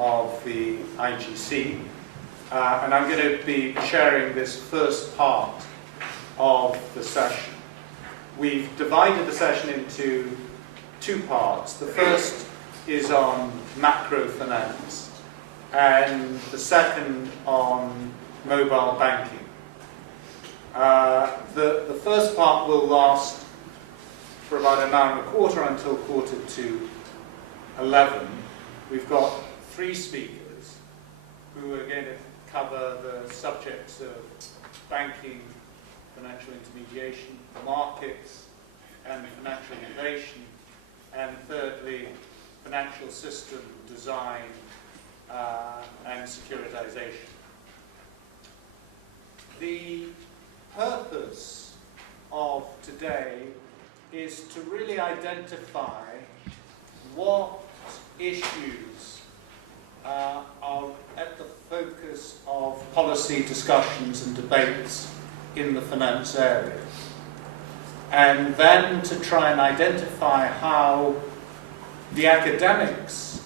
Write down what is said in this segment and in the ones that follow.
of the IGC, and I'm going to be sharing this first part of the session. We've divided the session into two parts. The first is on macro finance, and the second on mobile banking. The first part will last for about an hour and a quarter until 11:45. We've got three speakers who are going to cover the subjects of banking, financial intermediation, markets, and financial innovation, and thirdly, financial system design and securitization. The purpose of today is to really identify what issues are at the focus of policy discussions and debates in the finance area, and then to try and identify how the academics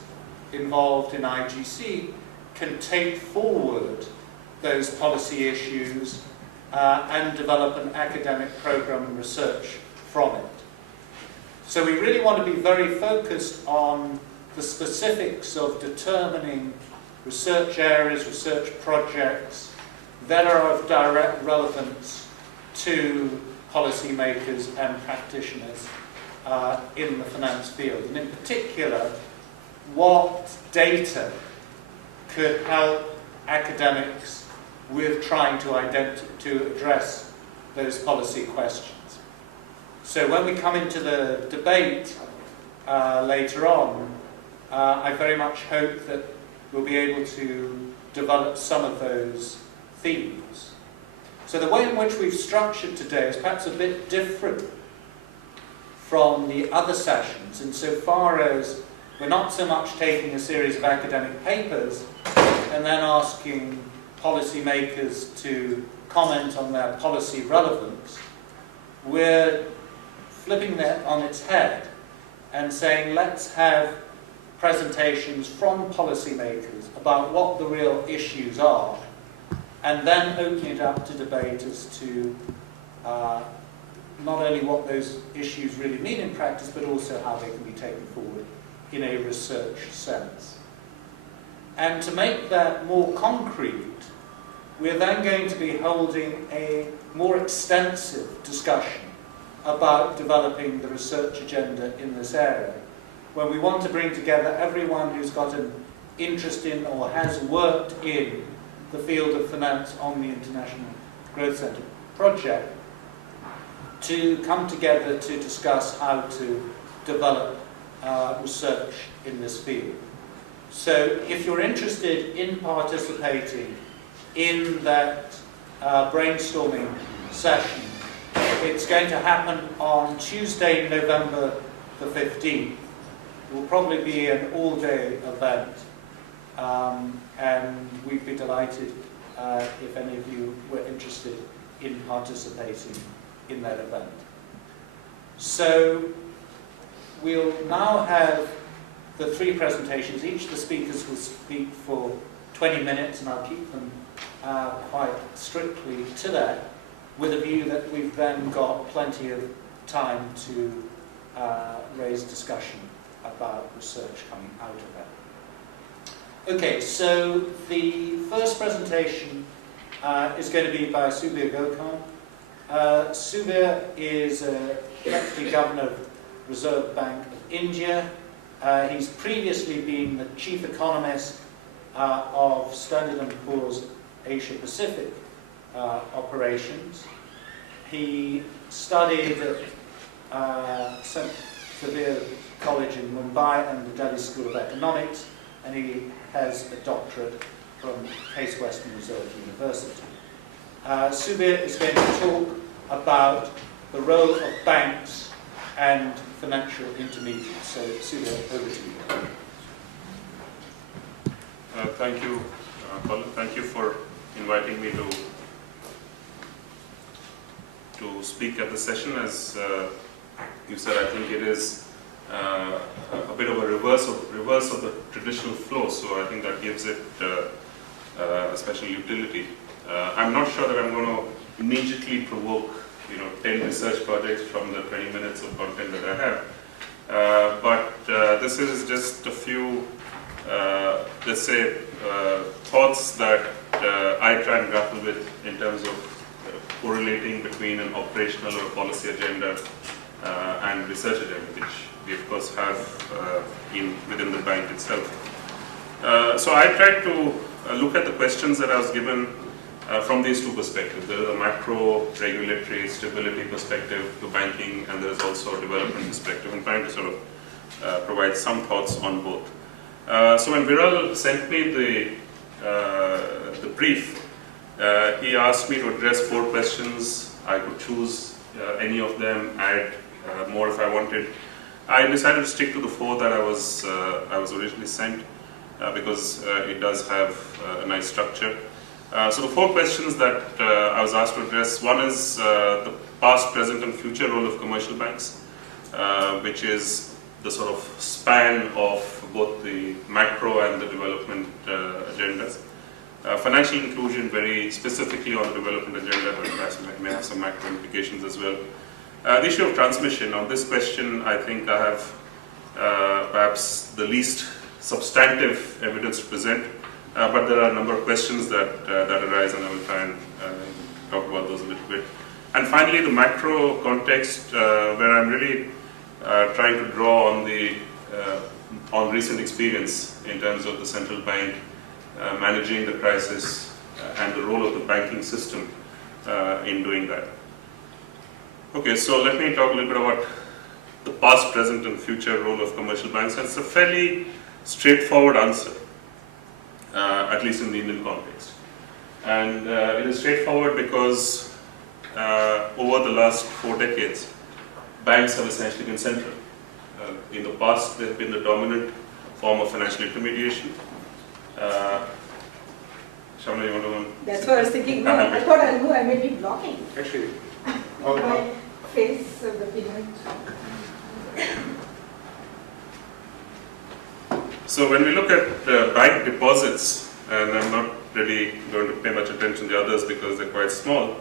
involved in IGC can take forward those policy issues and develop an academic program and research from it. So we really want to be very focused on the specifics of determining research areas, research projects that are of direct relevance to policymakers and practitioners in the finance field. And in particular, what data could help academics with trying to address those policy questions. So when we come into the debate later on, I very much hope that we'll be able to develop some of those themes. So the way in which we've structured today is perhaps a bit different from the other sessions, insofar as we're not so much taking a series of academic papers and then asking policymakers to comment on their policy relevance. We're flipping that on its head and saying, let's have presentations from policymakers about what the real issues are, and then opening it up to debate as to not only what those issues really mean in practice, but also how they can be taken forward in a research sense. And to make that more concrete, we're then going to be holding a more extensive discussion about developing the research agenda in this area, where we want to bring together everyone who's got an interest in or has worked in the field of finance on the International Growth Centre project to come together to discuss how to develop research in this field. So if you're interested in participating in that brainstorming session, it's going to happen on Tuesday, November the 15th. It will probably be an all-day event, and we'd be delighted if any of you were interested in participating in that event. So we'll now have the three presentations. Each of the speakers will speak for 20 minutes, and I'll keep them quite strictly to that, with a view that we've then got plenty of time to raise discussion about research coming out of that. Okay, so the first presentation is going to be by Subir Gokhan. Subir is Deputy Governor of Reserve Bank of India. He's previously been the Chief Economist of Standard & Poor's Asia Pacific operations. He studied at St. Xavier College in Mumbai and the Delhi School of Economics, and he has a doctorate from Case Western Reserve University. Subir is going to talk about the role of banks and financial intermediaries. So, Subir, over to you. Thank you, Colin. Thank you for inviting me to speak at the session. As you said, I think it is a bit of a reverse of the traditional flow. So I think that gives it a special utility. I'm not sure that I'm going to immediately provoke 10 research projects from the 20 minutes of content that I have. But this is just a few, let's say, thoughts that I try and grapple with in terms of correlating between an operational or policy agenda and research agenda, which we of course have within the bank itself. So I tried to look at the questions that I was given from these two perspectives. There is a macro regulatory stability perspective to banking, and there is also a development perspective. I'm trying to sort of provide some thoughts on both. So when Viral sent me the brief, he asked me to address 4 questions. I could choose any of them, add more if I wanted. I decided to stick to the 4 that I was originally sent because it does have a nice structure. So the 4 questions that I was asked to address, one is the past, present and future role of commercial banks, which is the sort of span of both the macro and the development agendas. Financial inclusion, very specifically on the development agenda, but may have some macro implications as well. The issue of transmission. On this question, I think I have perhaps the least substantive evidence to present, but there are a number of questions that arise, and I will try and talk about those a little bit. And finally, the macro context, where I'm really trying to draw on recent experience in terms of the central bank managing the crisis and the role of the banking system in doing that. Okay, so let me talk a little bit about the past, present and future role of commercial banks. And it's a fairly straightforward answer, at least in the Indian context. And it is straightforward because over the last 4 decades, banks have essentially been central. In the past, they have been the dominant form of financial intermediation. Shamla, you want to? That's what I was thinking. No, I thought I'll go. I may be blocking. Actually, my face of the pigment. So when we look at bank deposits, and I'm not really going to pay much attention to the others because they're quite small,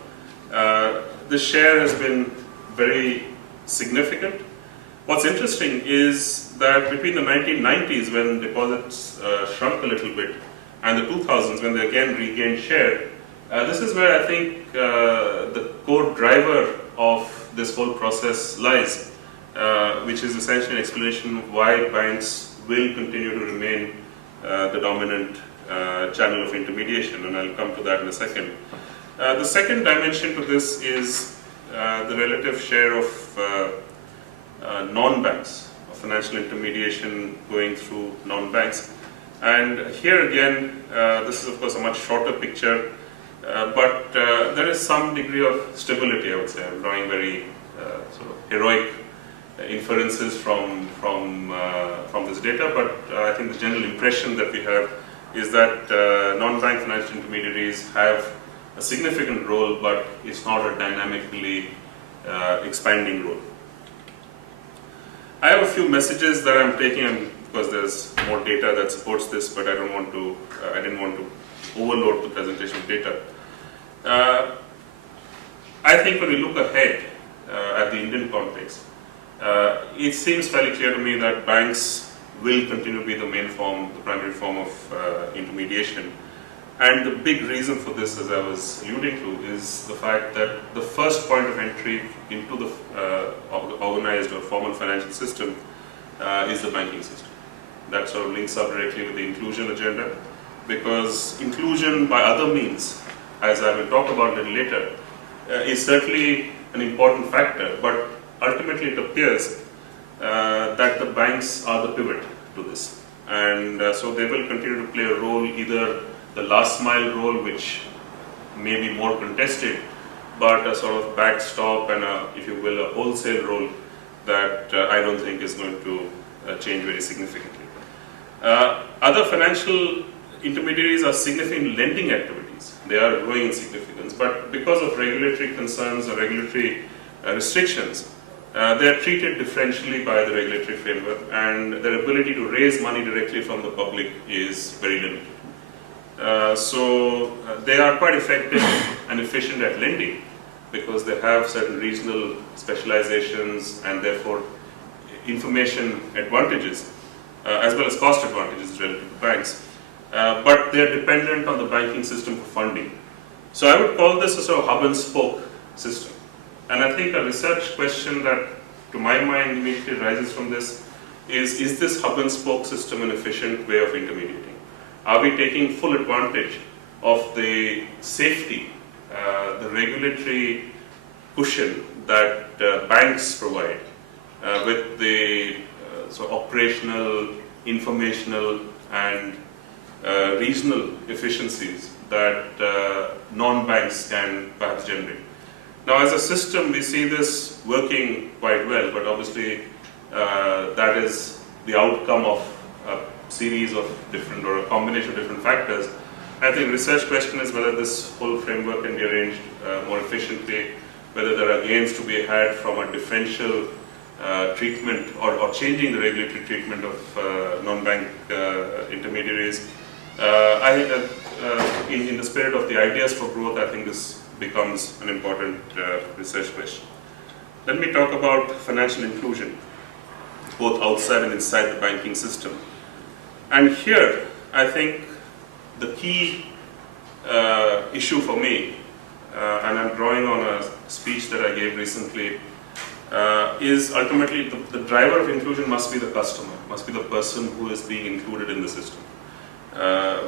the share has been very significant. What's interesting is that between the 1990s, when deposits shrunk a little bit, and the 2000s, when they again regained share, this is where I think the core driver of this whole process lies, which is essentially an explanation of why banks will continue to remain the dominant channel of intermediation, and I'll come to that in a second. The second dimension to this is the relative share of non-banks, of financial intermediation going through non-banks. And here again, this is of course a much shorter picture, but there is some degree of stability, I would say. I'm drawing very sort of heroic inferences from this data, but I think the general impression that we have is that non-bank financial intermediaries have a significant role, but it's not a dynamically expanding role. I have a few messages that I'm taking, and of course there's more data that supports this, but I didn't want to overload the presentation with data. I think when we look ahead at the Indian context, it seems fairly clear to me that banks will continue to be the main form, the primary form of intermediation. And the big reason for this, as I was alluding to, is the fact that the first point of entry into the organized or formal financial system is the banking system. That sort of links up directly with the inclusion agenda, because inclusion by other means, as I will talk about a little later, is certainly an important factor, but ultimately it appears that the banks are the pivot to this. And so they will continue to play a role, either the last mile role, which may be more contested, but a sort of backstop and if you will, a wholesale role that I don't think is going to change very significantly. Other financial intermediaries are significant lending activities. They are growing in significance, but because of regulatory concerns or regulatory restrictions, they are treated differentially by the regulatory framework, and their ability to raise money directly from the public is very limited. So they are quite effective and efficient at lending because they have certain regional specializations and therefore information advantages as well as cost advantages relative to banks. But they are dependent on the banking system for funding. So I would call this a sort of hub and spoke system. And I think a research question that to my mind immediately rises from this is this hub and spoke system an efficient way of intermediating? Are we taking full advantage of the safety, the regulatory cushion that banks provide with the so operational, informational and regional efficiencies that non-banks can perhaps generate? Now, as a system, we see this working quite well, but obviously that is the outcome of a series of different or a combination of different factors. I think the research question is whether this whole framework can be arranged more efficiently, whether there are gains to be had from a differential treatment or changing the regulatory treatment of non-bank intermediaries. I think that in the spirit of the ideas for growth, I think this becomes an important research question. Let me talk about financial inclusion, both outside and inside the banking system. And here, I think the key issue for me, and I'm drawing on a speech that I gave recently, is ultimately the driver of inclusion must be the customer, must be the person who is being included in the system.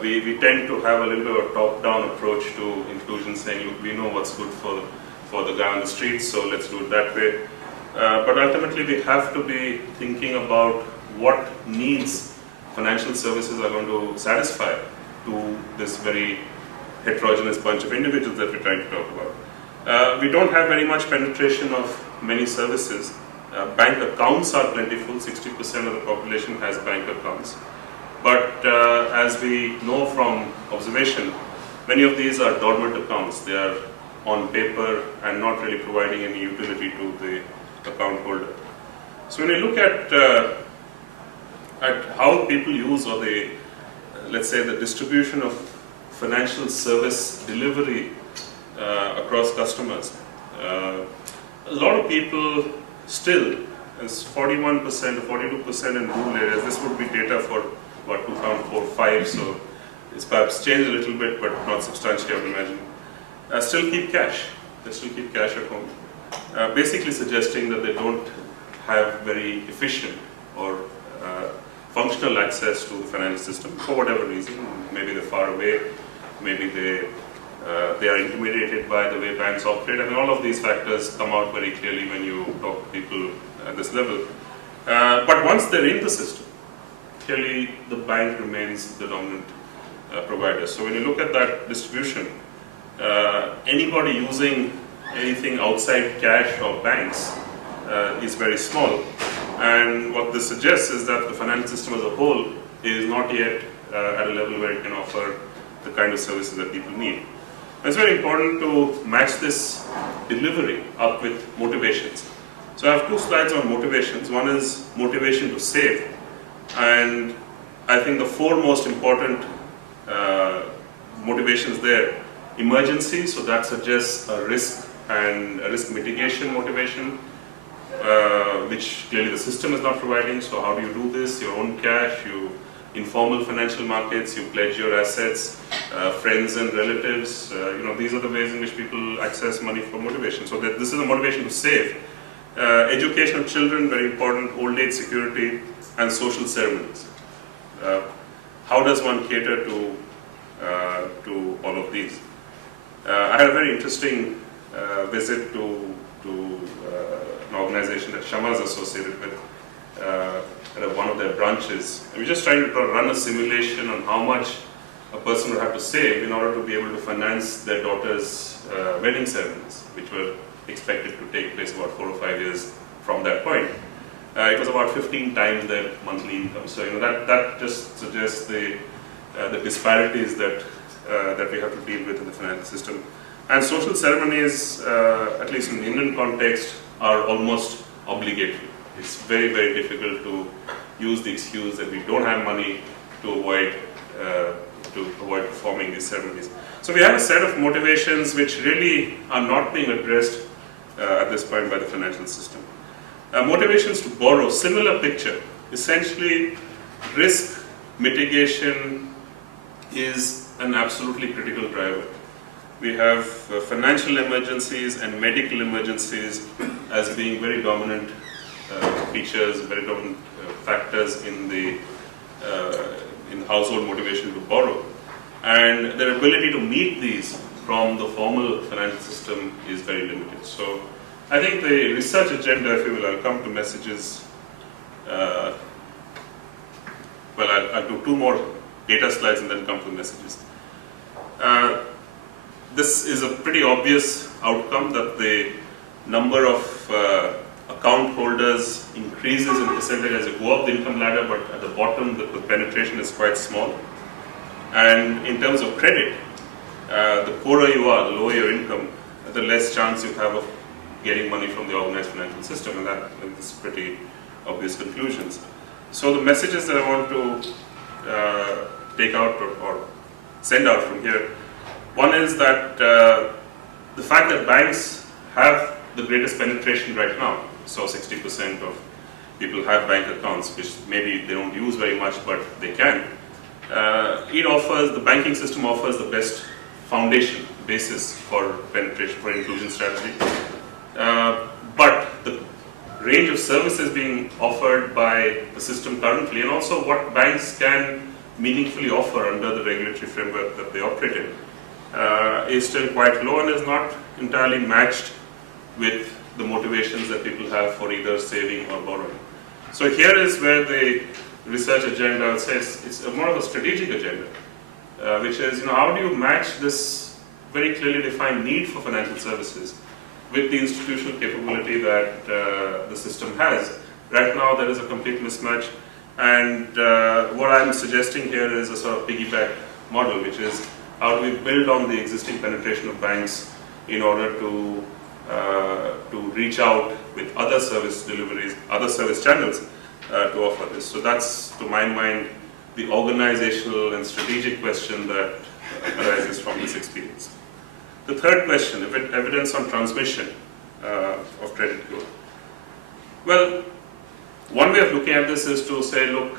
We tend to have a little bit of a top-down approach to inclusion, saying, look, we know what's good for the guy on the street, so let's do it that way. But ultimately, we have to be thinking about what needs financial services are going to satisfy to this very heterogeneous bunch of individuals that we're trying to talk about. We don't have very much penetration of many services. Bank accounts are plentiful, 60% of the population has bank accounts. But as we know from observation, many of these are dormant accounts. They are on paper and not really providing any utility to the account holder. So when you look at how people use, or the, let's say, the distribution of financial service delivery across customers, a lot of people still, as 41% or 42% in rural areas, this would be data for about 2004-05, so it's perhaps changed a little bit, but not substantially, I would imagine. Still keep cash. They still keep cash at home, basically suggesting that they don't have very efficient or functional access to the financial system for whatever reason. Maybe they're far away, maybe they are intimidated by the way banks operate. I mean, all of these factors come out very clearly when you talk to people at this level. But once they're in the system, clearly the bank remains the dominant provider. So when you look at that distribution, anybody using anything outside cash or banks is very small. And what this suggests is that the financial system as a whole is not yet at a level where it can offer the kind of services that people need. And it's very important to match this delivery up with motivations. So I have two slides on motivations. One is motivation to save. And I think the four most important motivations there: emergency, so that suggests a risk and a risk mitigation motivation, which clearly the system is not providing. So how do you do this? Your own cash, you informal financial markets, you pledge your assets, friends and relatives. These are the ways in which people access money for motivation. So that this is a motivation to save. Education of children, very important. Old age security and social ceremonies. How does one cater to all of these? I had a very interesting visit to an organization that Shama is associated with at one of their branches. And we're just trying to run a simulation on how much a person would have to save in order to be able to finance their daughter's wedding ceremonies, which were expected to take place about 4 or 5 years from that point. It was about 15 times their monthly income. So that just suggests the disparities that we have to deal with in the financial system. And social ceremonies, at least in the Indian context, are almost obligatory. It's very, very difficult to use the excuse that we don't have money to avoid performing these ceremonies. So we have a set of motivations which really are not being addressed at this point by the financial system. Motivations to borrow, similar picture. Essentially, risk mitigation is an absolutely critical driver. We have financial emergencies and medical emergencies as being very dominant features, very dominant factors in the household motivation to borrow. And their ability to meet these from the formal financial system is very limited. So I think the research agenda, if you will, I'll come to messages. I'll do 2 more data slides and then come to messages. This is a pretty obvious outcome that the number of account holders increases in percentage as you go up the income ladder, but at the bottom the penetration is quite small. And in terms of credit, the poorer you are, the lower your income, the less chance you have of getting money from the organized financial system, and that is pretty obvious conclusions. So the messages that I want to take out or send out from here, one is that the fact that banks have the greatest penetration right now, so 60% of people have bank accounts, which maybe they don't use very much, but they can. The banking system offers the best foundation, basis for penetration, for inclusion strategy. But the range of services being offered by the system currently, and also what banks can meaningfully offer under the regulatory framework that they operate in, is still quite low and is not entirely matched with the motivations that people have for either saving or borrowing. So here is where the research agenda says it's more of a strategic agenda, which is, how do you match this very clearly defined need for financial services with the institutional capability that the system has. Right now there is a complete mismatch, and what I'm suggesting here is a sort of piggyback model, which is how do we build on the existing penetration of banks in order to reach out with other service deliveries, other service channels to offer this. So that's, to my mind, the organizational and strategic question that arises from this experience. The third question, evidence on transmission of credit growth. Well, one way of looking at this is to say, look,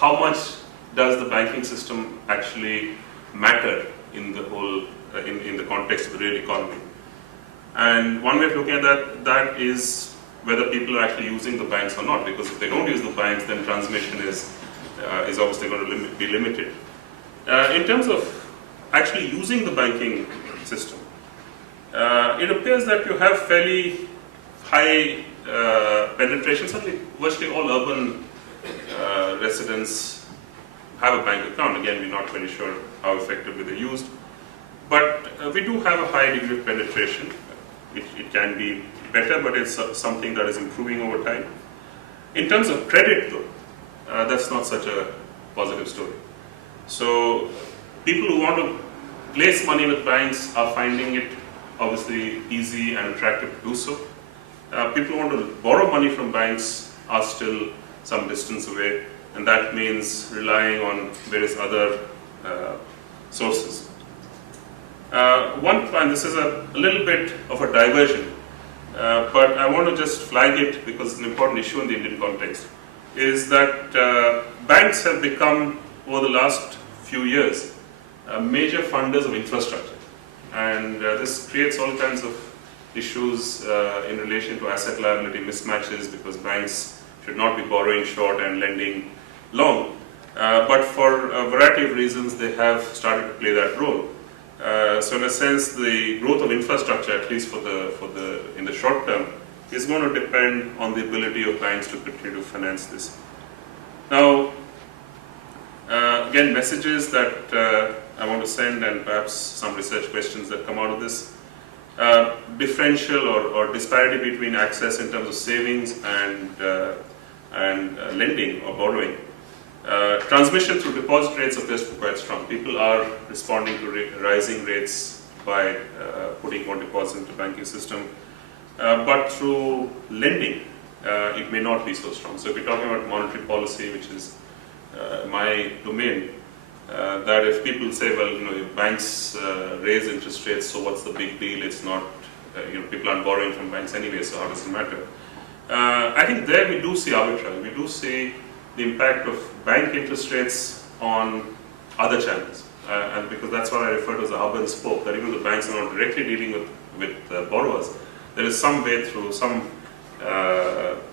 how much does the banking system actually matter in the whole, in the context of the real economy? And one way of looking at that is whether people are actually using the banks or not, because if they don't use the banks, then transmission is obviously going to be limited. In terms of actually using the banking system, it appears that you have fairly high penetration. Certainly, virtually all urban residents have a bank account. Again, we're not very sure how effectively they're used, but we do have a high degree of penetration. It can be better, but it's something that is improving over time. In terms of credit, though, that's not such a positive story. So people who want to place money with banks are finding it obviously easy and attractive to do so. People who want to borrow money from banks are still some distance away, and that means relying on various other sources. And this is a little bit of a diversion, but I want to just flag it because it's an important issue in the Indian context, is that banks have become, over the last few years, major funders of infrastructure. And this creates all kinds of issues in relation to asset liability mismatches, because banks should not be borrowing short and lending long. But for a variety of reasons, they have started to play that role. So in a sense, the growth of infrastructure, at least in the short term, is going to depend on the ability of banks to continue to finance this. Now, again, messages that I want to send, and perhaps some research questions that come out of this. Differential or disparity between access in terms of savings and lending or borrowing. Transmission through deposit rates appears to be quite strong. People are responding to rising rates by putting more deposits into the banking system. but through lending, it may not be so strong. So if we're talking about monetary policy, which is my domain, that if people say, well, if banks raise interest rates, so what's the big deal? It's not, people aren't borrowing from banks anyway, so how does it matter? I think there we do see arbitrage. We do see the impact of bank interest rates on other channels, and because that's what I refer to as a hub and spoke. That even the banks are not directly dealing with borrowers, there is some way through some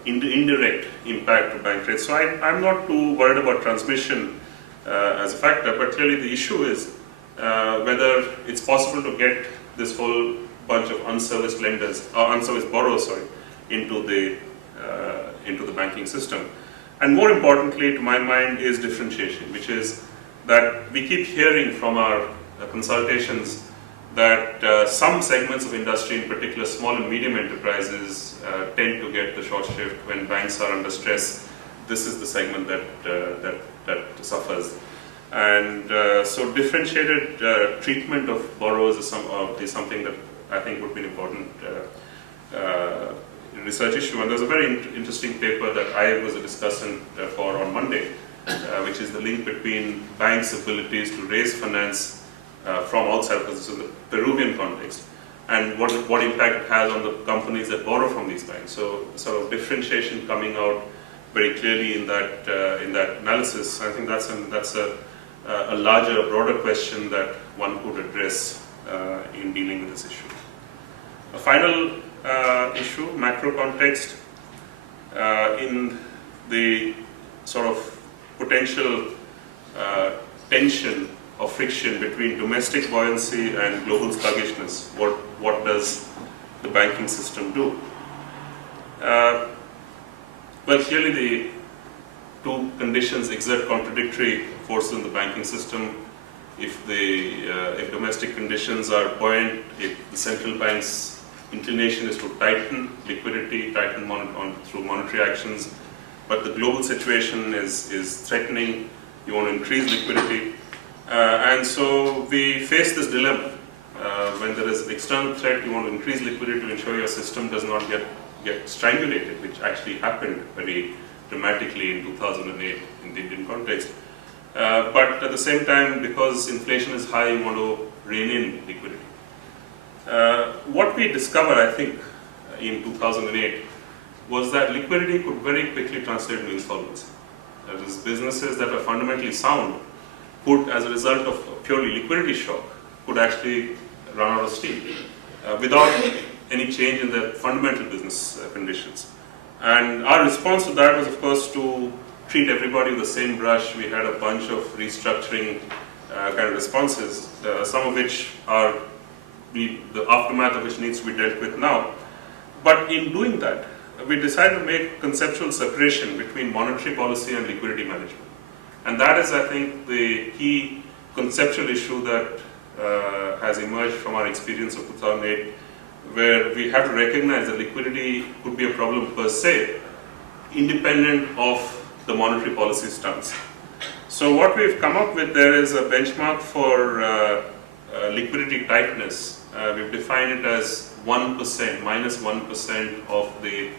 indirect impact to bank rates. So I'm not too worried about transmission as a factor, but clearly the issue is whether it's possible to get this whole bunch of unserviced lenders, or unserviced borrowers, into the banking system. And more importantly, to my mind, is differentiation, which is that we keep hearing from our consultations that some segments of industry, in particular small and medium enterprises, tend to get the short shrift when banks are under stress. This is the segment that suffers. And so differentiated treatment of borrowers is something that I think would be an important research issue. And there's a very interesting paper that I was a discussant for on Monday, which is the link between banks' abilities to raise finance from outside, because this is the Peruvian context, and what impact it has on the companies that borrow from these banks. So sort of differentiation coming out very clearly in that analysis. I think that's a larger, broader question that one could address in dealing with this issue. A final issue, macro context, in the sort of potential tension or friction between domestic buoyancy and global sluggishness. What does the banking system do? Well, clearly the two conditions exert contradictory forces in the banking system. If domestic conditions are buoyant, if the central bank's inclination is to tighten liquidity, through monetary actions, but the global situation is threatening, you want to increase liquidity. And so we face this dilemma. When there is an external threat, you want to increase liquidity to ensure your system does not get strangulated, which actually happened very dramatically in 2008 in the Indian context. But at the same time, because inflation is high, you want to rein in liquidity. What we discovered, I think, in 2008 was that liquidity could very quickly translate into insolvency. That is, businesses that are fundamentally sound could, as a result of a purely liquidity shock, could actually run out of steam without any change in their fundamental business conditions. And our response to that was, of course, to treat everybody with the same brush. We had a bunch of restructuring kind of responses, some of which are the aftermath of which needs to be dealt with now. But in doing that, we decided to make conceptual separation between monetary policy and liquidity management. And that is, I think, the key conceptual issue that has emerged from our experience of 2008, where we have to recognize that liquidity could be a problem per se, independent of the monetary policy stance. So what we've come up with there is a benchmark for liquidity tightness. We've defined it as 1%, minus 1% of the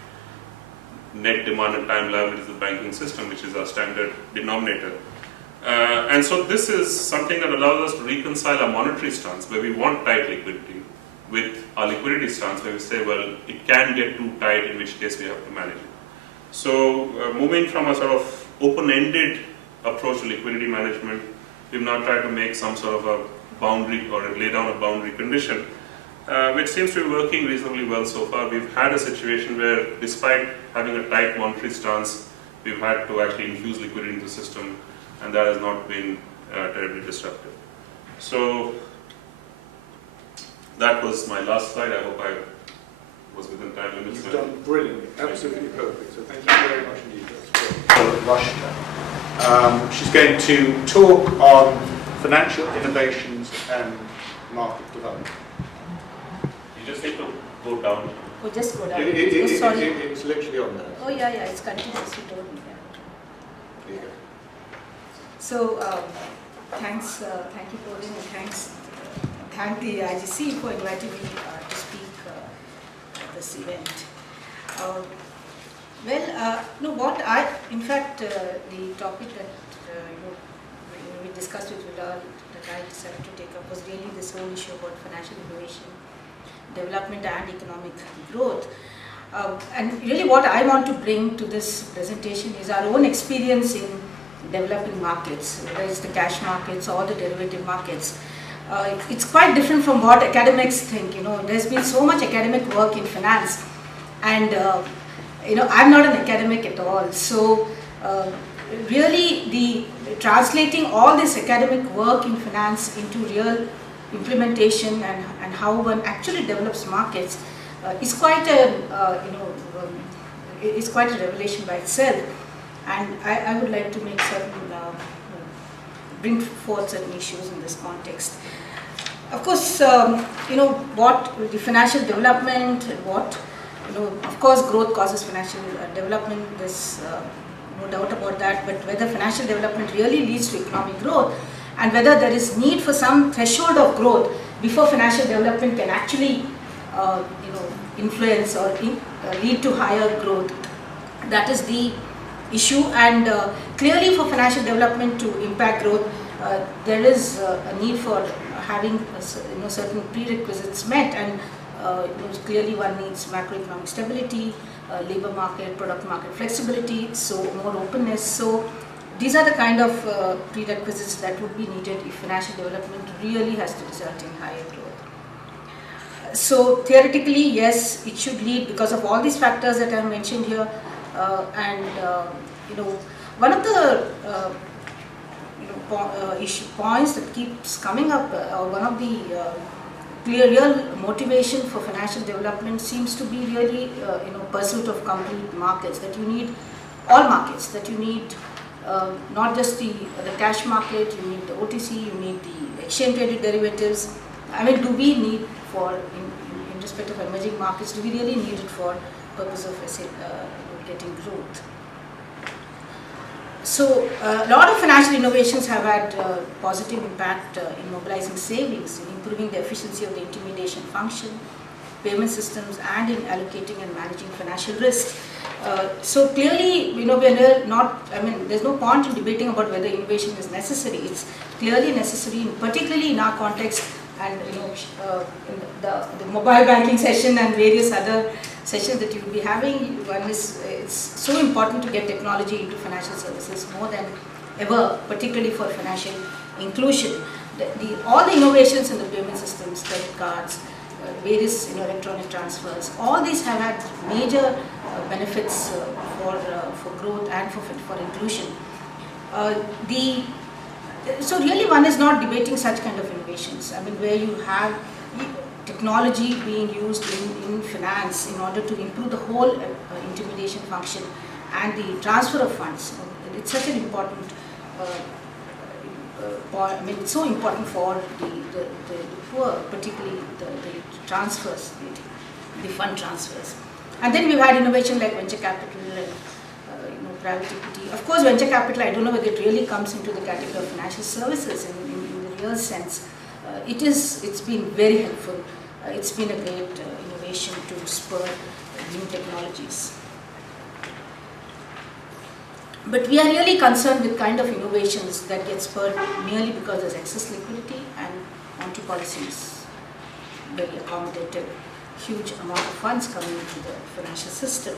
net demand and time liabilities of the banking system, which is our standard denominator. And so this is something that allows us to reconcile our monetary stance, where we want tight liquidity, with our liquidity stance, where we say, well, it can get too tight, in which case we have to manage it. So moving from a sort of open-ended approach to liquidity management, we've now tried to make some sort of a boundary, or lay down a boundary condition, which seems to be working reasonably well so far. We've had a situation where, despite having a tight monetary stance, we've had to actually infuse liquidity into the system, and that has not been terribly disruptive. So that was my last slide. I hope I was within time limits. You've done brilliantly, absolutely perfect. So thank you very much indeed. That's Rushta. She's going to talk on financial innovations and market development. You just need to go down. Oh, just go down. Sorry. It's literally on there. Oh, yeah, it's continuous. You told me that. There you go. So, thanks, thank you, Pauline, and thank the IGC for inviting me to speak at the this event. In fact, the topic that we discussed with Vidal, that I decided to take up was really this whole issue about financial innovation, development and economic growth. And really what I want to bring to this presentation is our own experience in developing markets, whether it's the cash markets or the derivative markets. It's quite different from what academics think. There's been so much academic work in finance, and I'm not an academic at all. So really, the translating all this academic work in finance into real implementation and how one actually develops markets is quite a is quite a revelation by itself. And I would like to make certain bring forth certain issues in this context. Of course, what the financial development, what of course, growth causes financial development. There's no doubt about that. But whether financial development really leads to economic growth, and whether there is need for some threshold of growth before financial development can actually, influence or lead to higher growth, that is the issue. And clearly, for financial development to impact growth, there is a need for having certain prerequisites met, and clearly one needs macroeconomic stability, labor market, product market flexibility, so more openness. So these are the kind of prerequisites that would be needed if financial development really has to result in higher growth. So theoretically, yes, it should lead because of all these factors that I mentioned here, one of the points that keeps coming up, one of the real motivation for financial development seems to be really, pursuit of complete markets. That you need all markets. That you need not just the cash market. You need the OTC. You need the exchange traded derivatives. I mean, do we need in respect of emerging markets? Do we really need it for purpose of getting growth? So a lot of financial innovations have had positive impact in mobilizing savings, in improving the efficiency of the intermediation function, payment systems, and in allocating and managing financial risk. So clearly, we are not, there's no point in debating about whether innovation is necessary. It's clearly necessary, particularly in our context, and in the mobile banking session and various other sessions that you'll be having. It's so important to get technology into financial services more than ever, particularly for financial inclusion. All the innovations in the payment systems, credit cards, various electronic transfers, all these have had major benefits for growth and for inclusion. So really one is not debating such kind of innovations. Where you have technology being used in finance in order to improve the whole intermediation function and the transfer of funds. It's such an important point. It's so important for the poor, particularly the transfers, the fund transfers. And then we've had innovation like venture capital and private equity. Of course, venture capital, I don't know whether it really comes into the category of financial services in the real sense. It's been very helpful. It's been a great innovation to spur new technologies. But we are really concerned with kind of innovations that get spurred merely because there's excess liquidity and monetary policy is very accommodative, huge amount of funds coming into the financial system.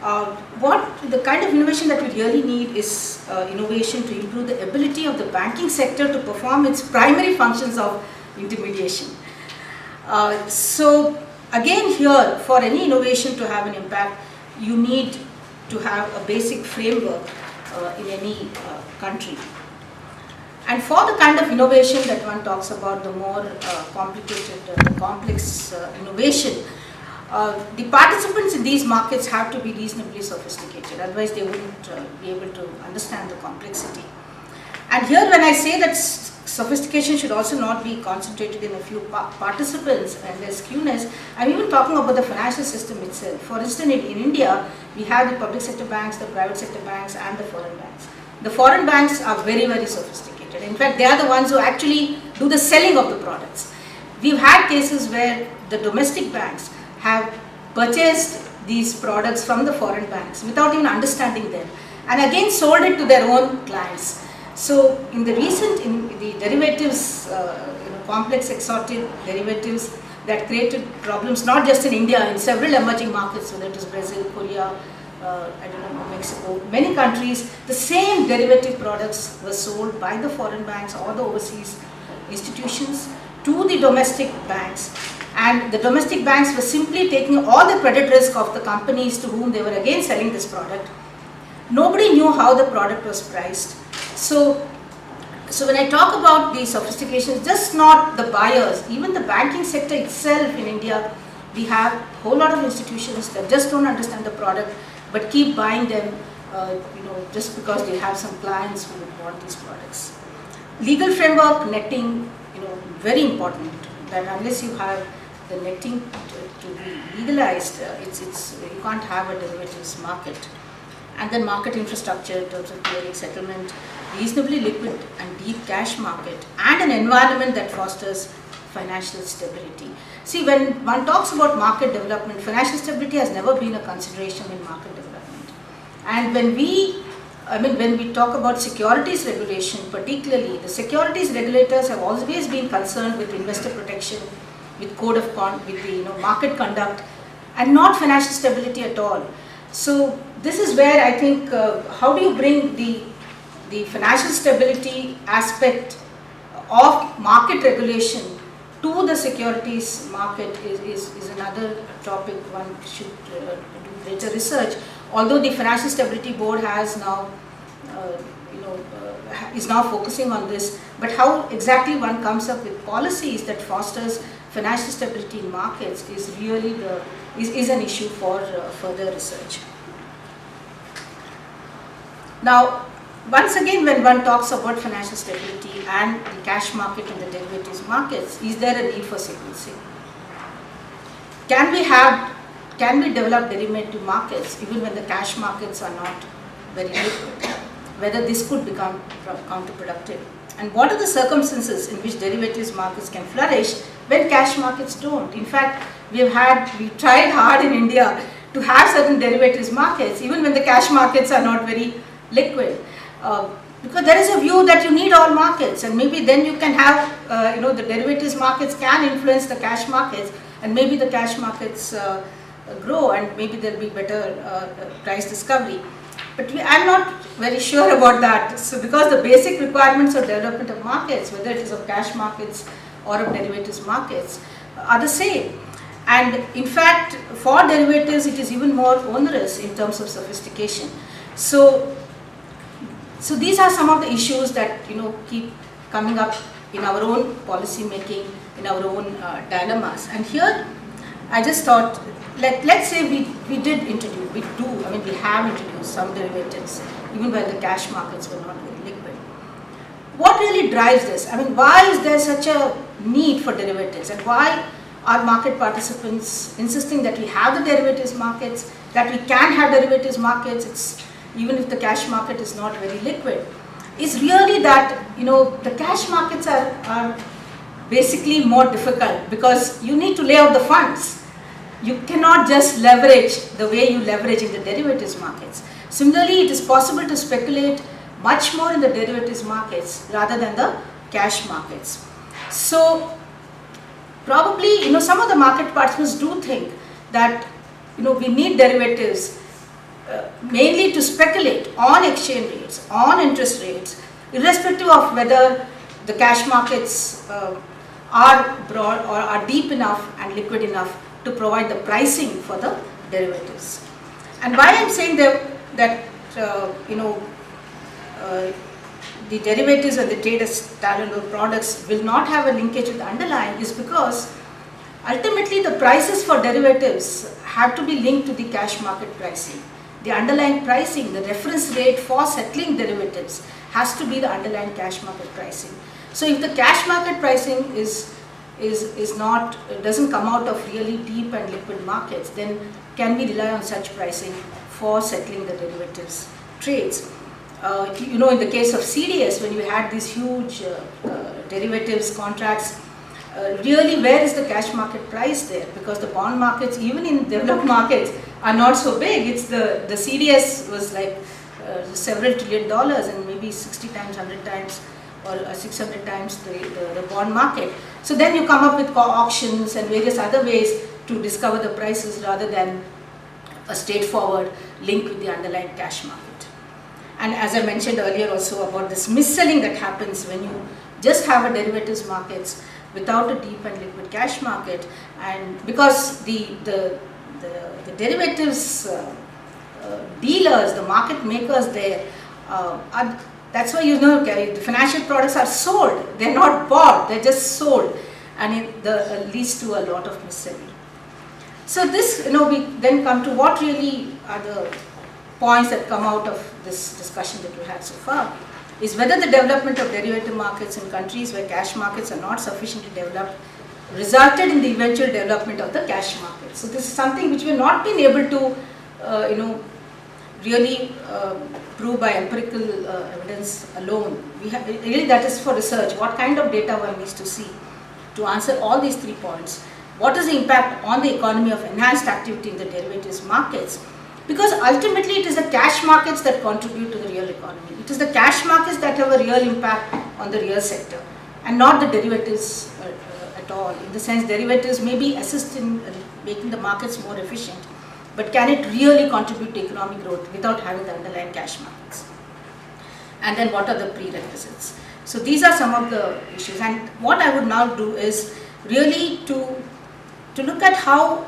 The kind of innovation that we really need is innovation to improve the ability of the banking sector to perform its primary functions of intermediation. So again here, for any innovation to have an impact, you need to have a basic framework in any country. And for the kind of innovation that one talks about, the more complicated, complex innovation, the participants in these markets have to be reasonably sophisticated, otherwise they wouldn't be able to understand the complexity. And here when I say that sophistication should also not be concentrated in a few participants and their skewness, I'm even talking about the financial system itself. For instance, in India, we have the public sector banks, the private sector banks, and the foreign banks. The foreign banks are very, very sophisticated. In fact, they are the ones who actually do the selling of the products. We've had cases where the domestic banks have purchased these products from the foreign banks without even understanding them, and again sold it to their own clients. So in the derivatives, complex exotic derivatives that created problems not just in India, in several emerging markets, whether it is Brazil, Korea, Mexico, many countries, the same derivative products were sold by the foreign banks or the overseas institutions to the domestic banks, and the domestic banks were simply taking all the credit risk of the companies to whom they were again selling this product. Nobody knew how the product was priced. So when I talk about the sophistication, just not the buyers, even the banking sector itself in India, we have a whole lot of institutions that just don't understand the product but keep buying them, just because they have some clients who would want these products. Legal framework, netting, very important. That unless you have the netting to be legalized, you can't have a derivatives market. And then market infrastructure in terms of clearing, settlement, reasonably liquid and deep cash market, and an environment that fosters financial stability. See, when one talks about market development, financial stability has never been a consideration in market development. And when we talk about securities regulation, particularly, the securities regulators have always been concerned with investor protection, with code of conduct, with the market conduct, and not financial stability at all. So this is where I think, how do you bring the financial stability aspect of market regulation to the securities market is another topic one should do greater research. Although the Financial Stability Board has now, is now focusing on this, but how exactly one comes up with policies that fosters financial stability in markets is really is an issue for further research. Now, once again, when one talks about financial stability and the cash market and the derivatives markets, is there a need for sequencing? Can we develop derivative markets even when the cash markets are not very liquid? Whether this could become counterproductive? And what are the circumstances in which derivatives markets can flourish when cash markets don't? In fact, we tried hard in India to have certain derivatives markets even when the cash markets are not very liquid. Because there is a view that you need all markets, and maybe then you can have, the derivatives markets can influence the cash markets, and maybe the cash markets grow, and maybe there will be better price discovery. But I'm not very sure about that. So because the basic requirements of development of markets, whether it is of cash markets or of derivatives markets, are the same. And in fact, for derivatives, it is even more onerous in terms of sophistication. So these are some of the issues that keep coming up in our own policy making, in our own dilemmas. And here, I just thought, let's say we have introduced some derivatives, even when the cash markets were not very liquid. What really drives this? Why is there such a need for derivatives, and why are market participants insisting that we have the derivatives markets, that we can have derivatives markets, even if the cash market is not very liquid? Is really that the cash markets are basically more difficult because you need to lay out the funds. You cannot just leverage the way you leverage in the derivatives markets. Similarly, it is possible to speculate much more in the derivatives markets rather than the cash markets. So probably some of the market participants do think that we need derivatives mainly to speculate on exchange rates, on interest rates, irrespective of whether the cash markets are broad or are deep enough and liquid enough to provide the pricing for the derivatives. And why I'm saying that the derivatives and the trade as standalone products will not have a linkage with the underlying is because ultimately the prices for derivatives have to be linked to the cash market pricing. The underlying pricing, the reference rate for settling derivatives has to be the underlying cash market pricing. So if the cash market pricing doesn't come out of really deep and liquid markets, then can we rely on such pricing for settling the derivatives trades? In the case of CDS, when you had these huge derivatives contracts, really where is the cash market price there? Because the bond markets, even in developed markets, are not so big. It's the CDS was like several $1 trillion and maybe 60 times, 100 times or 600 times the bond market. So then you come up with auctions and various other ways to discover the prices rather than a straightforward link with the underlying cash market. And as I mentioned earlier also about this mis-selling that happens when you just have a derivatives markets without a deep and liquid cash market, and because the derivatives dealers, the market makers there, that's why the financial products are sold. They're not bought, they're just sold, and it leads to a lot of mis-selling. So this, we then come to what really are the points that come out of this discussion that we had so far, is whether the development of derivative markets in countries where cash markets are not sufficiently developed resulted in the eventual development of the cash market. So this is something which we have not been able to, really prove by empirical evidence alone. Really that is for research. What kind of data one needs to see to answer all these 3 points? What is the impact on the economy of enhanced activity in the derivatives markets? Because ultimately it is the cash markets that contribute to the real economy. It is the cash markets that have a real impact on the real sector and not the derivatives at all. In the sense, derivatives maybe assist in making the markets more efficient, but can it really contribute to economic growth without having the underlying cash markets? And then what are the prerequisites? So these are some of the issues, and what I would now do is really to look at how,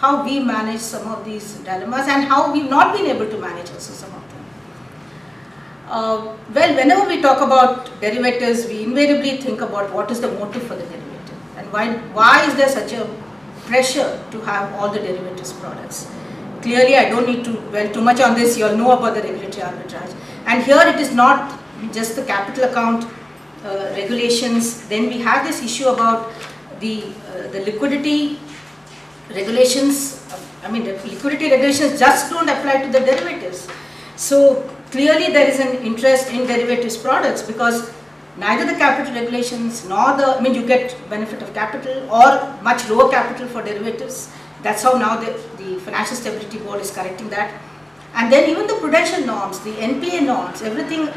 how we manage some of these dilemmas and how we've not been able to manage also some of them. Well, whenever we talk about derivatives, we invariably think about what is the motive for the derivative and why is there such a pressure to have all the derivatives products. Clearly, I don't need to dwell too much on this. You all know about the regulatory arbitrage. And here it is not just the capital account regulations. Then we have this issue about the liquidity regulations. I mean, the liquidity regulations just don't apply to the derivatives. So clearly there is an interest in derivatives products because neither the capital regulations nor you get benefit of capital or much lower capital for derivatives. That's how now the Financial Stability Board is correcting that. And then even the prudential norms, the NPA norms, everything,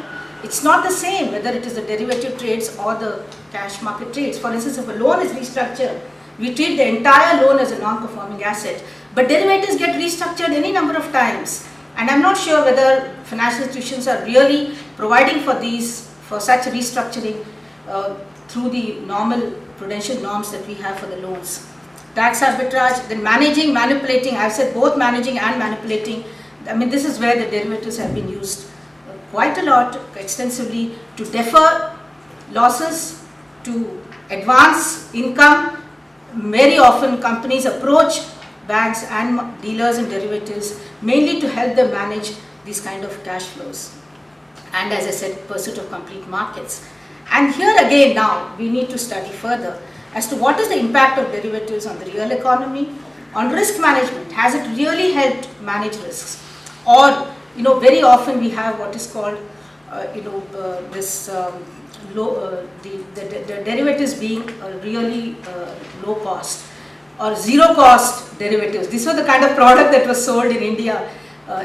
it's not the same whether it is the derivative trades or the cash market trades. For instance, if a loan is restructured, we treat the entire loan as a non-performing asset. But derivatives get restructured any number of times. And I'm not sure whether financial institutions are really providing for such restructuring through the normal prudential norms that we have for the loans. Tax arbitrage, then managing, manipulating, I've said both managing and manipulating. I mean, this is where the derivatives have been used quite a lot, extensively, to defer losses, to advance income. Very often companies approach banks and dealers in derivatives mainly to help them manage these kind of cash flows. And as I said, pursuit of complete markets. And here again now, we need to study further as to what is the impact of derivatives on the real economy, on risk management. Has it really helped manage risks? Or, very often we have what is called, the derivatives being really low cost or zero cost derivatives. This was the kind of product that was sold in India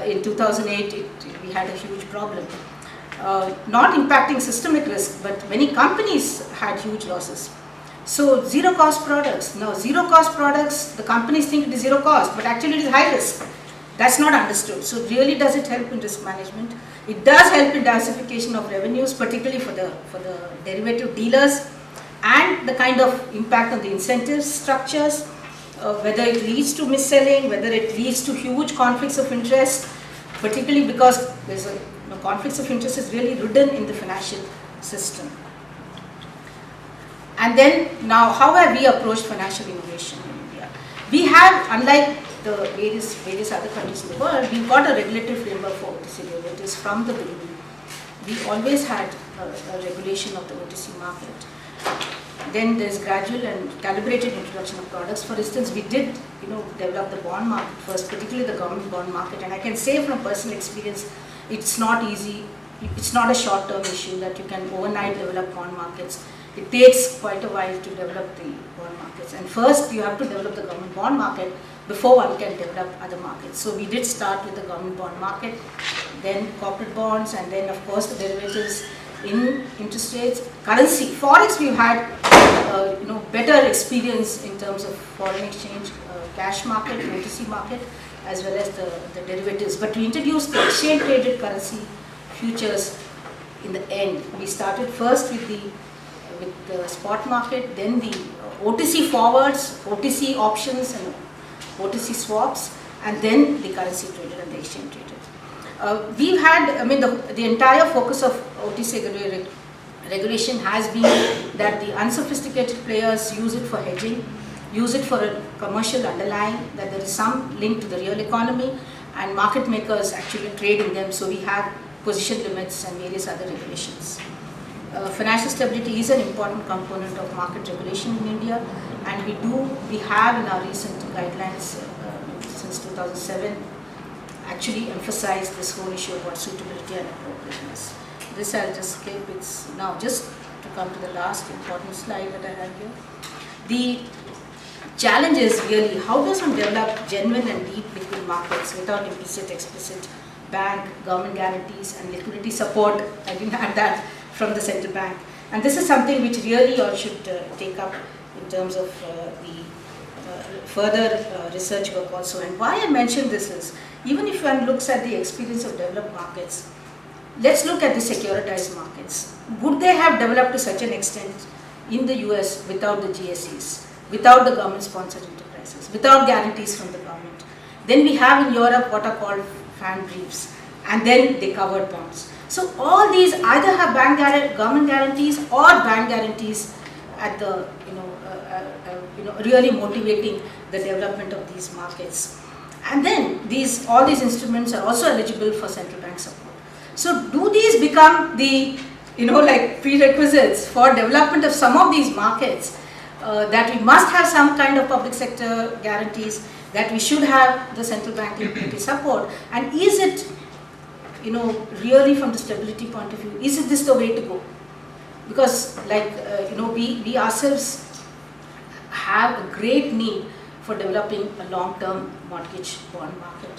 in 2008. We had a huge problem. Not impacting systemic risk, but many companies had huge losses. So zero cost products. Now zero cost products, the companies think it is zero cost, but actually it is high risk. That's not understood. So really does it help in risk management? It does help in diversification of revenues, particularly for the derivative dealers, and the kind of impact on the incentive structures, whether it leads to mis-selling, whether it leads to huge conflicts of interest, particularly because there's conflicts of interest is really ridden in the financial system. And then now, how have we approached financial innovation in India? We have, unlike the various other countries in the world, we've got a regulatory framework for OTC derivatives from the beginning. We always had a regulation of the OTC market. Then there's gradual and calibrated introduction of products. For instance, we did develop the bond market first, particularly the government bond market. And I can say from personal experience, it's not easy it's not a short-term issue that you can overnight develop bond markets. It takes quite a while to develop the bond markets. And first, you have to develop the government bond market before one can develop other markets. So we did start with the government bond market, then corporate bonds, and then of course the derivatives in interest rates, currency, forex. We've had better experience in terms of foreign exchange, cash market, OTC market, as well as the derivatives. But we introduced the exchange traded currency futures in the end. We started first with the spot market, then the OTC forwards, OTC options, and OTC swaps, and then the currency traded and the exchange traded. We've had, the entire focus of OTC regulation has been that the unsophisticated players use it for hedging, use it for a commercial underlying, that there is some link to the real economy, and market makers actually trade in them. So we have position limits and various other regulations. Financial stability is an important component of market regulation in India, and we have in our recent guidelines since 2007 actually emphasized this whole issue about suitability and appropriateness. This I'll just skip. It's now just to come to the last important slide that I have here. The challenge is really how does one develop genuine and deep liquid markets without implicit, explicit bank, government guarantees and liquidity support. I didn't add that from the central bank. And this is something which really you all should take up in terms of the further research work also. And why I mention this is, even if one looks at the experience of developed markets, let's look at the securitized markets. Would they have developed to such an extent in the US without the GSEs, without the government-sponsored enterprises, without guarantees from the government? Then we have in Europe what are called fan briefs, and then the covered bonds. So all these either have government guarantees or bank guarantees at the really motivating the development of these markets. And then all these instruments are also eligible for central bank support. So do these become the prerequisites for development of some of these markets, that we must have some kind of public sector guarantees, that we should have the central bank liquidity support? And is it really from the stability point of view, is this the way to go? Because we ourselves have a great need for developing a long-term mortgage bond market.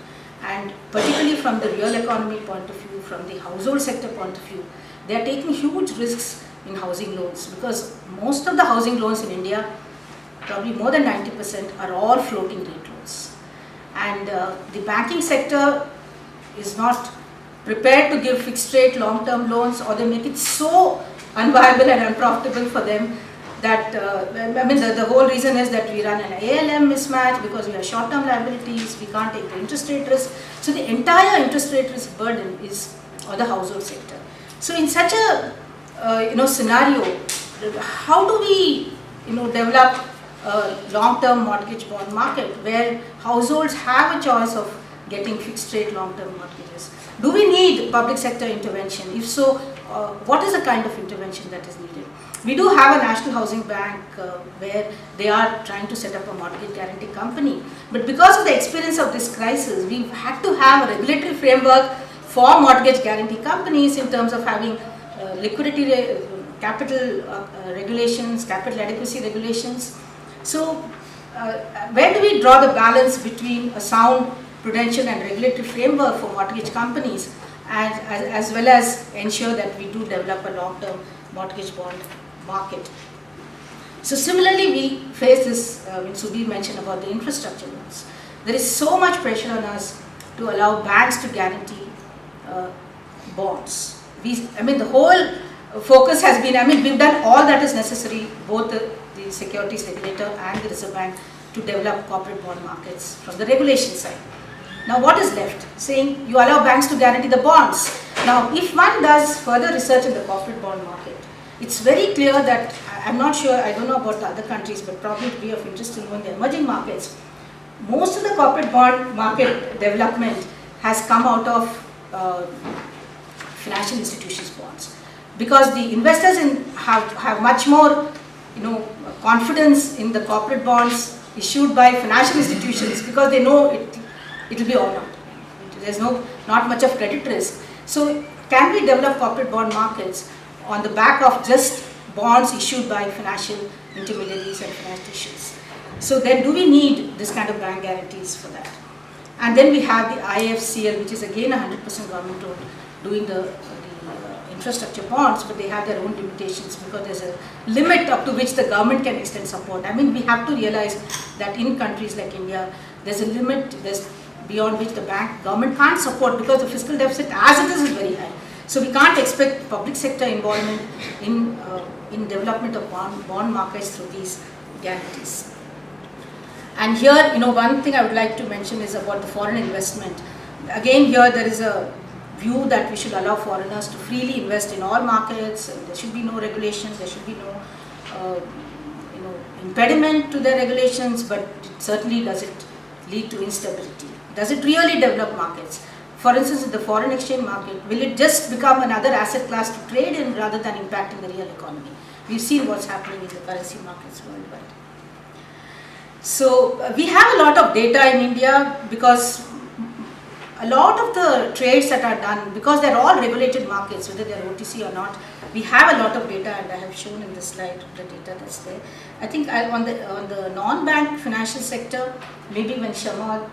And particularly from the real economy point of view, from the household sector point of view, they are taking huge risks in housing loans, because most of the housing loans in India, probably more than 90%, are all floating rate loans. And the banking sector is not prepared to give fixed rate long-term loans, or they make it so unviable and unprofitable for them that, the whole reason is that we run an ALM mismatch because we have short-term liabilities, we can't take the interest rate risk. So the entire interest rate risk burden is on the household sector. So in such a scenario, how do we develop a long-term mortgage bond market where households have a choice of getting fixed rate long-term mortgages? Do we need public sector intervention? If so, what is the kind of intervention that is needed? We do have a national housing bank where they are trying to set up a mortgage guarantee company. But because of the experience of this crisis, we've had to have a regulatory framework for mortgage guarantee companies in terms of having liquidity, capital regulations, capital adequacy regulations. So where do we draw the balance between a sound prudential and regulatory framework for mortgage companies, and as well as ensure that we do develop a long-term mortgage bond market? So similarly, we face this, Subir mentioned about the infrastructure loans. There is so much pressure on us to allow banks to guarantee bonds. The whole focus has been, we've done all that is necessary, both the securities regulator and the Reserve Bank, to develop corporate bond markets from the regulation side. Now what is left? Saying you allow banks to guarantee the bonds. Now if one does further research in the corporate bond market, it's very clear that, I'm not sure, I don't know about the other countries, but probably it would be of interest to know in the emerging markets, most of the corporate bond market development has come out of financial institutions bonds, because the investors have much more confidence in the corporate bonds issued by financial institutions, because they know it will be all out. There's not much of credit risk. So can we develop corporate bond markets on the back of just bonds issued by financial intermediaries and financial institutions? So then do we need this kind of bank guarantees for that? And then we have the IFCL, which is again 100% government owned, doing the infrastructure bonds, but they have their own limitations because there's a limit up to which the government can extend support. I mean, we have to realize that in countries like India, there's a limit, there's beyond which the government can't support because the fiscal deficit as it is very high. So we can't expect public sector involvement in development of bond markets through these guarantees. And here, one thing I would like to mention is about the foreign investment. Again, here there is a view that we should allow foreigners to freely invest in all markets. There should be no regulations. There should be no, impediment to their regulations. But it certainly doesn't lead to instability. Does it really develop markets? For instance, in the foreign exchange market, will it just become another asset class to trade in rather than impacting the real economy? We've seen what's happening in the currency markets worldwide. So we have a lot of data in India because a lot of the trades that are done, because they're all regulated markets, whether they're OTC or not, we have a lot of data, and I have shown in this slide the data that's there. I think on the non-bank financial sector, maybe when Shama,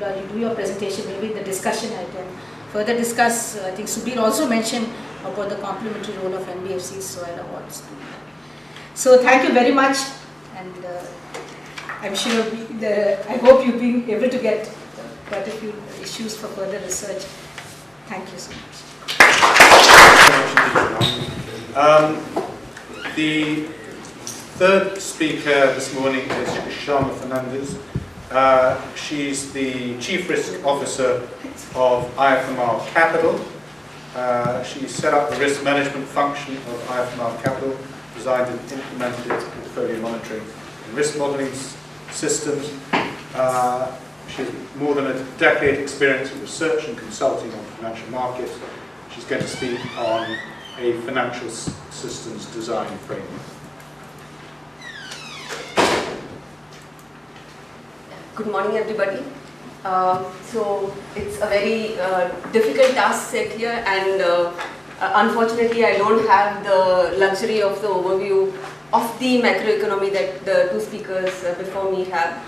you do your presentation, maybe in the discussion I can further discuss. I think Subir also mentioned about the complementary role of NBFCs, so I'll avoid doing that. So thank you very much, and I'm sure I hope you've been able to get quite a few issues for further research. Thank you so much. The third speaker this morning is Shama Fernandez. She's the Chief Risk Officer of IFMR Capital. She set up the risk management function of IFMR Capital, designed and implemented its portfolio monitoring and risk modeling systems. She has more than a decade experience in research and consulting on financial markets. She's going to speak on a financial systems design framework. Good morning, everybody. So it's a very difficult task set here, and unfortunately I don't have the luxury of the overview of the macroeconomy that the two speakers before me have.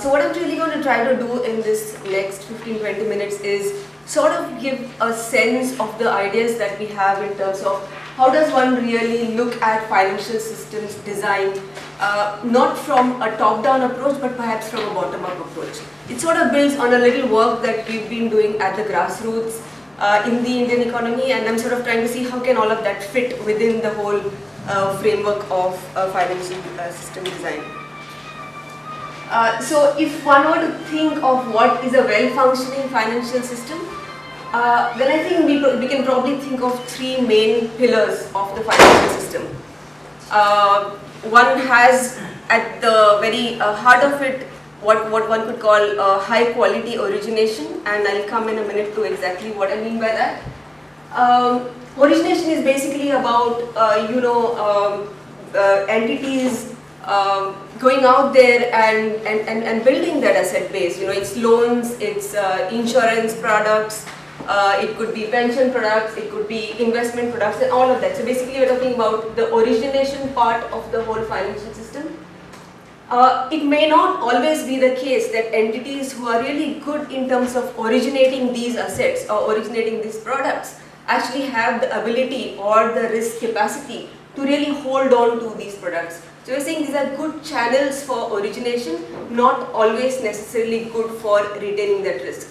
So what I'm really going to try to do in this next 15-20 minutes is sort of give a sense of the ideas that we have in terms of how does one really look at financial systems design, not from a top-down approach, but perhaps from a bottom-up approach. It sort of builds on a little work that we've been doing at the grassroots in the Indian economy, and I'm sort of trying to see how can all of that fit within the whole framework of financial system design. So if one were to think of what is a well-functioning financial system, then I think we can probably think of three main pillars of the financial system. One has at the very heart of it what one could call high quality origination, and I'll come in a minute to exactly what I mean by that. Origination is basically about entities going out there and building that asset base. It's loans, it's insurance products, it could be pension products, it could be investment products, and all of that. So basically we're talking about the origination part of the whole financial system. It may not always be the case that entities who are really good in terms of originating these assets or originating these products actually have the ability or the risk capacity to really hold on to these products. So we're saying these are good channels for origination, not always necessarily good for retaining that risk.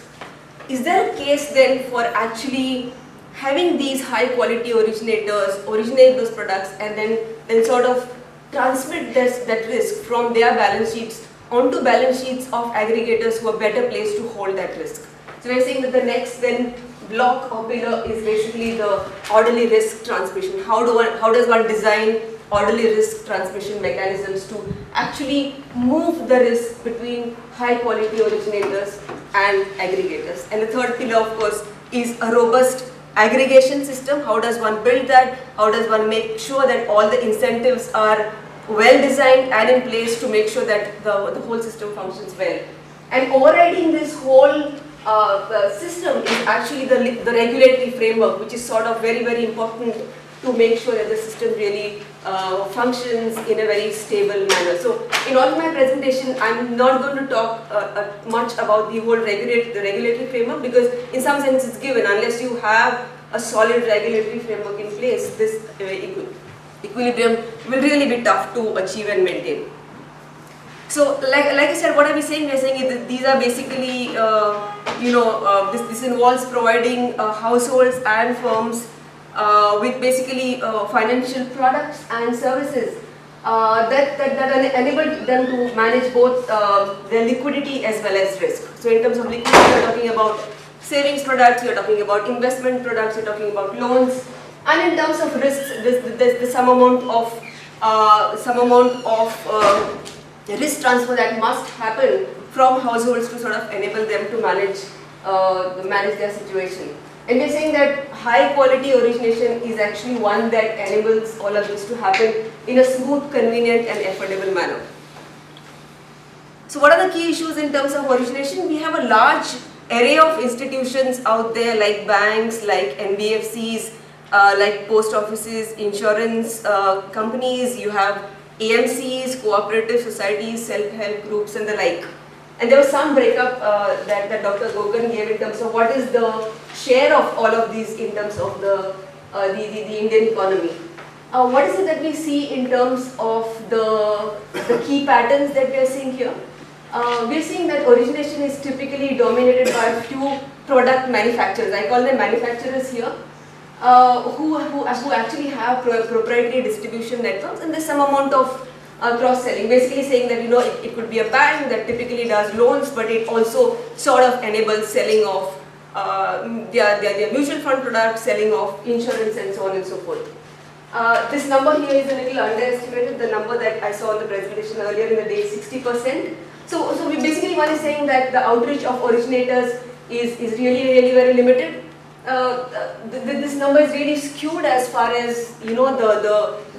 Is there a case then for actually having these high quality originators originate those products and then sort of transmit that risk from their balance sheets onto balance sheets of aggregators who are better placed to hold that risk? So we're saying that the next then block or pillar is basically the orderly risk transmission. How does one design orderly risk transmission mechanisms to actually move the risk between high quality originators and aggregators? And the third pillar, of course, is a robust aggregation system. How does one build that? How does one make sure that all the incentives are well designed and in place to make sure that the whole system functions well? And overriding this whole system is actually the regulatory framework, which is sort of very, very important to make sure that the system really functions in a very stable manner. So in all my presentation, I'm not going to talk much about the whole regulatory framework, because in some sense it's given. Unless you have a solid regulatory framework in place, this equilibrium will really be tough to achieve and maintain. So, like I said, what are we saying? We are saying that these are basically, this involves providing households and firms with basically financial products and services that enable them to manage both their liquidity as well as risk. So, in terms of liquidity, we are talking about savings products, we are talking about investment products, we are talking about loans, and in terms of risks, there's some amount of risk transfer that must happen from households to sort of enable them to manage their situation. And we're saying that high quality origination is actually one that enables all of this to happen in a smooth, convenient and affordable manner. So what are the key issues in terms of origination? We have a large array of institutions out there, like banks, like NBFCs, like post offices, insurance companies. You have AMCs, cooperative societies, self-help groups and the like. And there was some breakup that Dr. Gogan gave in terms of what is the share of all of these in terms of the Indian economy. What is it that we see in terms of the key patterns that we are seeing here? We are seeing that origination is typically dominated by a few product manufacturers. I call them manufacturers here. Who actually have proprietary distribution networks, and there's some amount of cross-selling, basically saying that it could be a bank that typically does loans, but it also sort of enables selling of their mutual fund products, selling of insurance and so on and so forth. This number here is a little underestimated. The number that I saw in the presentation earlier in the day is 60%. So we basically one is saying that the outreach of originators is really very limited. This number is really skewed as far as the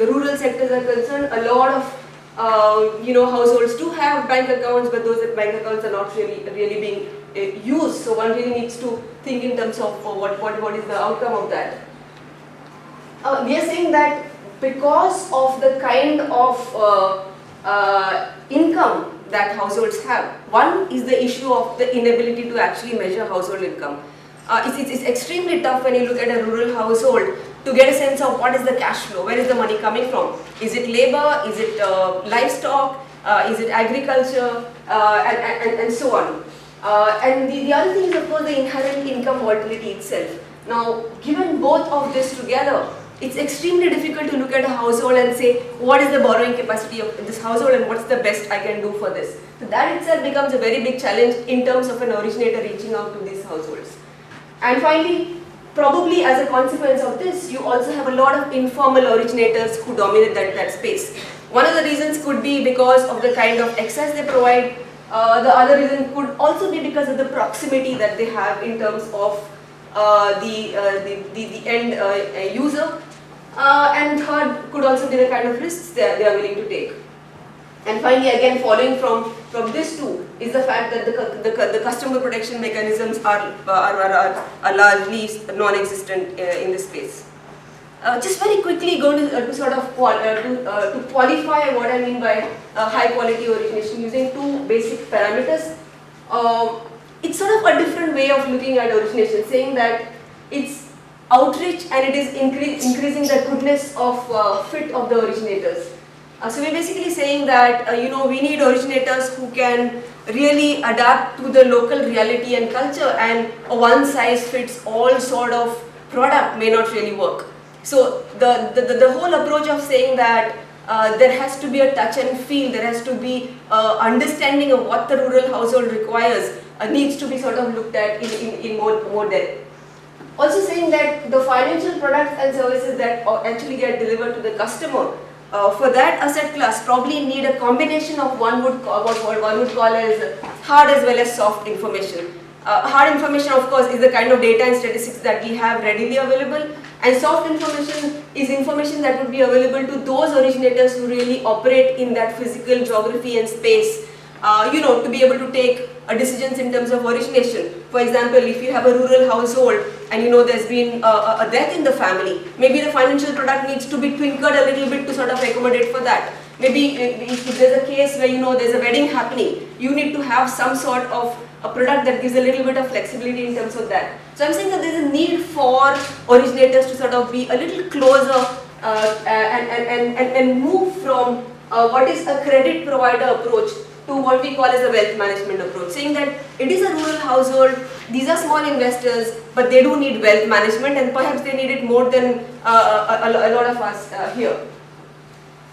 rural sectors are concerned. A lot of households do have bank accounts, but those bank accounts are not really being used. So one really needs to think in terms of what is the outcome of that. We are saying that because of the kind of income that households have, one is the issue of the inability to actually measure household income. It's extremely tough when you look at a rural household to get a sense of what is the cash flow, where is the money coming from. Is it labor, is it livestock, is it agriculture, and so on. And the other thing is of course the inherent income volatility itself. Now given both of this together, it's extremely difficult to look at a household and say what is the borrowing capacity of this household and what's the best I can do for this. So that itself becomes a very big challenge in terms of an originator reaching out to these households. And finally, probably as a consequence of this, you also have a lot of informal originators who dominate that space. One of the reasons could be because of the kind of access they provide. The other reason could also be because of the proximity that they have in terms of the end user. And third could also be the kind of risks they are willing to take. And finally, again, following from this too is the fact that the customer protection mechanisms are largely non-existent in this space. Just very quickly going to sort of to qualify what I mean by high quality origination using two basic parameters. It's sort of a different way of looking at origination, saying that it's outreach and it is increasing the goodness of fit of the originators. So we're basically saying that we need originators who can really adapt to the local reality and culture, and a one size fits all sort of product may not really work. So the whole approach of saying that there has to be a touch and feel, there has to be understanding of what the rural household requires needs to be sort of looked at in more depth. Also saying that the financial products and services that actually get delivered to the customer, for that asset class probably need a combination of what one would call as hard as well as soft information. Hard information of course is the kind of data and statistics that we have readily available, and soft information is information that would be available to those originators who really operate in that physical geography and space to be able to take decisions in terms of origination. For example, if you have a rural household and there's been a death in the family, maybe the financial product needs to be tinkered a little bit to sort of accommodate for that. Maybe if there's a case where there's a wedding happening, you need to have some sort of a product that gives a little bit of flexibility in terms of that. So I'm saying that there's a need for originators to sort of be a little closer and move from what is a credit provider approach to what we call as a wealth management approach, saying that it is a rural household, these are small investors, but they do need wealth management, and perhaps they need it more than a lot of us here.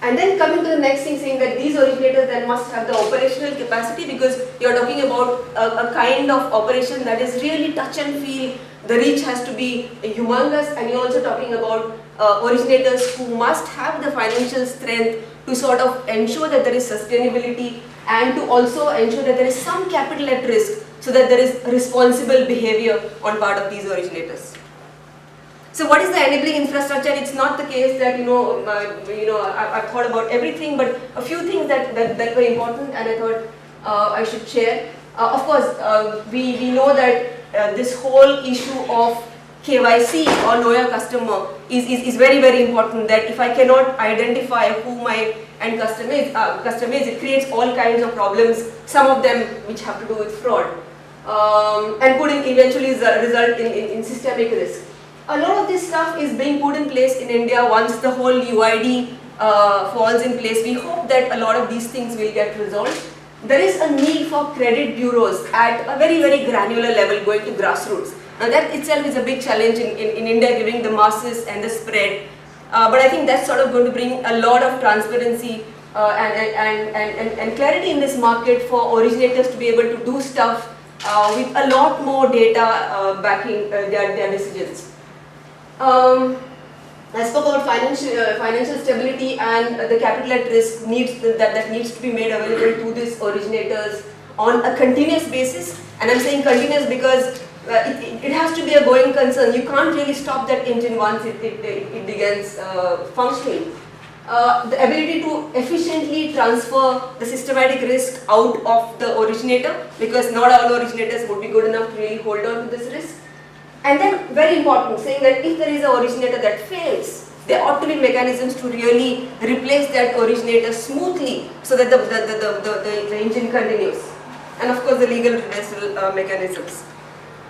And then coming to the next thing, saying that these originators then must have the operational capacity, because you're talking about a kind of operation that is really touch and feel. The reach has to be humongous, and you're also talking about originators who must have the financial strength to sort of ensure that there is sustainability, and to also ensure that there is some capital at risk, so that there is responsible behavior on part of these originators. So what is the enabling infrastructure? It's not the case that I've thought about everything, but a few things that were important, and I thought I should share. Of course, we know that this whole issue of KYC or know your customer is very, very important. That if I cannot identify who my end customer is, it creates all kinds of problems. Some of them which have to do with fraud, and could eventually result in systemic risk. A lot of this stuff is being put in place in India once the whole UID falls in place. We hope that a lot of these things will get resolved. There is a need for credit bureaus at a very, very granular level, going to grassroots. Now that itself is a big challenge in India, giving the masses and the spread. But I think that's sort of going to bring a lot of transparency and clarity in this market for originators to be able to do stuff with a lot more data backing their decisions. I spoke about financial stability and the capital at risk that needs to be made available to these originators on a continuous basis. And I'm saying continuous because it has to be a going concern. You can't really stop that engine once it begins functioning. The ability to efficiently transfer the systematic risk out of the originator, because not all originators would be good enough to really hold on to this risk. And then, very important, saying that if there is an originator that fails, there ought to be mechanisms to really replace that originator smoothly, so that the engine continues. And of course, the legal redressal mechanisms.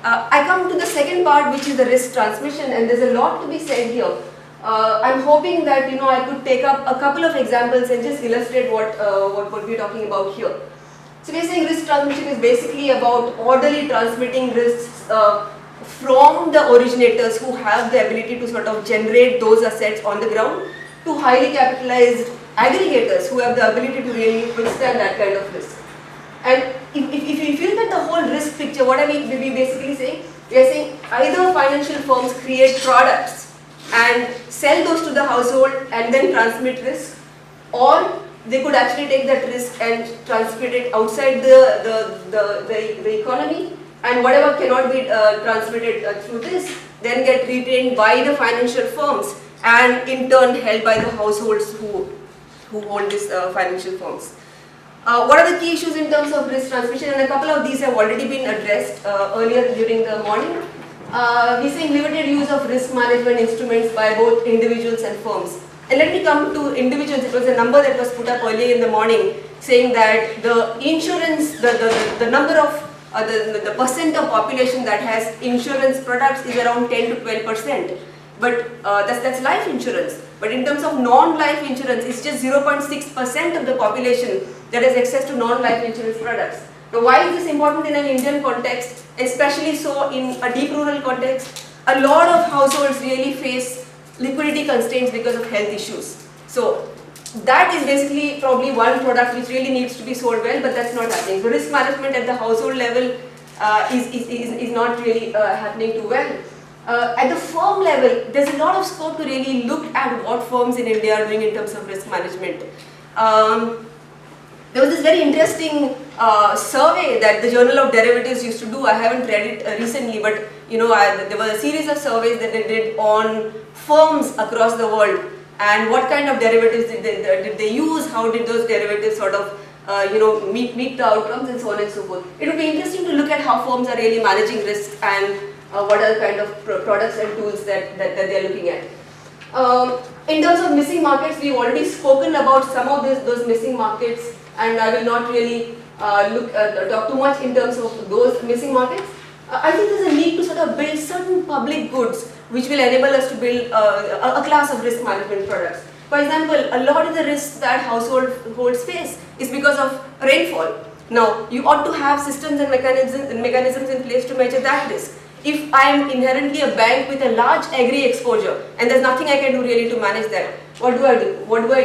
I come to the second part, which is the risk transmission, and there's a lot to be said here. I'm hoping that I could take up a couple of examples and just illustrate what we're talking about here. So we're saying risk transmission is basically about orderly transmitting risks from the originators who have the ability to sort of generate those assets on the ground to highly capitalized aggregators who have the ability to really withstand that kind of risk. And if you look at the whole risk picture, what are we basically saying? We are saying either financial firms create products and sell those to the household and then transmit risk, or they could actually take that risk and transmit it outside the economy, and whatever cannot be transmitted through this then get retained by the financial firms and in turn held by the households who hold these financial firms. What are the key issues in terms of risk transmission? And a couple of these have already been addressed earlier during the morning. We're saying limited use of risk management instruments by both individuals and firms. And let me come to individuals. It was a number that was put up earlier in the morning, saying that the insurance, the number of the percent of population that has insurance products is around 10 to 12%. But that's life insurance. But in terms of non-life insurance, it's just 0.6% of the population that has access to non-life insurance products. Now, why is this important in an Indian context, especially so in a deep rural context? A lot of households really face liquidity constraints because of health issues. So that is basically probably one product which really needs to be sold well, but that's not happening. So risk management at the household level is not really happening too well. At the firm level, there's a lot of scope to really look at what firms in India are doing in terms of risk management. There was this very interesting survey that the Journal of Derivatives used to do. I haven't read it recently, but there was a series of surveys that they did on firms across the world and what kind of derivatives did they use, how did those derivatives sort of meet the outcomes and so on and so forth. It would be interesting to look at how firms are really managing risk and what are the kind of products and tools that they are looking at. In terms of missing markets, we've already spoken about some of those missing markets, and I will not really talk too much in terms of those missing markets. I think there's a need to sort of build certain public goods which will enable us to build a class of risk management products. For example, a lot of the risks that households face is because of rainfall. Now, you ought to have systems and mechanisms in place to measure that risk. If I am inherently a bank with a large agri exposure and there's nothing I can do really to manage that, what do I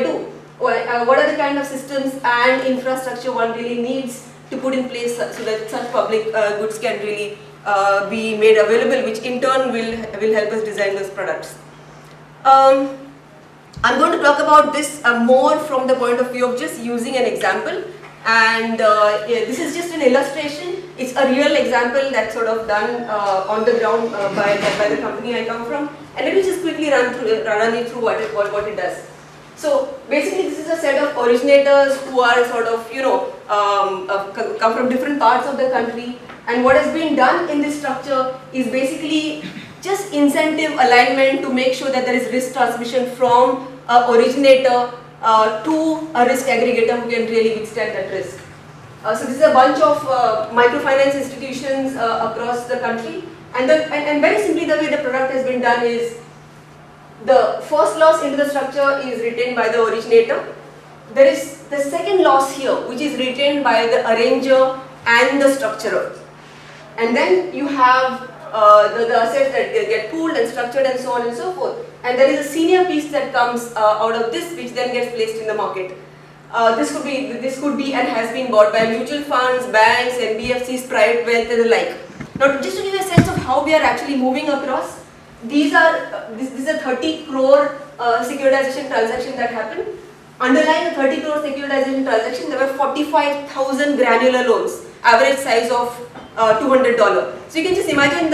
do? What are the kind of systems and infrastructure one really needs to put in place so that such public goods can really be made available, which in turn will help us design those products. I'm going to talk about this more from the point of view of just using an example, and this is just an illustration. It's a real example that's sort of done on the ground by the company I come from, and let me just quickly run you through what it does. So basically, this is a set of originators who are sort of come from different parts of the country, and what has been done in this structure is basically just incentive alignment to make sure that there is risk transmission from originator to a risk aggregator who can really withstand that risk. So this is a bunch of microfinance institutions across the country, and very simply the way the product has been done is the first loss into the structure is retained by the originator. There is the second loss here, which is retained by the arranger and the structurer, and then you have the assets that get pooled and structured and so on and so forth. And there is a senior piece that comes out of this, which then gets placed in the market. This could be and has been bought by mutual funds, banks, NBFCs, private wealth, and the like. Now, just to give you a sense of how we are actually moving across, this is a 30 crore securitization transaction that happened. Underlying the 30 crore securitization transaction, there were 45,000 granular loans, average size of $200. So you can just imagine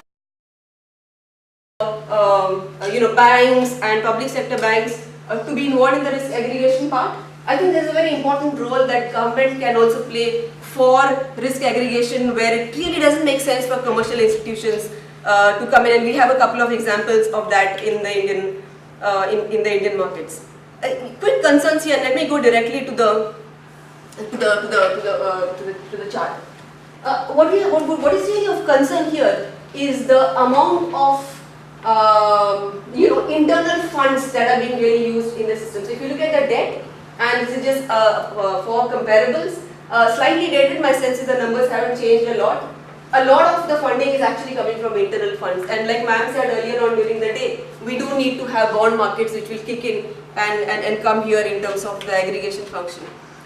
banks and public sector banks to be involved in the risk aggregation part. I think there's a very important role that government can also play for risk aggregation, where it really doesn't make sense for commercial institutions to come in, and we have a couple of examples of that in the Indian markets. Quick concerns here. Let me go directly to the chart. What is really of concern here is the amount of internal funds that are being really used in the system. So if you look at the debt, and this is just for comparables, slightly dated, my sense is the numbers haven't changed a lot. A lot of the funding is actually coming from internal funds, and like ma'am said earlier on during the day, we do need to have bond markets which will kick in and come here in terms of the aggregation function.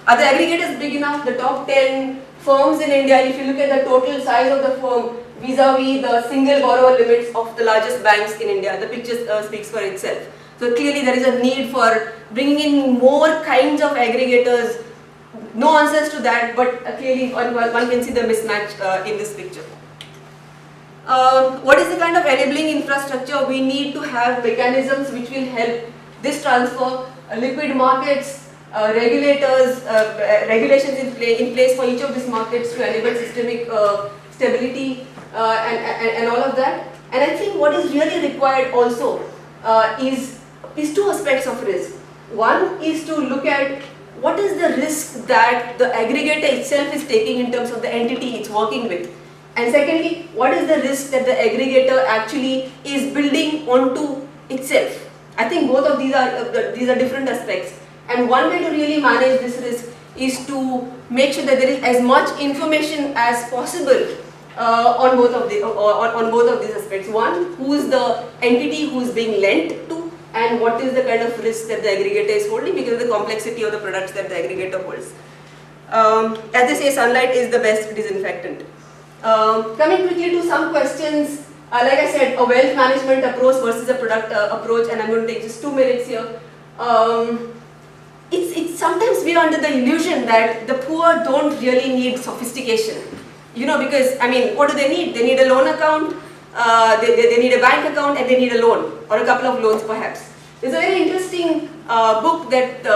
Are the aggregators big enough? The top 10 firms in India, if you look at the total size of the firm vis-a-vis the single borrower limits of the largest banks in India, the picture speaks for itself. So clearly there is a need for bringing in more kinds of aggregators. No answers to that, but clearly one can see the mismatch in this picture. What is the kind of enabling infrastructure? We need to have mechanisms which will help this transfer, liquid markets, regulators, regulations in place for each of these markets to enable systemic stability and all of that. And I think what is really required also is two aspects of risk. One is to look at what is the risk that the aggregator itself is taking in terms of the entity it's working with. And secondly, what is the risk that the aggregator actually is building onto itself? I think both of these are different aspects. And one way to really manage this risk is to make sure that there is as much information as possible on both of these aspects. One, who is the entity who is being lent to, and what is the kind of risk that the aggregator is holding because of the complexity of the products that the aggregator holds. As they say, sunlight is the best disinfectant. Coming quickly to some questions, like I said, a wealth management approach versus a product approach, and I'm going to take just 2 minutes here. It's sometimes we are under the illusion that the poor don't really need sophistication. Because, what do they need? They need a loan account, they need a bank account, and they need a loan, or a couple of loans perhaps. There's a very interesting book that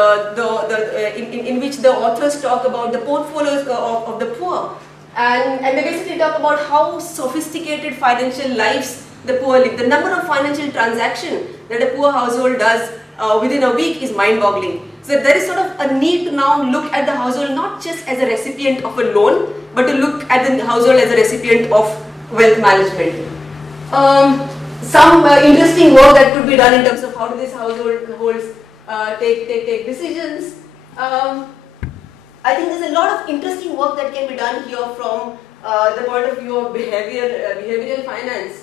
in which the authors talk about the portfolios of the poor, and they basically talk about how sophisticated financial lives the poor live. The number of financial transactions that a poor household does within a week is mind-boggling. So there is sort of a need to now look at the household not just as a recipient of a loan, but to look at the household as a recipient of wealth management. Some interesting work that could be done in terms of how do these households take decisions. I think there's a lot of interesting work that can be done here from the point of view of behavioral finance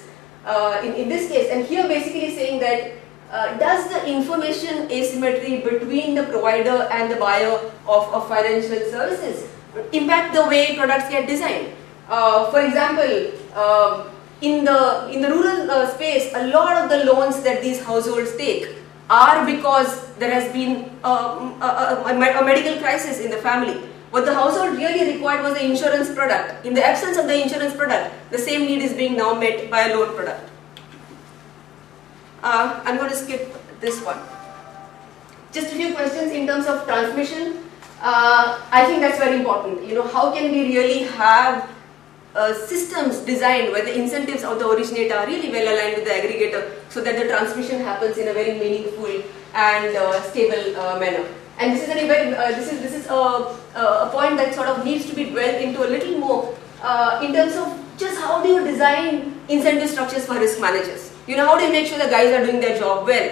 in this case. And here basically saying that does the information asymmetry between the provider and the buyer of financial services impact the way products get designed? For example, in the rural space, a lot of the loans that these households take are because there has been a medical crisis in the family. What the household really required was the insurance product. In the absence of the insurance product, the same need is being now met by a loan product. I'm going to skip this one. Just a few questions in terms of transmission. I think that's very important. You know, how can we really have systems designed where the incentives of the originator are really well aligned with the aggregator, so that the transmission happens in a very meaningful and stable manner. And this is a point that sort of needs to be dwelled into a little more in terms of just how do you design incentive structures for risk managers. You know, how do you make sure the guys are doing their job well?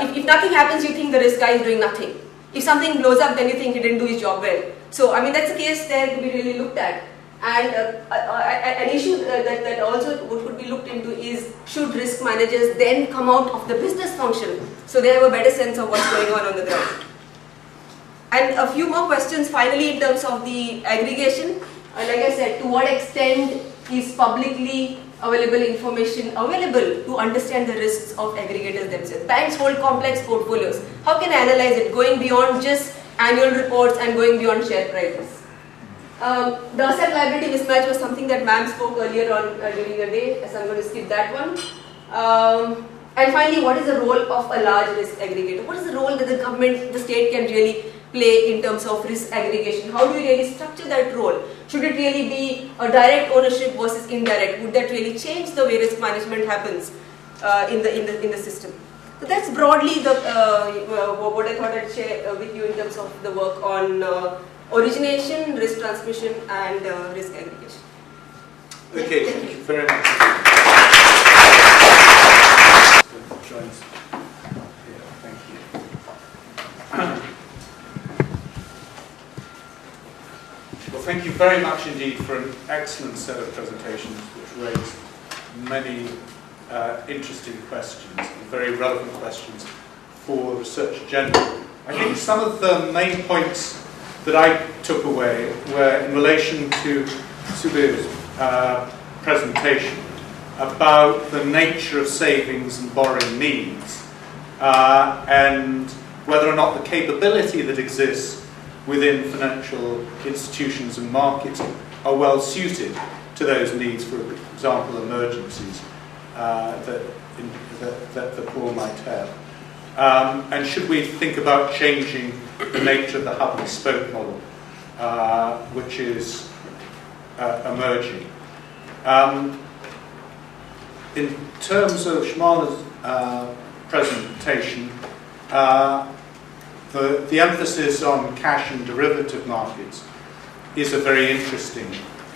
If nothing happens, you think the risk guy is doing nothing. If something blows up, then you think he didn't do his job well. So, I mean, that's a case there to be really looked at. And an issue that also could be looked into is, should risk managers then come out of the business function so they have a better sense of what's going on the ground? And a few more questions finally in terms of the aggregation. Like I said, to what extent is publicly available information available to understand the risks of aggregators themselves? Banks hold complex portfolios. How can I analyze it, going beyond just annual reports and going beyond share prices? The asset liability mismatch was something that ma'am spoke earlier on during the day, so I'm going to skip that one. And finally, what is the role of a large risk aggregator? What is the role that the government, the state can really play in terms of risk aggregation? How do we really structure that role? Should it really be a direct ownership versus indirect? Would that really change the way risk management happens in the system? So that's broadly the what I thought I'd share with you in terms of the work on origination, risk transmission, and risk aggregation. Okay, thank you very much. Thank you. Well, thank you very much indeed for an excellent set of presentations which raised many interesting questions, and very relevant questions for research generally. I think some of the main points that I took away were in relation to Subir's presentation about the nature of savings and borrowing needs, and whether or not the capability that exists within financial institutions and markets are well suited to those needs, for example, emergencies that the poor might have. And should we think about changing the nature of the hub and spoke model, which is emerging? In terms of Shmala's presentation, the emphasis on cash and derivative markets is a very interesting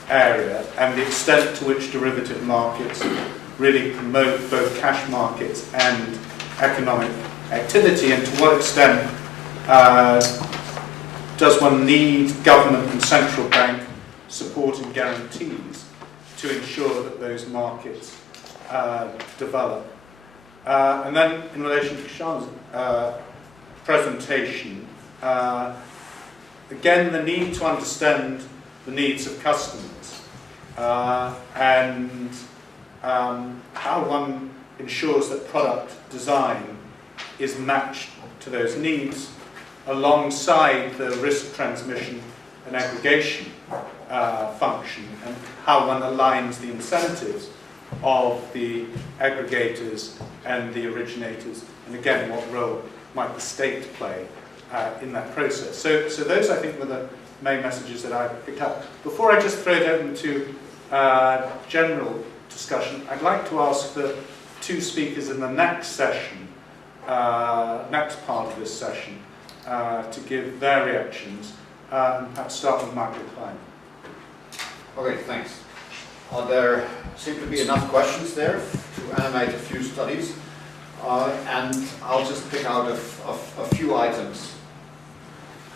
area, and the extent to which derivative markets really promote both cash markets and economic activity, and to what extent does one need government and central bank support and guarantees to ensure that those markets develop. And then in relation to Sean's presentation, again the need to understand the needs of customers and how one ensures that product design is matched to those needs alongside the risk transmission and aggregation function, and how one aligns the incentives of the aggregators and the originators And again, what role might the state play in that process? So those, I think, were the main messages that I picked up. Before I just throw it open to general discussion, I'd like to ask the two speakers in the next session, next part of this session, to give their reactions. Perhaps start with Michael Klein. Okay, thanks. There seem to be enough questions there to animate a few studies, and I'll just pick out a few items.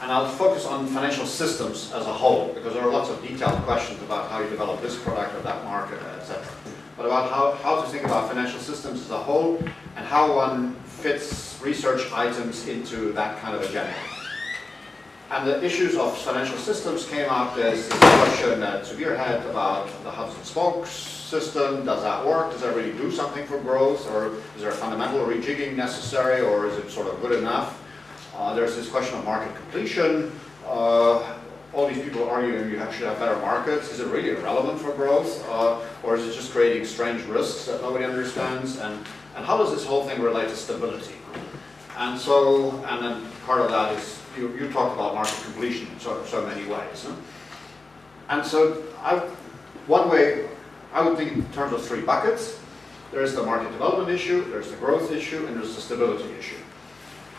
And I'll focus on financial systems as a whole, because there are lots of detailed questions about how you develop this product or that market, etc. But about how to think about financial systems as a whole, and how one fits research items into that kind of agenda. And the issues of financial systems came up. There's this question that Sudhir had about the hubs and spokes system. Does that work? Does that really do something for growth? Or is there a fundamental rejigging necessary? Or is it sort of good enough? There's this question of market completion. All these people arguing you should have better markets. Is it really relevant for growth? Or is it just creating strange risks that nobody understands? And how does this whole thing relate to stability? And then part of that is, you talked about market completion in so many ways. Huh? And so one way, I would think in terms of three buckets. There's the market development issue, there's the growth issue, and there's the stability issue.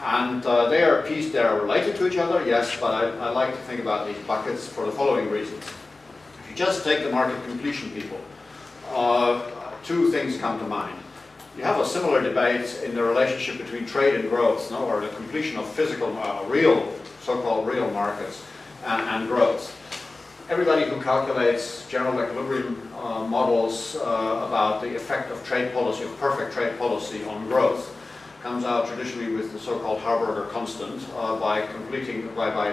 And they are related to each other, yes, but I like to think about these buckets for the following reasons. If you just take the market completion people, two things come to mind. You have a similar debate in the relationship between trade and growth, no? Or the completion of physical, so-called real markets and growth. Everybody who calculates general equilibrium models about the effect of trade policy, of perfect trade policy on growth, comes out traditionally with the so-called Harburger constant. By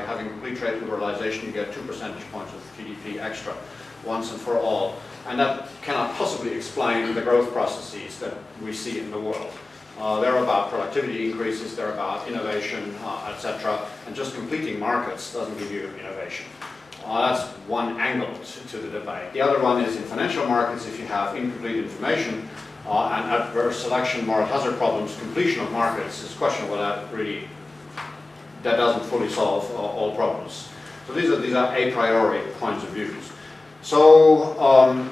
having complete trade liberalization, you get 2 percentage points of GDP extra, once and for all. And that cannot possibly explain the growth processes that we see in the world. They're about productivity increases, they're about innovation, etc. And just completing markets doesn't give you innovation. That's one angle to the debate. The other one is in financial markets, if you have incomplete information and adverse selection, moral hazard problems, completion of markets is a question of whether that doesn't fully solve all problems. So these are a priori points of views. So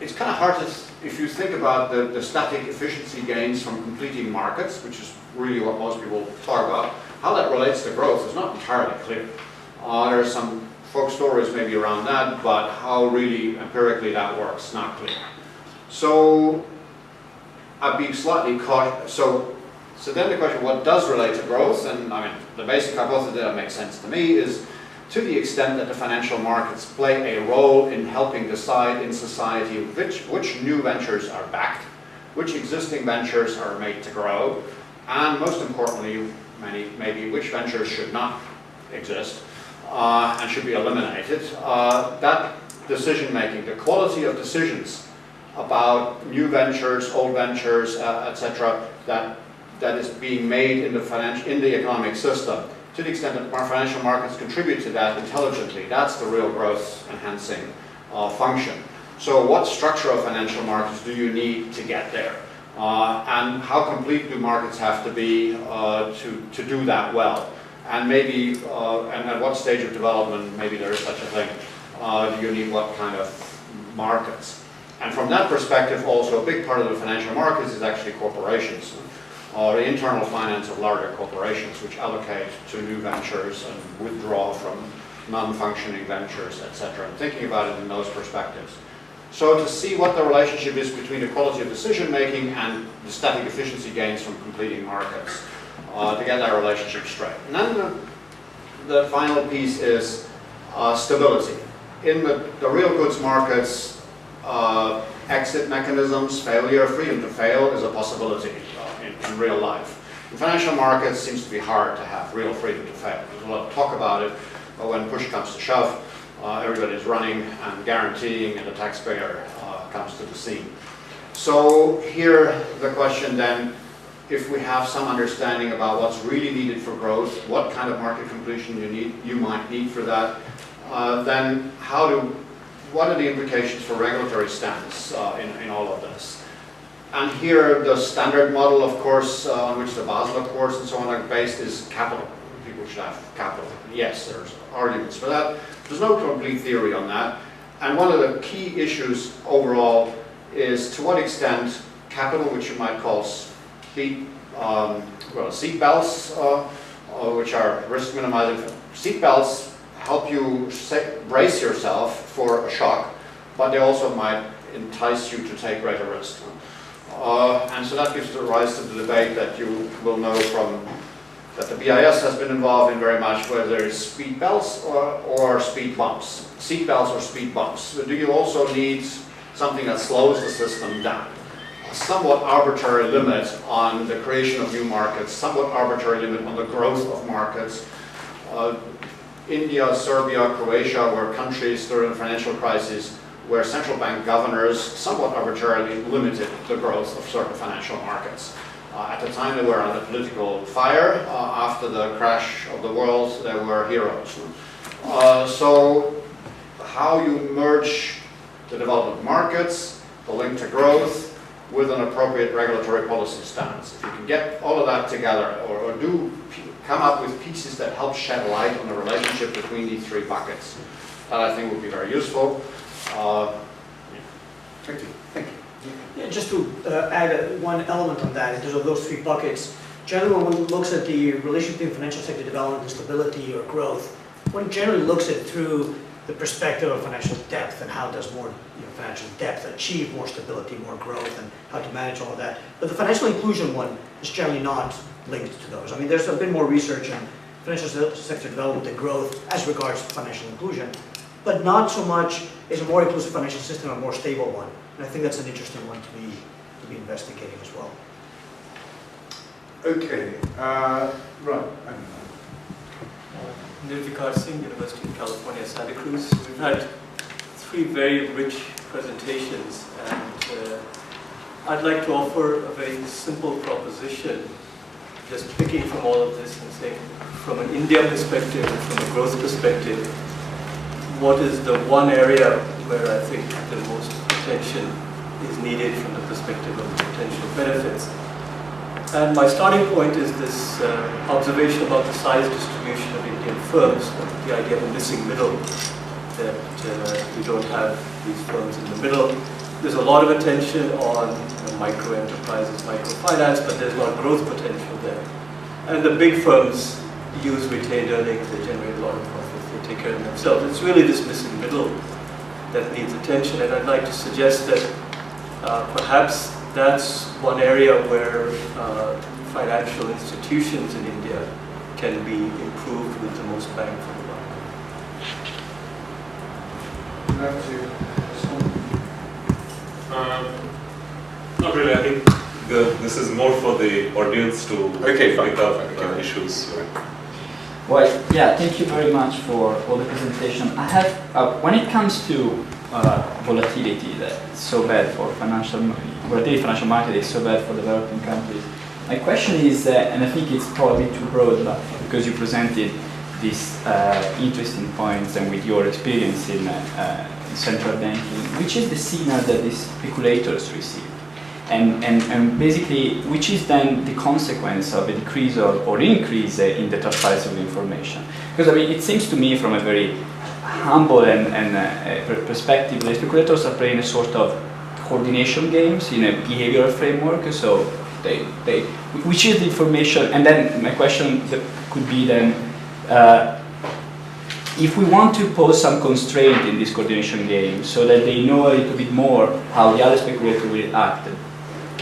it's kind of hard to, if you think about the static efficiency gains from completing markets, which is really what most people talk about, how that relates to growth is not entirely clear. There are some folk stories maybe around that, but how really empirically that works, not clear. So I'd be slightly cautious. So then the question, what does relate to growth? And I mean, the basic hypothesis that makes sense to me is, to the extent that the financial markets play a role in helping decide in society which new ventures are backed, which existing ventures are made to grow, and most importantly, maybe which ventures should not exist and should be eliminated. That decision making, the quality of decisions about new ventures, old ventures, etc., that is being made in the economic system, to the extent that our financial markets contribute to that intelligently, that's the real growth enhancing function. So what structure of financial markets do you need to get there? And how complete do markets have to be to do that well? And maybe, and at what stage of development, maybe there is such a thing, do you need what kind of markets? And from that perspective also, a big part of the financial markets is actually corporations. The internal finance of larger corporations, which allocate to new ventures and withdraw from non-functioning ventures, etc. And thinking about it in those perspectives. So to see what the relationship is between the quality of decision making and the static efficiency gains from completing markets, to get that relationship straight. And then the final piece is stability. In the real goods markets, exit mechanisms, failure, freedom to fail is a possibility in real life. In financial markets, it seems to be hard to have real freedom to fail. There's a lot of talk about it, but when push comes to shove, everybody's running and guaranteeing, and the taxpayer comes to the scene. So here the question then, if we have some understanding about what's really needed for growth, what kind of market completion you might need for that, then what are the implications for regulatory stance in all of this? And here the standard model, of course, on which the Basel Accords and so on are based is capital. People should have capital. Yes, there's arguments for that. There's no complete theory on that. And one of the key issues overall is to what extent capital, which you might call seat belts, which are risk minimizing. Seat belts help you brace yourself for a shock, but they also might entice you to take greater risk. And so that gives rise to the debate that you will know from that the BIS has been involved in very much, whether it's speed belts or speed bumps, seat belts or speed bumps. So do you also need something that slows the system down? A somewhat arbitrary limit on the creation of new markets, somewhat arbitrary limit on the growth of markets. India, Serbia, Croatia were countries during the financial crisis where central bank governors somewhat arbitrarily limited the growth of certain financial markets. At the time they were under political fire. After the crash of the world, they were heroes. So how you merge the development of markets, the link to growth, with an appropriate regulatory policy stance. If you can get all of that together, or do come up with pieces that help shed light on the relationship between these three buckets, that I think would be very useful. Thank you. Thank you. Yeah, just to add one element on that, in terms of those three buckets, generally when one looks at the relationship between financial sector development and stability or growth, one generally looks at it through the perspective of financial depth and how does more financial depth achieve more stability, more growth, and how to manage all of that. But the financial inclusion one is generally not linked to those. I mean, there's a bit more research on financial sector development and growth as regards to financial inclusion, but not so much is a more inclusive financial system a more stable one. And I think that's an interesting one to be investigating as well. Okay, right. Nirvikar Singh, University of California, Santa Cruz. We've had three very rich presentations, and I'd like to offer a very simple proposition, just picking from all of this and saying, from an India perspective and from a growth perspective, what is the one area where I think the most attention is needed from the perspective of the potential benefits. And my starting point is this observation about the size distribution of Indian firms, the idea of a missing middle, that we don't have these firms in the middle. There's a lot of attention on micro enterprises, microfinance, but there's a lot of growth potential there. And the big firms use retained earnings, they generate a lot of profits, they take care of themselves. It's really this missing middle that needs attention, and I'd like to suggest that perhaps that's one area where financial institutions in India can be improved with the most bang for the buck. Not really. I think this is more for the audience to pick up issues. Well, yeah, thank you very much for all the presentation. I have, when it comes to volatility that's so bad for financial market is so bad for developing countries. My question is, and I think it's probably too broad, but because you presented these interesting points and with your experience in central banking, which is the signal that these speculators receive? And basically, which is then the consequence of a decrease or increase in the transparency of information? Because I mean, it seems to me from a very humble and perspective, the speculators are playing a sort of coordination games in a behavioral framework. So which is the information? And then my question could be then, if we want to pose some constraint in this coordination game so that they know a little bit more how the other speculator will act,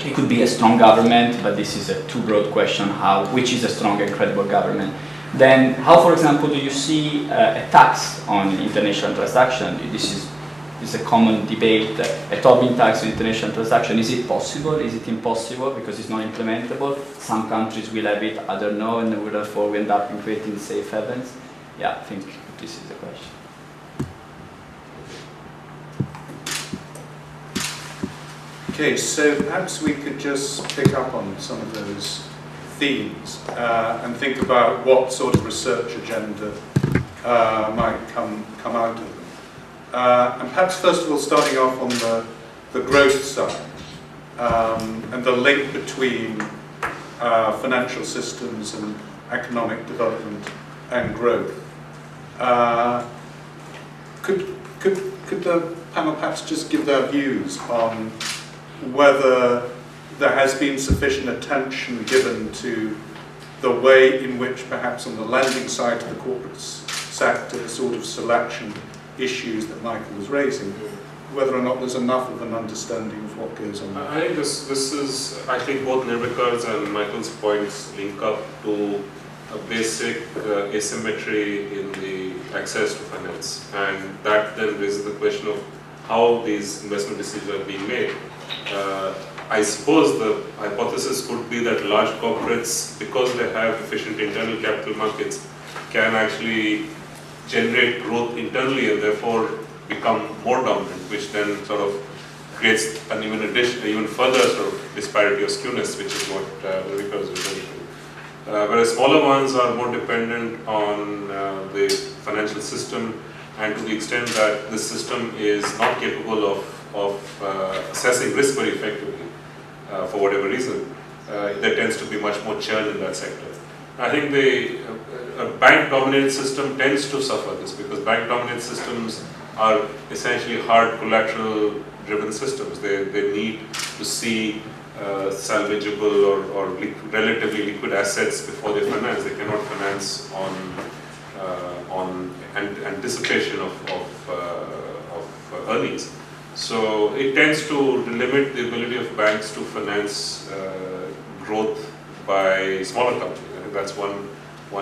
it could be a strong government, but this is a too broad question, which is a strong and credible government. Then how, for example, do you see a tax on international transaction? This is a common debate, a Tobin tax on international transaction. Is it possible? Is it impossible because it's not implementable? Some countries will have it, others no, and therefore we end up in creating safe havens. Yeah, I think this is the question. Okay, so perhaps we could just pick up on some of those themes and think about what sort of research agenda might come out of them. And perhaps first of all, starting off on the growth side. and the link between financial systems and economic development and growth. Could the panel perhaps just give their views on whether there has been sufficient attention given to the way in which perhaps on the lending side of the corporate sector, the sort of selection issues that Michael was raising, whether or not there's enough of an understanding of what goes on. I think this is, I think both Nirvikar's and Michael's points link up to a basic asymmetry in the access to finance, and that then raises the question of how these investment decisions are being made. I suppose the hypothesis could be that large corporates, because they have efficient internal capital markets, can actually generate growth internally and therefore become more dominant, which then sort of creates an even further sort of disparity or skewness, which is what Nirvikar is referring to. Whereas smaller ones are more dependent on the financial system, and to the extent that the system is not capable of assessing risk very effectively for whatever reason, there tends to be much more churn in that sector. I think a bank-dominated system tends to suffer this, because bank-dominated systems are essentially hard collateral-driven systems. They need to see salvageable or relatively liquid assets before they finance. They cannot finance on anticipation of earnings. So it tends to limit the ability of banks to finance growth by smaller companies. I think that's one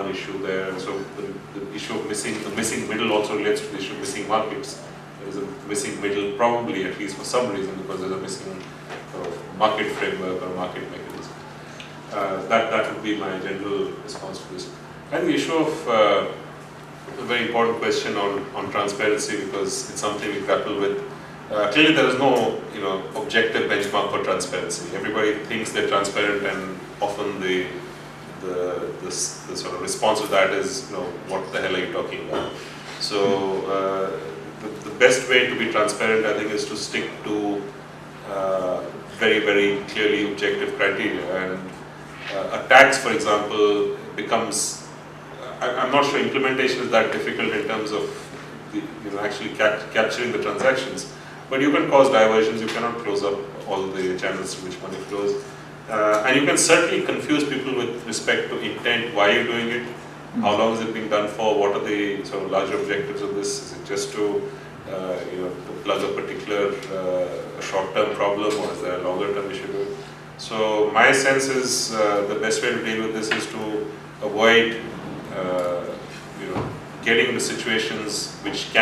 issue there. And so the issue of the missing middle also relates to the issue of missing markets. There is a missing middle, probably at least for some reason, because there's a missing sort of market framework or market mechanism. That would be my general response to this. And the issue of a very important question on transparency, because it's something we grapple with. Clearly, there is no objective benchmark for transparency. Everybody thinks they're transparent, and often the sort of response to that is, what the hell are you talking about? So the best way to be transparent, I think, is to stick to very, very clearly objective criteria. And a tax, for example, becomes, I'm not sure implementation is that difficult in terms of actually capturing the transactions. But you can cause diversions, you cannot close up all the channels through which money flows. And you can certainly confuse people with respect to intent. Why are you doing it? How long is it being done for? What are the sort of larger objectives of this? Is it just to plug a particular short-term problem, or is there a longer-term issue to it? So my sense is the best way to deal with this is to avoid getting into situations which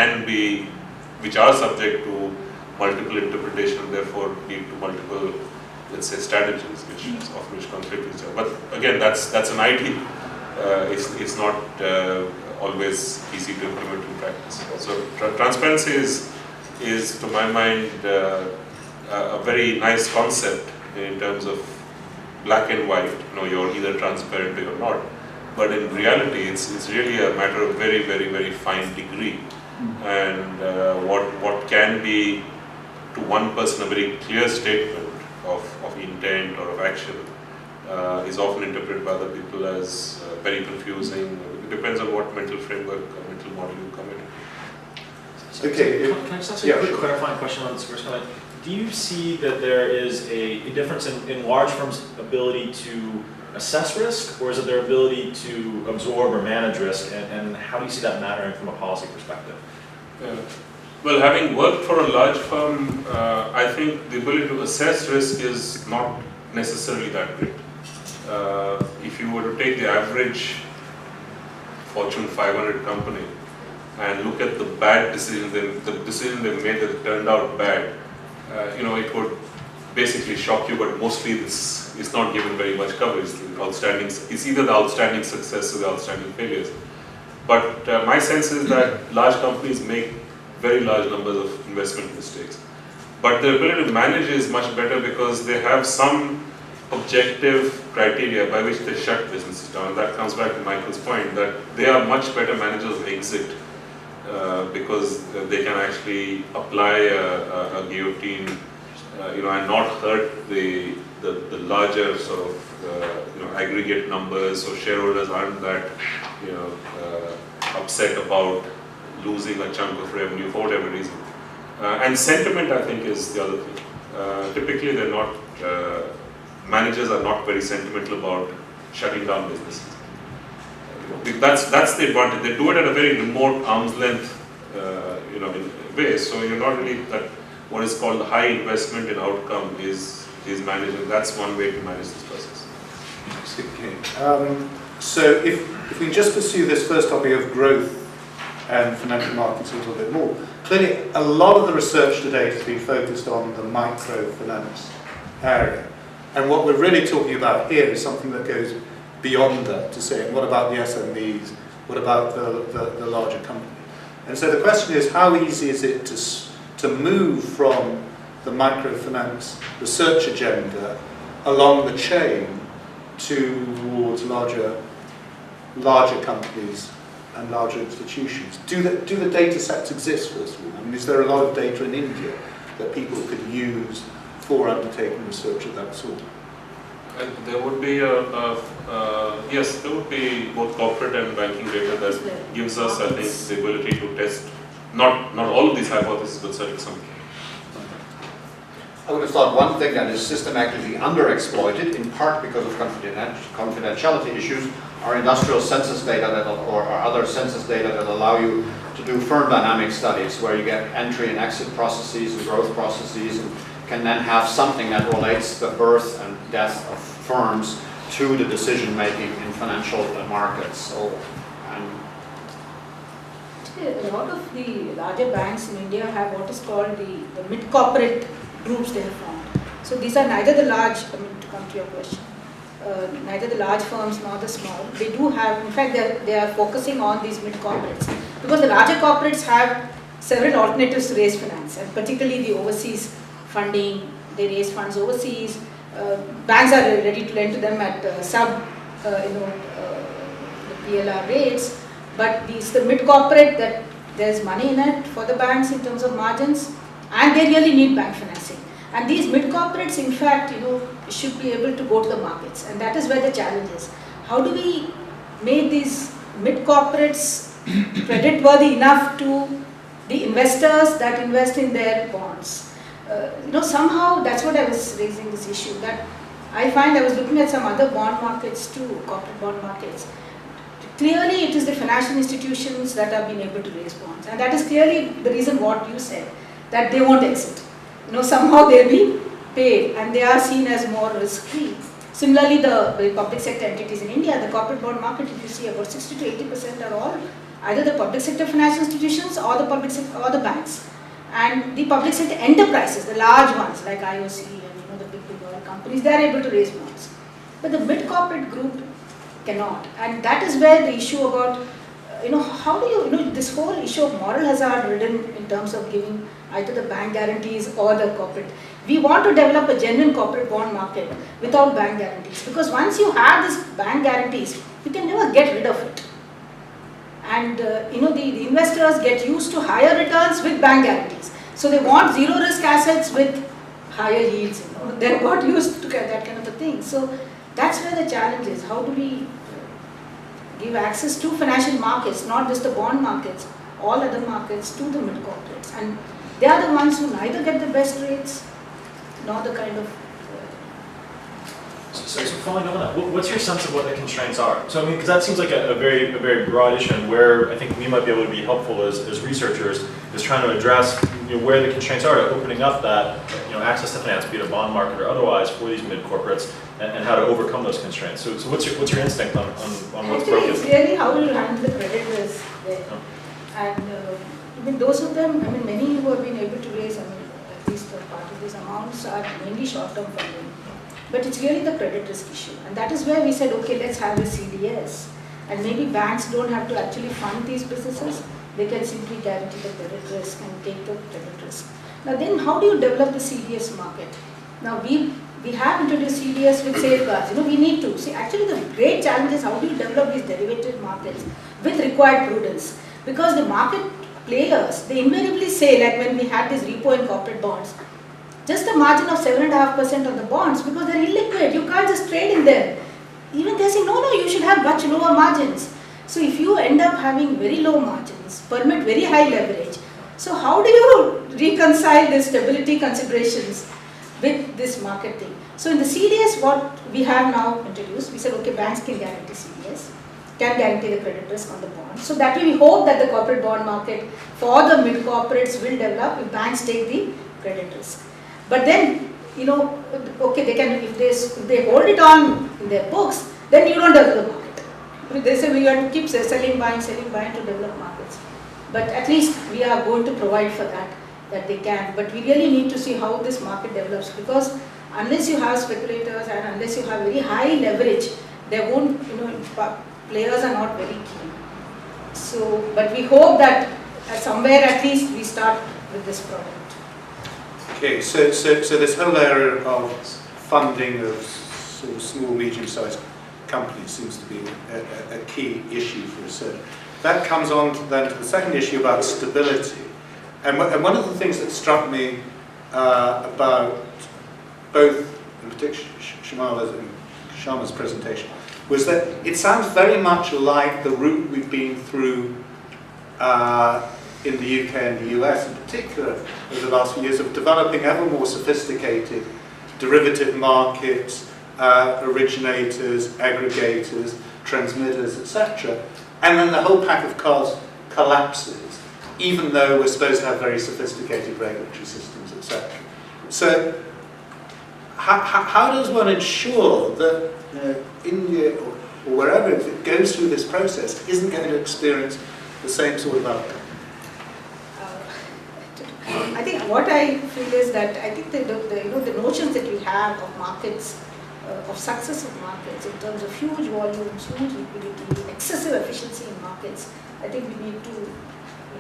are subject to multiple interpretation, and therefore lead to multiple, let's say, strategies, which conflict with each other. But again, that's an ideal. It's not always easy to implement in practice. So transparency is to my mind a very nice concept in terms of black and white. You're either transparent or you're not. But in reality, it's really a matter of very, very, very fine degree. And what can be to one person a very clear statement of intent or of action is often interpreted by other people as very confusing. It depends on what mental framework or mental model you come in. Okay. Can I just ask you a quick clarifying question on this first comment? Do you see that there is a difference in large firms' ability to assess risk, or is it their ability to absorb or manage risk, and how do you see that mattering from a policy perspective? Well, having worked for a large firm, I think the ability to assess risk is not necessarily that great. If you were to take the average Fortune 500 company and look at the bad decisions, the decision they made that turned out bad, it would basically shock you, but mostly this is not given very much coverage. It's either the outstanding success or the outstanding failures. But my sense is that large companies make very large numbers of investment mistakes. But their ability to manage is much better because they have some objective criteria by which they shut businesses down. And that comes back to Michael's point that they are much better managers of exit because they can actually apply a guillotine and not hurt the larger sort of aggregate numbers, so shareholders aren't that upset about losing a chunk of revenue for whatever reason. And sentiment, I think, is the other thing. Typically, they're not managers are not very sentimental about shutting down businesses. That's the advantage. They do it at a very remote arm's length, way. So you're not really that what is called high investment in outcome is managing. That's one way to manage this process. Okay. So if we just pursue this first topic of growth and financial markets a little bit more, clearly a lot of the research today has been focused on the microfinance area. And what we're really talking about here is something that goes beyond that, to say, what about the SMEs? What about the larger company? And so the question is, how easy is it to move from the microfinance research agenda along the chain towards larger companies and larger institutions? Do the data sets exist, first of all? I mean, is there a lot of data in India that people could use for undertaking research of that sort? And there would be yes, there would be both corporate and banking data that gives us, I think, the ability to test not all of these hypotheses, but certainly some. I would have thought one thing that is systematically underexploited, in part because of confidentiality issues, are industrial census data or other census data that allow you to do firm dynamic studies where you get entry and exit processes and growth processes, and can then have something that relates the birth and death of firms to the decision making in financial markets. So, a lot of the larger banks in India have what is called the mid-corporate groups they have formed. So these are neither the large, to come to your question, neither the large firms nor the small. They do have, in fact, they are focusing on these mid-corporates, because the larger corporates have several alternatives to raise finance, and particularly the overseas funding. They raise funds overseas. Banks are ready to lend to them at the PLR rates, but it's the mid-corporate that there's money in it for the banks in terms of margins, and they really need bank financing. And these mid-corporates, in fact, should be able to go to the markets, and that is where the challenge is. How do we make these mid-corporates credit-worthy enough to the investors that invest in their bonds? Somehow that's what I was raising this issue, that I find I was looking at some other bond markets too, corporate bond markets. Clearly it is the financial institutions that have been able to raise bonds, and that is clearly the reason what you said, that they won't exit. Somehow they'll be paid and they are seen as more risk-free. Similarly, the public sector entities in India, the corporate bond market, if you see, about 60 to 80% are all either the public sector financial institutions or the public sector or the banks. And the public sector enterprises, the large ones like IOC and the big oil companies, they are able to raise bonds. But the mid-corporate group cannot. And that is where the issue about, how do you, this whole issue of moral hazard ridden in terms of giving either the bank guarantees or the corporate. We want to develop a genuine corporate bond market without bank guarantees, because once you have these bank guarantees, you can never get rid of it. And the investors get used to higher returns with bank guarantees. So they want zero risk assets with higher yields. They're got used to that kind of a thing. So that's where the challenge is. How do we give access to financial markets, not just the bond markets, all other markets, to the mid-corporates? And they are the ones who neither get the best rates nor the kind of... So following on that, what's your sense of what the constraints are? So because that seems like a very broad issue, and where I think we might be able to be helpful as researchers is trying to address where the constraints are to opening up that access to finance, be it a bond market or otherwise, for these mid corporates, and how to overcome those constraints. So what's your instinct on what's broken? It's really how you handle the credit risk there. Oh. And those of them, many who have been able to raise, at least a part of these amounts are mainly short-term funding. But it's really the credit risk issue. And that is where we said, okay, let's have a CDS. And maybe banks don't have to actually fund these businesses. They can simply guarantee the credit risk and take the credit risk. Now then, how do you develop the CDS market? Now we have introduced CDS with safeguards. We need to. See, actually the great challenge is how do you develop these derivative markets with required prudence? Because the market players, they invariably say, like when we had this repo and corporate bonds, just a margin of 7.5% on the bonds because they're illiquid. You can't just trade in them. Even they say, no, you should have much lower margins. So if you end up having very low margins, permit very high leverage, so how do you reconcile the stability considerations with this market thing? So in the CDS, what we have now introduced, we said, okay, banks can guarantee CDS, can guarantee the credit risk on the bond. So that way we hope that the corporate bond market for the mid-corporates will develop if banks take the credit risk. But then, you know, okay, they can, if they hold it on in their books, then you don't develop the market. They say we have to keep selling, buying to develop markets. But at least we are going to provide for that they can. But we really need to see how this market develops, because unless you have speculators and unless you have very high leverage, there won't, you know, players are not very keen. So, but we hope that somewhere at least we start with this product. Okay, so this whole area of funding of sort of small, medium-sized companies seems to be a key issue for research. That comes on then to the second issue about stability. And one of the things that struck me about both, in particular, Sharma's presentation, was that it sounds very much like the route we've been through in the UK and the US in particular over the last few years of developing ever more sophisticated derivative markets, originators, aggregators, transmitters, etc. And then the whole pack of cards collapses, even though we're supposed to have very sophisticated regulatory systems, etc. So how does one ensure that India or wherever, if it goes through this process, isn't going to experience the same sort of outcome? I think what I feel is that I think the notions that we have of markets, of success of markets in terms of huge volumes, huge liquidity, excessive efficiency in markets, I think we need to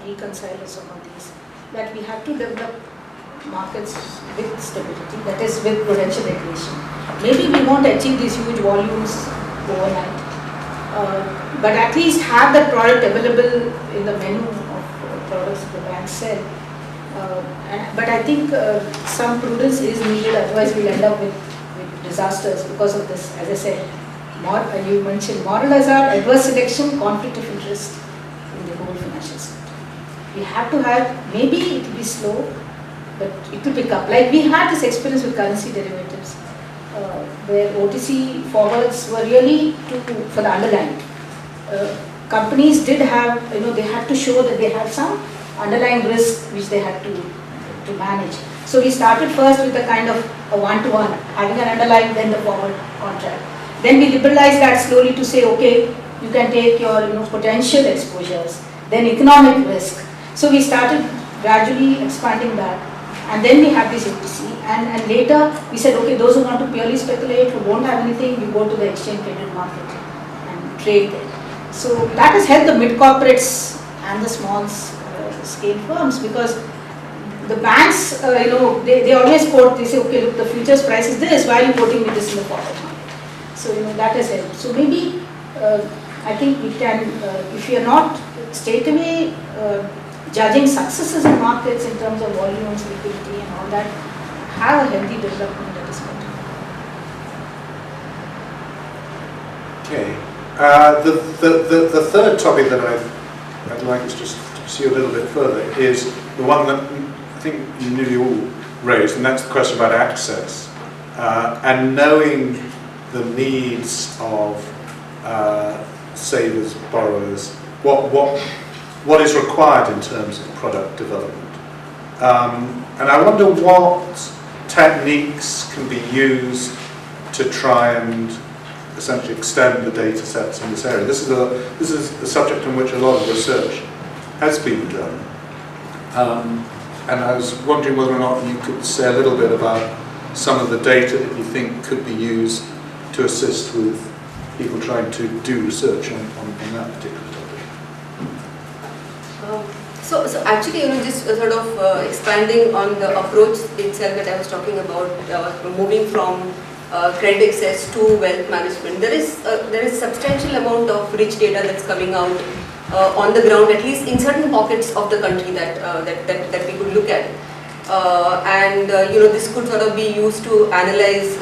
reconcile with some of these. That we have to develop markets with stability, that is with prudential regulation. Maybe we won't achieve these huge volumes overnight, but at least have that product available in the menu of products that the banks sell. But I think some prudence is needed, otherwise we'll end up with disasters because of this. As I said, you mentioned moral hazard, adverse selection, conflict of interest in the whole financial sector. We have to have, maybe it will be slow, but it will pick up. Like we had this experience with currency derivatives, where OTC forwards were really for the underlying. Companies did have, they had to show that they had some underlying risk which they had to manage. So we started first with a kind of a one-to-one, having an underlying, then the forward contract. Then we liberalized that slowly to say, okay, you can take your potential exposures, then economic risk. So we started gradually expanding that. And then we have this OTC, and later we said, okay, those who want to purely speculate, who don't have anything, we go to the exchange traded market and trade there. So that has helped the mid-corporates and the small scale firms, because the banks, they always quote, they say, okay, look, the futures price is this, why are you quoting me this in the forward market? So, that has helped. So maybe, I think we can, if we are not straight away judging successes in markets in terms of volumes, liquidity and all that, have a healthy development at this point. Okay. The third topic that I'd like us just to see a little bit further is the one that I think you nearly all raised, and that's the question about access and knowing the needs of savers, borrowers, what is required in terms of product development. And I wonder what techniques can be used to try and essentially extend the data sets in this area. This is a subject on which a lot of research has been done. And I was wondering whether or not you could say a little bit about some of the data that you think could be used to assist with people trying to do research on that particular topic. So actually, just sort of expanding on the approach itself that I was talking about, moving from credit access to wealth management. There is substantial amount of rich data that's coming out on the ground, at least in certain pockets of the country that we could look at. This could sort of be used to analyze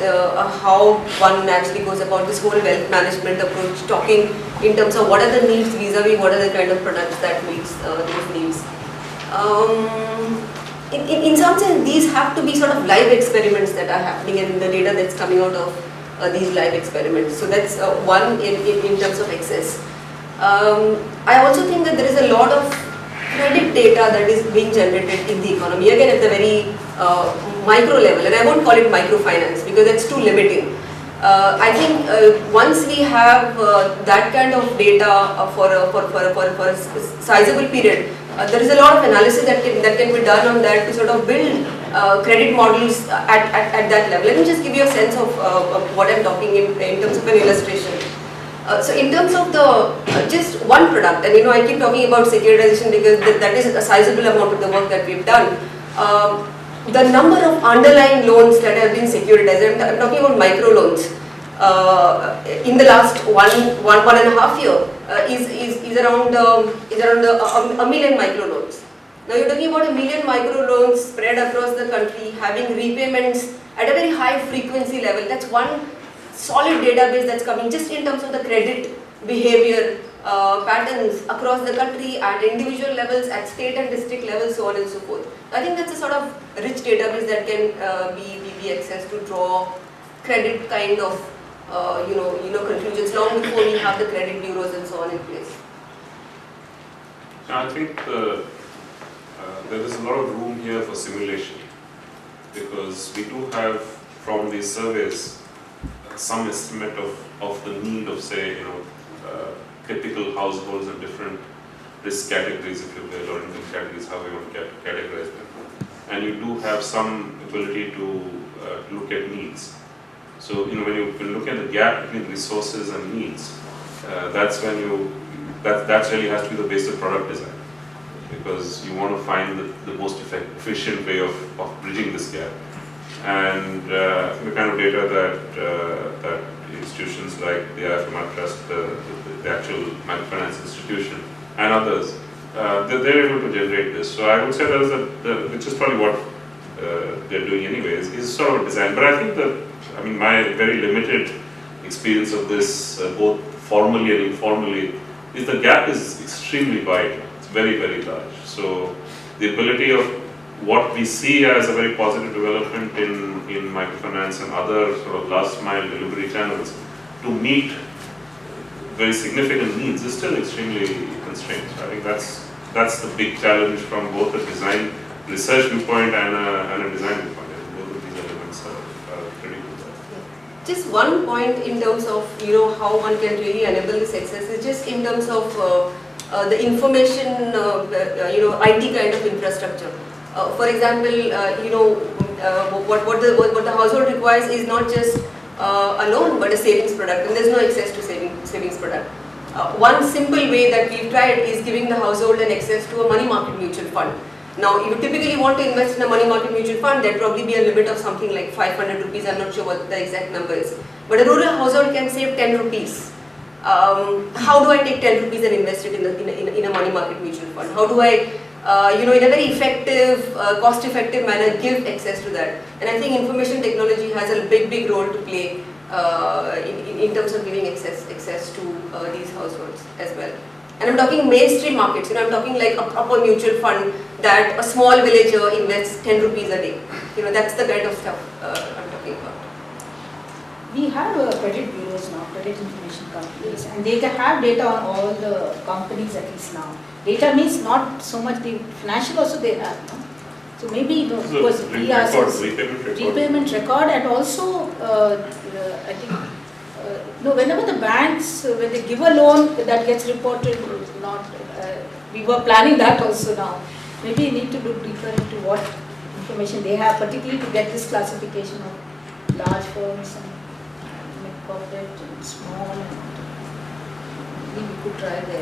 how one actually goes about this whole wealth management approach, talking in terms of what are the needs vis-a-vis what are the kind of products that meets those needs. In some sense, these have to be sort of live experiments that are happening and the data that's coming out of these live experiments. So that's one in terms of access. I also think that there is a lot of credit data that is being generated in the economy, again at the very micro level, and I won't call it microfinance because that's too limiting. I think once we have that kind of data for a sizable period, there is a lot of analysis that can be done on that to sort of build credit models at that level. Let me just give you a sense of what I'm talking in terms of an illustration. So in terms of the just one product, and I keep talking about securitization because that is a sizable amount of the work that we've done. The number of underlying loans that have been securitized, I'm talking about micro loans, in the last one and a half year is around a million micro loans. Now you're talking about a million micro loans spread across the country, having repayments at a very high frequency level. That's one solid database that's coming just in terms of the credit behavior patterns across the country at individual levels, at state and district levels, so on and so forth. I think that's a sort of rich database that can be accessed to draw credit kind of conclusions long before we have the credit bureaus and so on in place. I think there is a lot of room here for simulation because we do have from these surveys some estimate of the need of, say, typical households and different risk categories, if you will, or income categories, how we want to categorize them. And you do have some ability to look at needs. So, when you look at the gap between resources and needs, that's when that really has to be the base of product design, because you want to find the most efficient way of bridging this gap. And the kind of data that institutions like the IFMR Trust, the actual microfinance institution, and others, they're able to generate this. So I would say which is probably what they're doing anyways, is sort of a design. But I think my very limited experience of this, both formally and informally, is the gap is extremely wide. It's very, very large. So the ability of what we see as a very positive development in microfinance and other sort of last mile delivery channels to meet very significant needs is still extremely constrained. So I think that's the big challenge from both a design research viewpoint and a design viewpoint. Both of these elements are pretty good. Just one point in terms of how one can really enable this access is just in terms of the information IT kind of infrastructure. For example, what the household requires is not just a loan but a savings product, and there's no access to savings product. One simple way that we've tried is giving the household an access to a money market mutual fund. Now, if you typically want to invest in a money market mutual fund, there'd probably be a limit of something like 500 rupees. I'm not sure what the exact number is. But a rural household can save 10 rupees. How do I take 10 rupees and invest it in a money market mutual fund? How do I in a very effective, cost-effective manner, give access to that. And I think information technology has a big role to play in terms of giving access to these households as well. And I'm talking mainstream markets. I'm talking like a proper mutual fund that a small villager invests 10 rupees a day. That's the kind of stuff I'm talking about. We have credit bureaus now, credit information companies, and they have data on all the companies at least now. Data means not so much the financial also they have, no? So maybe because we are repayment record, and also I think whenever the banks when they give a loan that gets reported, not we were planning that also now. Maybe you need to look deeper into what information they have, particularly to get this classification of large firms and mid-corporate and small. And maybe we could try there.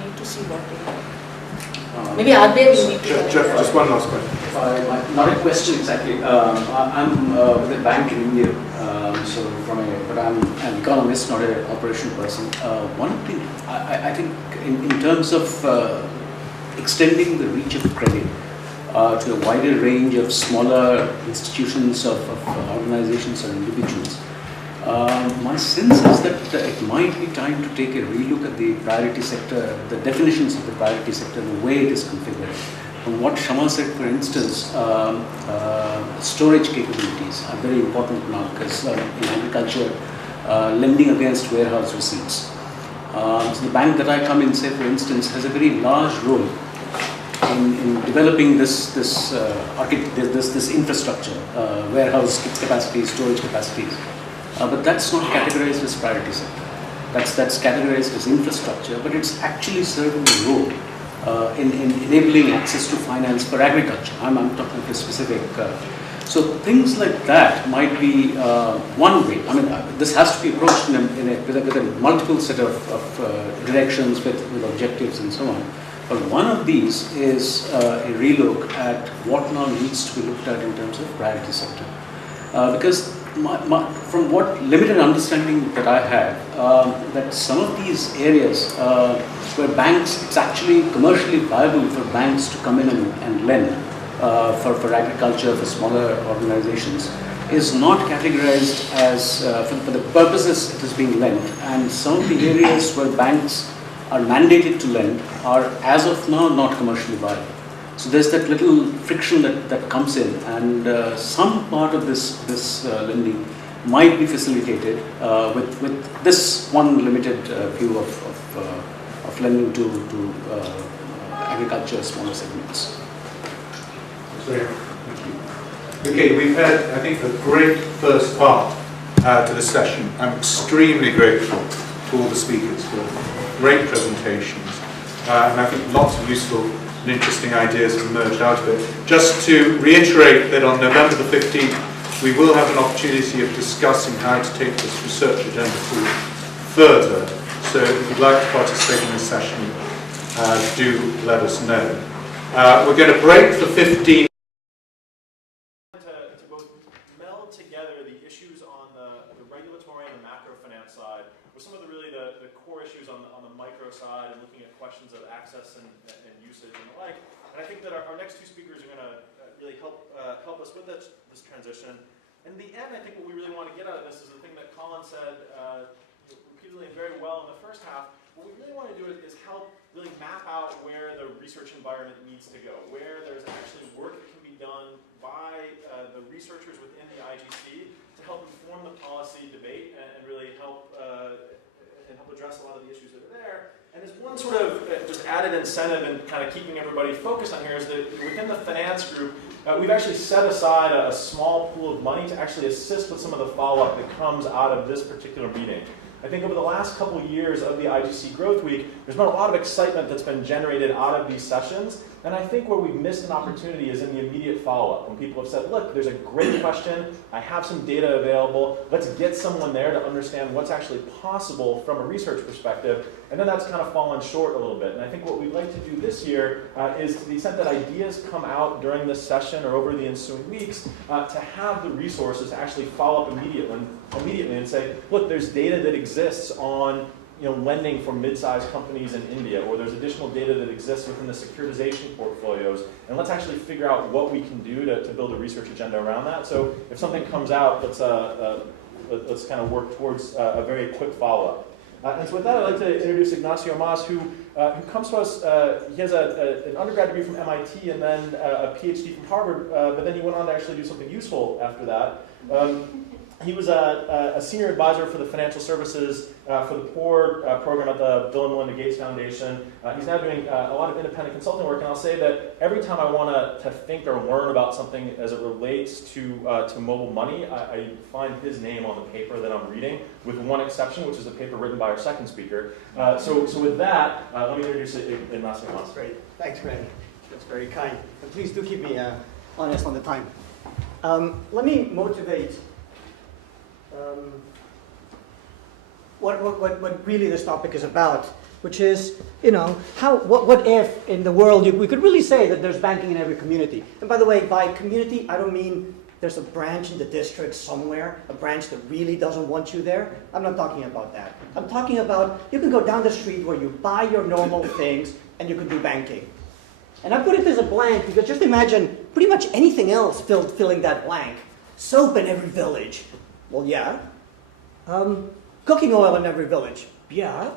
Need to see what they have. Maybe RBI will need to Jeff, just one last question. Not a question exactly. I'm with a bank in India, but I'm an economist, not an operational person. One thing, I think in terms of extending the reach of credit, to a wider range of smaller institutions, of organizations or individuals. My sense is that it might be time to take a relook at the priority sector, the definitions of the priority sector, the way it is configured. From what Shama said, for instance, storage capabilities are very important now because in agriculture, lending against warehouse receipts. So the bank that I come in, say for instance, has a very large role in developing this infrastructure, warehouse capacities, storage capacities. But that's not categorized as priority sector. That's categorized as infrastructure, but it's actually serving a role in enabling access to finance for agriculture. I'm talking about specific. So things like that might be one way. I mean, this has to be approached with a multiple set of directions with objectives and so on. But one of these is a relook at what now needs to be looked at in terms of priority sector. Because from what limited understanding that I have, that some of these areas where banks, it's actually commercially viable for banks to come in and lend for agriculture, for smaller organizations, is not categorized as, for the purposes it is being lent. And some of the areas where banks are mandated to lend are, as of now, not commercially viable. So there's that little friction that comes in, and some part of this lending might be facilitated with this one limited view of lending to agriculture, smaller segments. Thank you. Okay, we've had, I think, a great first part to the session. I'm extremely grateful to all the speakers for great presentations, and I think lots of useful and interesting ideas have emerged out of it. Just to reiterate that on November the 15th, we will have an opportunity of discussing how to take this research agenda forward further. So if you'd like to participate in this session, do let us know. We're going to break for 15 to both meld together the issues on the regulatory and the macro finance side with some of the core issues on the micro side and looking at questions of access and usage and the like. And I think that our next two speakers are going to really help us with this transition. In the end, I think what we really want to get out of this is the thing that Colin said repeatedly and very well in the first half. What we really want to do is help really map out where the research environment needs to go, where there's actually work that can be done by the researchers within the IGC to help inform the policy debate and really help address a lot of the issues that are there. And as one sort of just added incentive and kind of keeping everybody focused on here is that within the finance group, we've actually set aside a small pool of money to actually assist with some of the follow-up that comes out of this particular meeting. I think over the last couple of years of the IGC Growth Week, there's been a lot of excitement that's been generated out of these sessions. And I think where we've missed an opportunity is in the immediate follow-up. When people have said, look, there's a great question, I have some data available, let's get someone there to understand what's actually possible from a research perspective. And then that's kind of fallen short a little bit. And I think what we'd like to do this year is, to the extent that ideas come out during this session or over the ensuing weeks, to have the resources to actually follow up immediately and say, look, there's data that exists on lending for mid-sized companies in India, or there's additional data that exists within the securitization portfolios, and let's actually figure out what we can do to build a research agenda around that. So if something comes out, let's kind of work towards a very quick follow-up. And so with that, I'd like to introduce Ignacio Mas, who comes to us. He has an undergrad degree from MIT and then a PhD from Harvard, but then he went on to actually do something useful after that. He was a senior advisor for the Financial Services for the Poor program at the Bill and Melinda Gates Foundation. He's now doing a lot of independent consulting work, and I'll say that every time I want to think or learn about something as it relates to mobile money, I find his name on the paper that I'm reading, with one exception, which is a paper written by our second speaker. So with that, let me introduce Ignacio Mas. Great. Thanks, Greg. That's very kind. And please do keep me honest on the time. Let me motivate what really this topic is about, which is, what if in the world we could really say that there's banking in every community. And by the way, by community, I don't mean there's a branch in the district somewhere, a branch that really doesn't want you there. I'm not talking about that. I'm talking about you can go down the street where you buy your normal things and you can do banking. And I put it as a blank because just imagine pretty much anything else filling that blank. Soap in every village. Well, yeah. Cooking oil in every village. Yeah.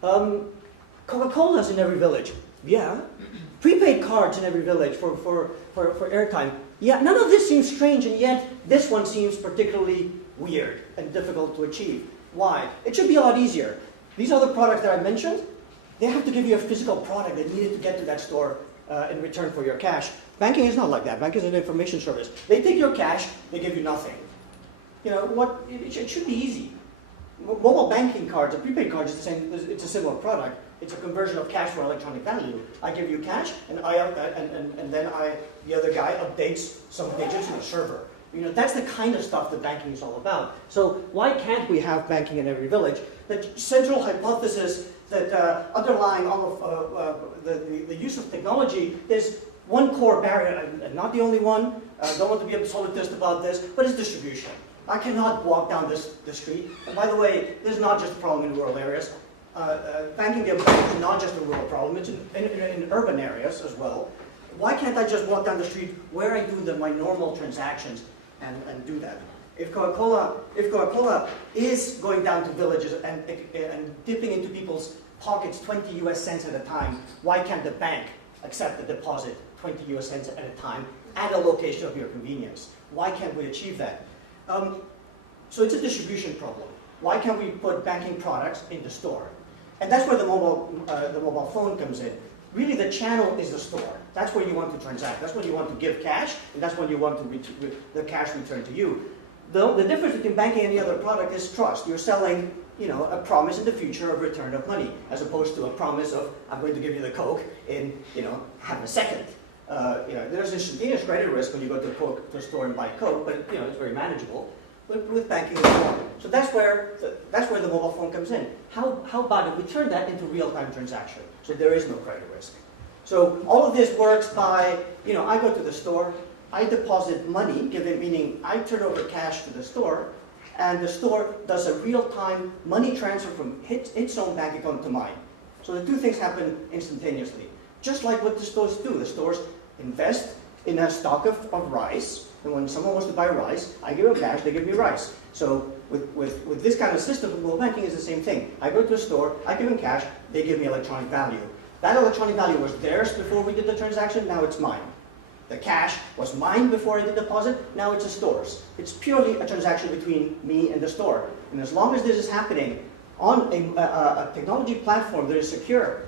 Coca-Cola's in every village. Yeah. Prepaid cards in every village for airtime. Yeah, none of this seems strange, and yet this one seems particularly weird and difficult to achieve. Why? It should be a lot easier. These other products that I mentioned, they have to give you a physical product that needed to get to that store in return for your cash. Banking is not like that. Banking is an information service. They take your cash, they give you nothing. You know what? It should be easy. Mobile banking cards, a prepaid card is the same. It's a similar product. It's a conversion of cash for electronic value. I give you cash, and then the other guy updates some digits in the server. You know, that's the kind of stuff that banking is all about. So why can't we have banking in every village? The central hypothesis that underlying all of the use of technology is one core barrier, and not the only one. I don't want to be absolutist about this, but it's distribution. I cannot walk down the street. And by the way, this is not just a problem in rural areas. Banking is not just a rural problem, it's in urban areas as well. Why can't I just walk down the street where I do my normal transactions and do that? If Coca-Cola is going down to villages and dipping into people's pockets 20 US cents at a time, why can't the bank accept the deposit 20 US cents at a time at a location of your convenience? Why can't we achieve that? So it's a distribution problem. Why can't we put banking products in the store? And that's where the mobile phone comes in. Really, the channel is the store. That's where you want to transact. That's when you want to give cash, and that's when you want the cash returned to you. The difference between banking and any other product is trust. You're selling, you know, a promise in the future of return of money, as opposed to a promise of I'm going to give you the Coke in, you know, half a second. You know, there's instantaneous credit risk when you go to the store and buy Coke, but you know it's very manageable. But with banking as well. So that's where the mobile phone comes in. How about if we turn that into real-time transaction? So there is no credit risk. So all of this works by, you know, I go to the store, I deposit money, meaning I turn over cash to the store, and the store does a real-time money transfer from its own bank account to mine. So the two things happen instantaneously. Just like what the stores do. The stores invest in a stock of rice, and when someone wants to buy rice, I give them cash, they give me rice. So with this kind of system, mobile banking is the same thing. I go to a store, I give them cash, they give me electronic value. That electronic value was theirs before we did the transaction, now it's mine. The cash was mine before I did the deposit, now it's the store's. It's purely a transaction between me and the store. And as long as this is happening on a technology platform that is secure,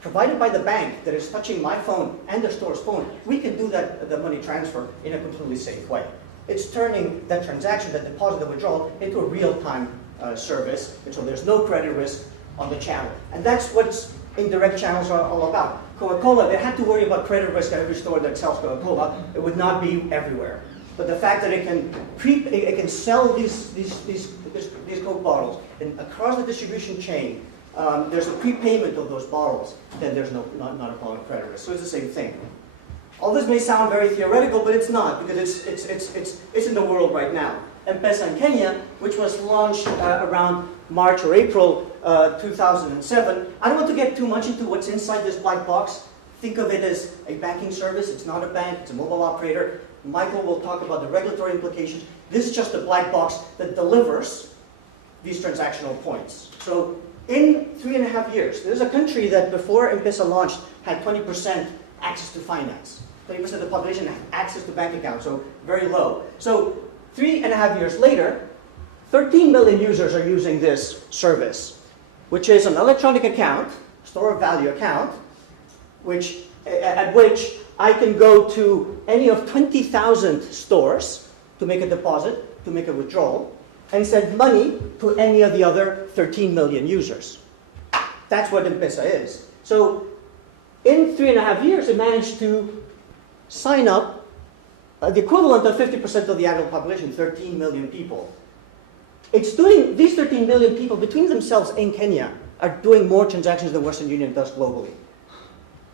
provided by the bank that is touching my phone and the store's phone, we can do the money transfer in a completely safe way. It's turning that transaction, that deposit, the withdrawal, into a real-time service, and so there's no credit risk on the channel. And that's what indirect channels are all about. Coca-Cola, they had to worry about credit risk at every store that sells Coca-Cola. It would not be everywhere. But the fact that it can sell these Coke bottles and across the distribution chain, there's a prepayment of those bottles, then there's not a problem with credit risk. So it's the same thing. All this may sound very theoretical, but it's not, because it's in the world right now. M-Pesa in Kenya, which was launched around March or April 2007. I don't want to get too much into what's inside this black box. Think of it as a banking service. It's not a bank, it's a mobile operator. Michael will talk about the regulatory implications. This is just a black box that delivers these transactional points. So in 3.5 years, there's a country that before M-Pesa launched had 20% access to finance. 20% of the population had access to bank accounts, so very low. So 3.5 years later, 13 million users are using this service, which is an electronic account, store of value account, at which I can go to any of 20,000 stores to make a deposit, to make a withdrawal, and send money to any of the other 13 million users. That's what M-Pesa is. So in 3.5 years, it managed to sign up the equivalent of 50% of the annual population, 13 million people. It's doing, these 13 million people between themselves in Kenya are doing more transactions than Western Union does globally.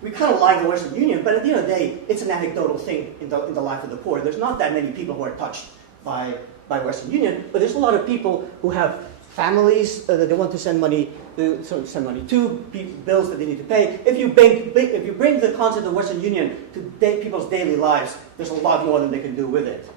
We kind of like the Western Union, but at the end of the day, it's an anecdotal thing in the life of the poor. There's not that many people who are touched by Western Union, but there's a lot of people who have families that they want to send money to, bills that they need to pay. If you bring the concept of Western Union to people's daily lives, there's a lot more than they can do with it.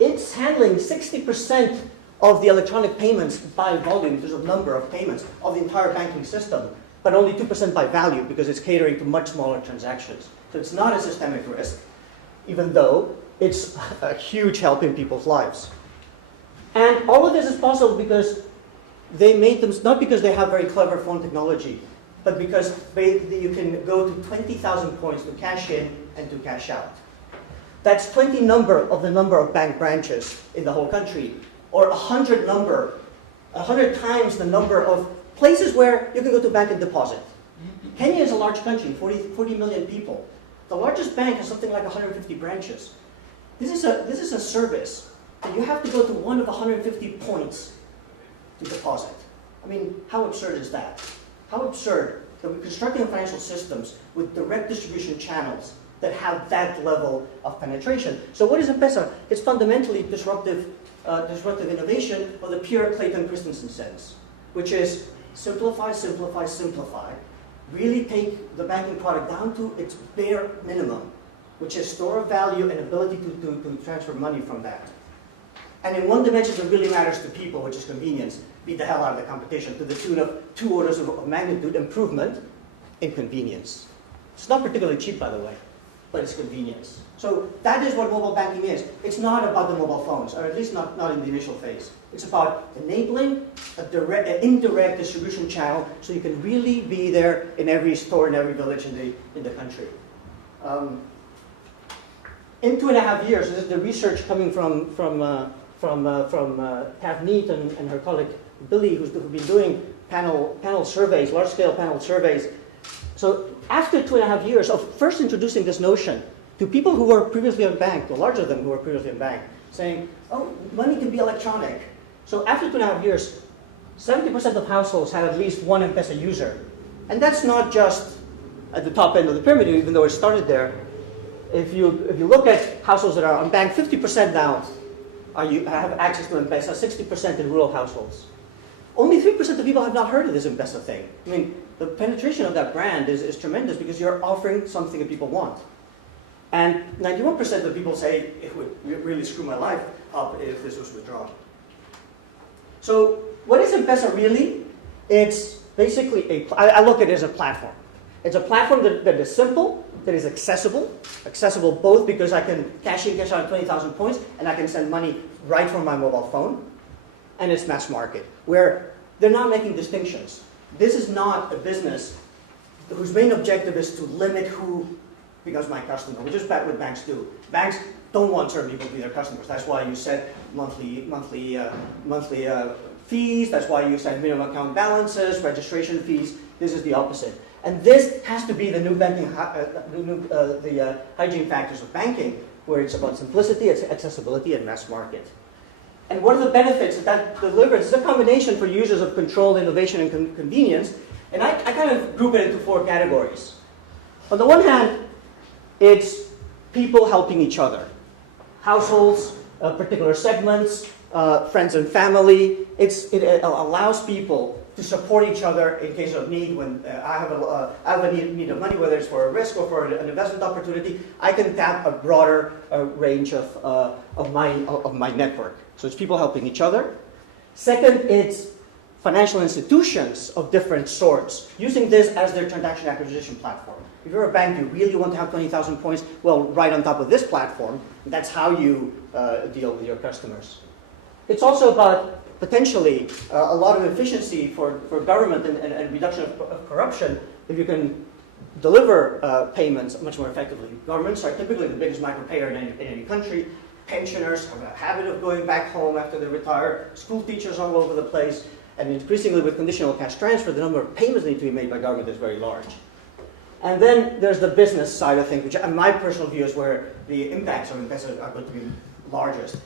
It's handling 60% of the electronic payments by volume, in terms of number of payments, of the entire banking system, but only 2% by value because it's catering to much smaller transactions. So it's not a systemic risk, even though it's a huge help in people's lives. And all of this is possible because they made them, not because they have very clever phone technology, but because you can go to 20,000 points to cash in and to cash out. That's 20 of the number of bank branches in the whole country, or 100 times the number of places where you can go to bank and deposit. Kenya is a large country, 40 million people. The largest bank has something like 150 branches. This is a service that you have to go to one of 150 points to deposit. I mean, how absurd is that? How absurd that we're constructing financial systems with direct distribution channels that have that level of penetration. So what is M-Pesa? It's fundamentally disruptive innovation of the pure Clayton Christensen sense, which is simplify, simplify, simplify. Really take the banking product down to its bare minimum, which is store of value and ability to transfer money from that. And in one dimension that really matters to people, which is convenience, beat the hell out of the competition to the tune of 2 orders of magnitude improvement in convenience. It's not particularly cheap, by the way, but it's convenience. So that is what mobile banking is. It's not about the mobile phones, or at least not in the initial phase. It's about enabling an indirect distribution channel so you can really be there in every store, in every village in the country. In 2.5 years, this is the research coming from Tavneet and her colleague Billy, who've been doing panel surveys, large-scale panel surveys. So after 2.5 years of first introducing this notion to people who were previously unbanked, the larger of them who were previously unbanked, saying, oh, money can be electronic. So after 2.5 years, 70% of households had at least one M-Pesa user. And that's not just at the top end of the pyramid, even though it started there. If you look at households that are unbanked, 50% now have access to M-Pesa, 60% in rural households. Only 3% of people have not heard of this M-Pesa thing. I mean, the penetration of that brand is tremendous because you're offering something that people want. And 91% of people say, it would really screw my life up if this was withdrawn. So what is M-Pesa really? It's basically I look at it as a platform. It's a platform that is simple, that is accessible both because I can cash in, cash out 20,000 points, and I can send money right from my mobile phone, and it's mass market, where they're not making distinctions. This is not a business whose main objective is to limit who becomes my customer, which is what banks do. Banks don't want certain people to be their customers. That's why you set monthly fees. That's why you set minimum account balances, registration fees. This is the opposite. And this has to be the new banking, hygiene factors of banking, where it's about simplicity, it's accessibility, and mass market. And what are the benefits that delivers? It's a combination for users of control, innovation, and convenience. And I kind of group it into 4 categories. On the one hand, it's people helping each other. Households, particular segments, friends and family. It allows people to support each other in case of need. When I have a need of money, whether it's for a risk or for an investment opportunity, I can tap a broader range of my network. So it's people helping each other. Second, it's financial institutions of different sorts using this as their transaction acquisition platform. If you're a bank, you really want to have 20,000 points, well, right on top of this platform, that's how you deal with your customers. It's also about potentially a lot of efficiency for government and reduction of corruption if you can deliver payments much more effectively. Governments are typically the biggest micropayer in any country. Pensioners have a habit of going back home after they retire. School teachers all over the place. And increasingly with conditional cash transfer, the number of payments that need to be made by government is very large. And then there's the business side of things, which in my personal view is where the impacts of M-Pesa are going to be largest.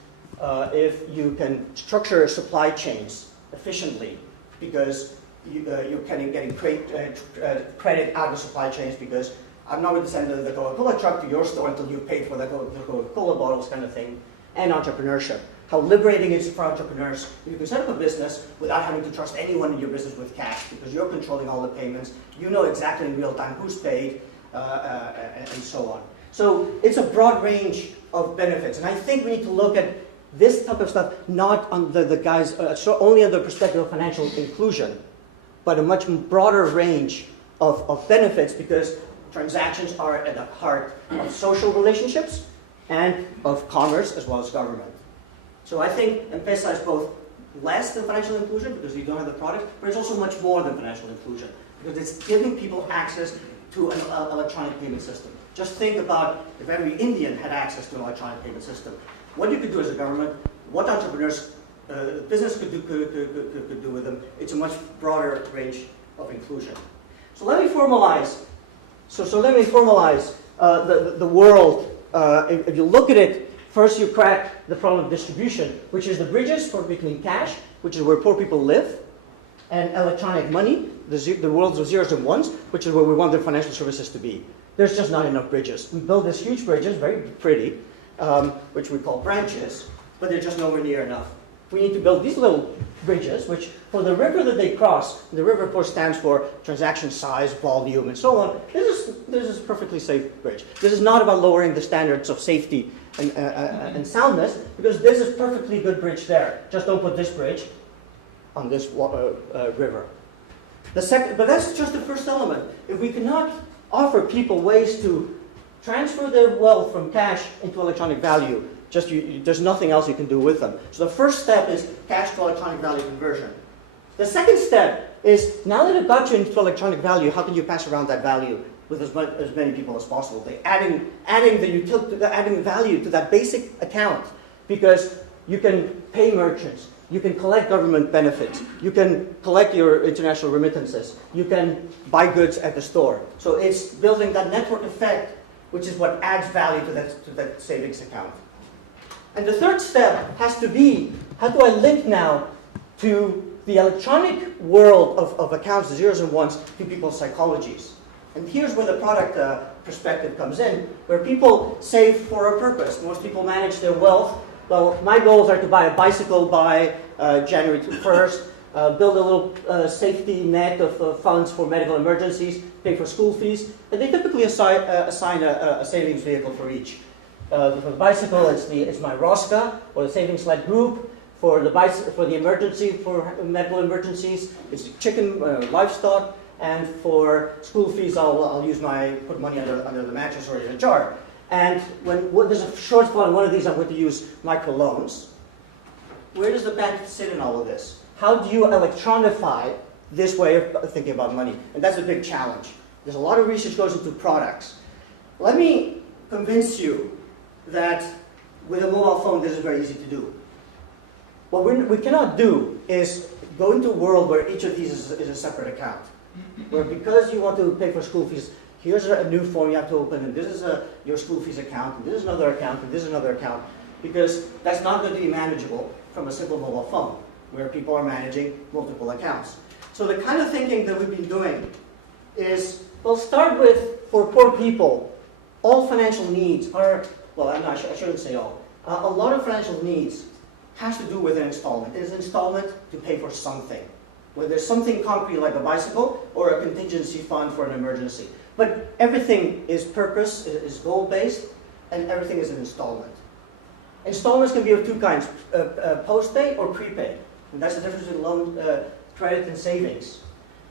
If you can structure supply chains efficiently, because you're getting credit out of supply chains, because I'm not going to send the Coca-Cola truck to your store until you paid for the Coca-Cola bottles, kind of thing, and entrepreneurship. how liberating it is for entrepreneurs. You can set up a business without having to trust anyone in your business with cash because you're controlling all the payments. You know exactly in real time who's paid and so on. So it's a broad range of benefits. And I think we need to look at this type of stuff not on the guys, only on the perspective of financial inclusion, but a much broader range of benefits because transactions are at the heart of social relationships and of commerce as well as government. So I think M-Pesa is both less than financial inclusion because you don't have the product, but it's also much more than financial inclusion because it's giving people access to an electronic payment system. Just think about if every Indian had access to an electronic payment system. What you could do as a government, what entrepreneurs, business could do with them. It's a much broader range of inclusion. So let me formalize. So let me formalize the world. If you look at it, first you crack the problem of distribution, which is the bridges between cash, which is where poor people live, and electronic money, the worlds of zeros and ones, which is where we want the financial services to be. There's just not enough bridges. We build these huge bridges, very pretty, which we call branches, but they're just nowhere near enough. We need to build these little bridges, which for the river that they cross, the river of course stands for transaction size, volume, and so on. This is a perfectly safe bridge. This is not about lowering the standards of safety and soundness, because this is perfectly good bridge there. Just don't put this bridge on this river. But that's just the first element. If we cannot offer people ways to transfer their wealth from cash into electronic value, there's nothing else you can do with them. So the first step is cash to electronic value conversion. The second step is, now that it got you into electronic value, how can you pass around that value with as many people as possible? Adding value to that basic account, because you can pay merchants, you can collect government benefits, you can collect your international remittances, you can buy goods at the store. So it's building that network effect, which is what adds value to that savings account. And the third step has to be, how do I link now to the electronic world of accounts, the zeros and ones, to people's psychologies? And here's where the product perspective comes in, where people save for a purpose. Most people manage their wealth. Well, my goals are to buy a bicycle by January 1st, build a little safety net of funds for medical emergencies, pay for school fees, and they typically assign a savings vehicle for each. For the bicycle, it's my Rosca, or the savings sled group. For the emergency, for medical emergencies, it's chicken, livestock. And for school fees, I'll put money under the mattress or in a jar. And when there's a shortfall in one of these, I'm going to use microloans. Where does the bank sit in all of this? How do you electronify this way of thinking about money? And that's a big challenge. There's a lot of research goes into products. Let me convince you that with a mobile phone, this is very easy to do. What we cannot do is go into a world where each of these is a separate account. Where because you want to pay for school fees, here's a new form you have to open, and this is your school fees account, and this is another account, and this is another account, because that's not going to be manageable from a simple mobile phone, where people are managing multiple accounts. So the kind of thinking that we've been doing is, we'll start with, for poor people, all financial needs are, well, I shouldn't say all. A lot of financial needs has to do with an installment. It is an installment to pay for something. Whether there's something concrete like a bicycle or a contingency fund for an emergency. But everything is is goal-based, and everything is an installment. Installments can be of two kinds, post-pay or prepaid. And that's the difference between loan, credit, and savings.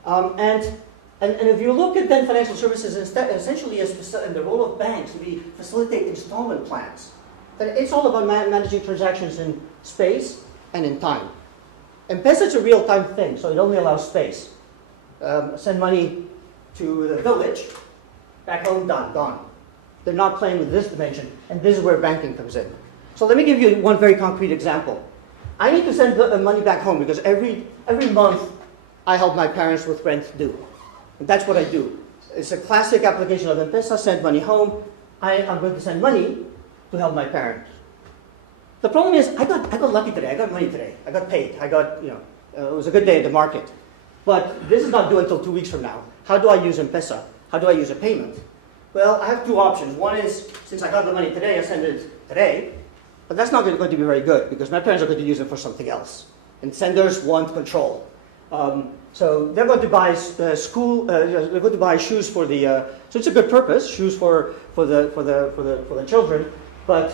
And if you look at then financial services, essentially in the role of banks, we facilitate installment plans. It's all about managing transactions in space and in time. M-Pesa is a real-time thing, so it only allows space. Send money to the village, back home, done, gone. They're not playing with this dimension, and this is where banking comes in. So let me give you one very concrete example. I need to send money back home because every month I help my parents with rent due. And that's what I do. It's a classic application of M-Pesa, send money home. I'm going to send money to help my parents. The problem is, I got lucky today. I got money today. I got paid. It was a good day at the market. But this is not due until 2 weeks from now. How do I use M-Pesa? How do I use a payment? Well, I have two options. One is, since I got the money today, I send it today. but that's not going to be very good because my parents are going to use it for something else. And senders want control. So they're going to buy they're going to buy shoes for the. So it's a good purpose, shoes for the children. But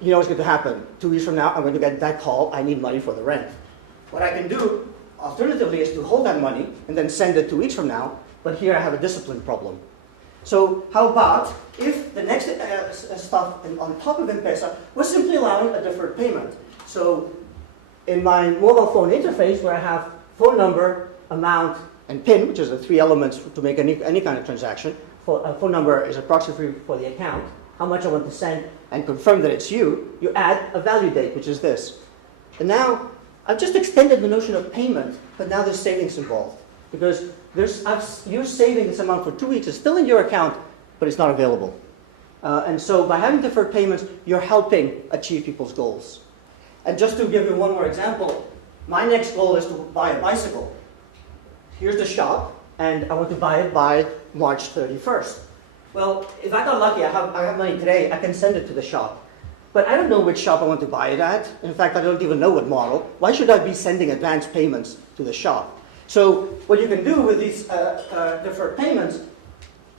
you know what's going to happen? 2 weeks from now, I'm going to get that call. I need money for the rent. What I can do, alternatively, is to hold that money and then send it 2 weeks from now. But here I have a discipline problem. So how about if the next stuff on top of M-Pesa was simply allowing a deferred payment? So in my mobile phone interface, where I have phone number, amount, and PIN, which is the 3 elements to make any kind of transaction. Phone number is a proxy for the account, how much I want to send, and confirm that it's you. You add a value date, which is this. And now, I've just extended the notion of payment, but now there's savings involved. Because you're saving this amount for 2 weeks. It's still in your account, but it's not available. And so by having deferred payments, you're helping achieve people's goals. And just to give you one more example, my next goal is to buy a bicycle. Here's the shop, and I want to buy it by March 31st. Well, if I got lucky, I have money today, I can send it to the shop. But I don't know which shop I want to buy it at. In fact, I don't even know what model. Why should I be sending advance payments to the shop? So what you can do with these deferred payments,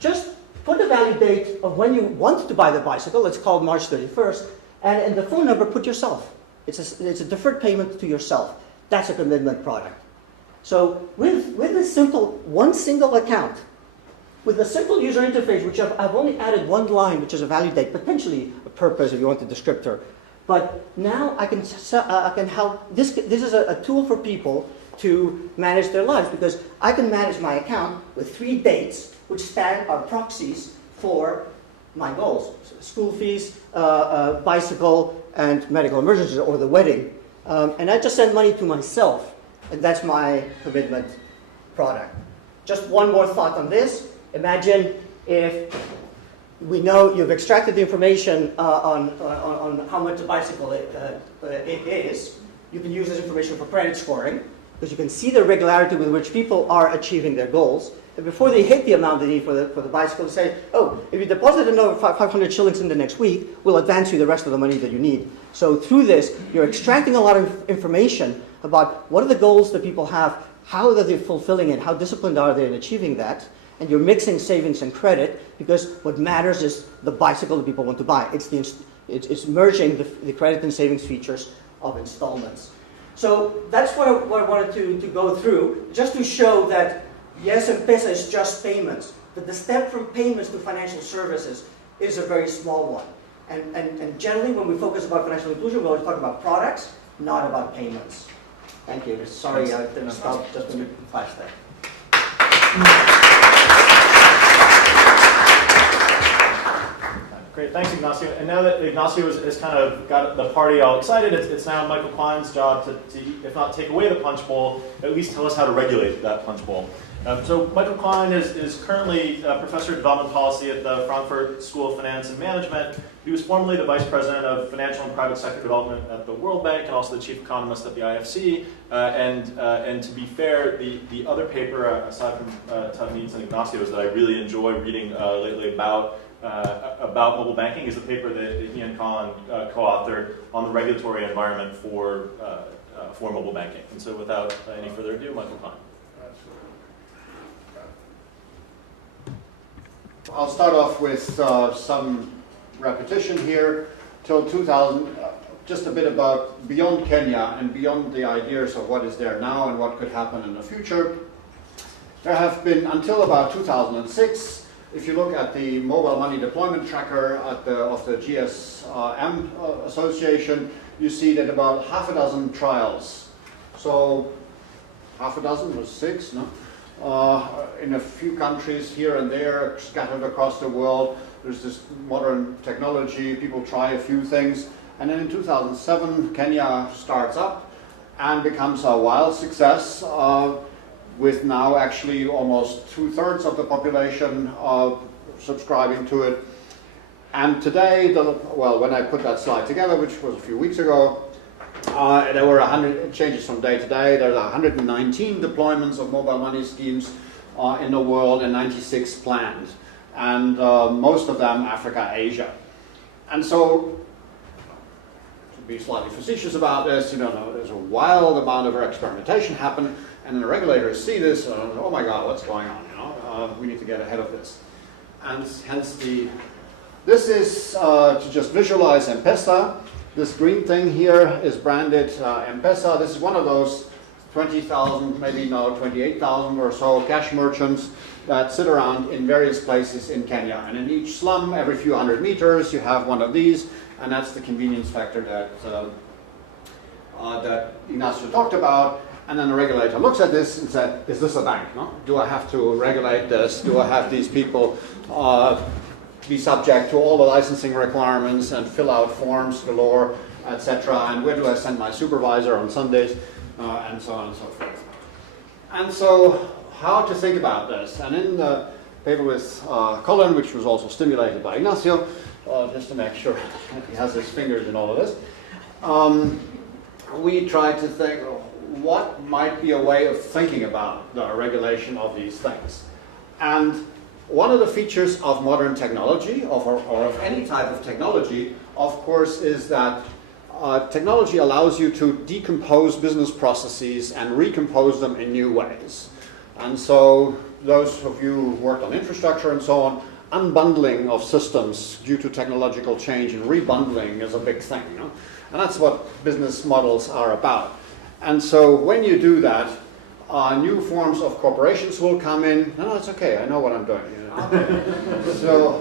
just put the value date of when you want to buy the bicycle, let's call it March 31st, and in the phone number, put yourself. It's a deferred payment to yourself. That's a commitment product. So with this one single account, with a simple user interface, which I've only added one line, which is a value date, potentially a purpose if you want a descriptor. But now I can help. This is a tool for people to manage their lives because I can manage my account with 3 dates, which are proxies for my goals: school fees, bicycle, and medical emergencies, or the wedding. And I just send money to myself, and that's my commitment product. Just one more thought on this. Imagine if we know you've extracted the information on how much a bicycle it is. You can use this information for credit scoring, because you can see the regularity with which people are achieving their goals. And before they hit the amount they need for the bicycle, they say, oh, if you deposit another 500 shillings in the next week, we'll advance you the rest of the money that you need. So through this, you're extracting a lot of information about what are the goals that people have, how are they fulfilling it, how disciplined are they in achieving that, and you're mixing savings and credit, because what matters is the bicycle that people want to buy. It's merging the credit and savings features of installments. So that's what I wanted to go through, just to show that yes, M-Pesa is just payments, but the step from payments to financial services is a very small one. And generally, when we focus about financial inclusion, we always talk about products, not about payments. Thank you. Sorry, I didn't stop just when you flashed there. Great, thanks Ignacio. And now that Ignacio has kind of got the party all excited, it's now Michael Klein's job to, if not take away the punch bowl, at least tell us how to regulate that punch bowl. So Michael Klein is currently a professor of development policy at the Frankfurt School of Finance and Management. He was formerly the vice president of financial and private sector development at the World Bank and also the chief economist at the IFC. And to be fair, the other paper, aside from Tavneet's and Ignacio's, that I really enjoy reading lately about mobile banking is the paper that he and Colin co-authored on the regulatory environment for mobile banking. And so without any further ado, Michael Klein. I'll start off with some repetition here. Till 2000, just a bit about beyond Kenya and beyond the ideas of what is there now and what could happen in the future. There have been, until about 2006, if you look at the mobile money deployment tracker of the GSM Association, you see that about half a dozen trials. So half a dozen was 6, no? In a few countries here and there, scattered across the world. There's this modern technology, people try a few things. And then in 2007, Kenya starts up and becomes a wild success, with now actually almost 2/3 of the population subscribing to it. And today, when I put that slide together, which was a few weeks ago, there were 100, it changes from day to day, there's 119 deployments of mobile money schemes in the world and 96 planned. And most of them Africa, Asia. And so be slightly facetious about this, there's a wild amount of experimentation happen, and then the regulators see this, and oh my God, what's going on? We need to get ahead of this. And hence this is to just visualize M-Pesa. This green thing here is branded M-Pesa. This is one of those 20,000, maybe now 28,000 or so cash merchants that sit around in various places in Kenya. And in each slum, every few hundred meters, you have one of these, and that's the convenience factor that Ignacio talked about. And then the regulator looks at this and said, is this a bank? No? Do I have to regulate this? Do I have these people be subject to all the licensing requirements and fill out forms galore, etc.? And where do I send my supervisor on Sundays? And so on and so forth. And so, how to think about this? And in the paper with Colin, which was also stimulated by Ignacio, just to make sure he has his fingers in all of this, we tried to think, what might be a way of thinking about the regulation of these things? And one of the features of modern technology, or of any type of technology, of course, is that technology allows you to decompose business processes and recompose them in new ways. And so those of you who worked on infrastructure and so on, unbundling of systems due to technological change and rebundling is a big thing. And that's what business models are about. And so when you do that, new forms of corporations will come in. No, it's okay, I know what I'm doing. So,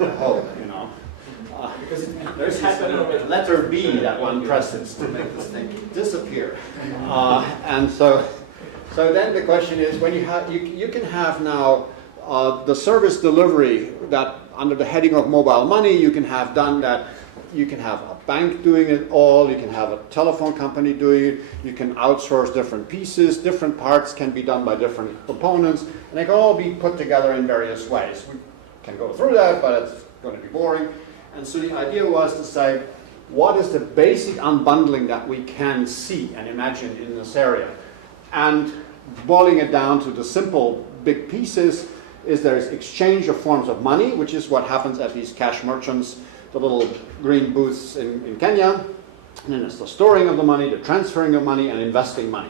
because there's a letter B that one presses to make this thing disappear. And so then the question is, when you can have now the service delivery that under the heading of mobile money, you can have done that. You can have a bank doing it all, you can have a telephone company doing it, you can outsource different pieces, different parts can be done by different components, and they can all be put together in various ways. We can go through that, but it's going to be boring. And so the idea was to say, what is the basic unbundling that we can see and imagine in this area? And boiling it down to the simple big pieces is there's exchange of forms of money, which is what happens at these cash merchants, the little green booths in Kenya. And then it's the storing of the money, the transferring of money, and investing money.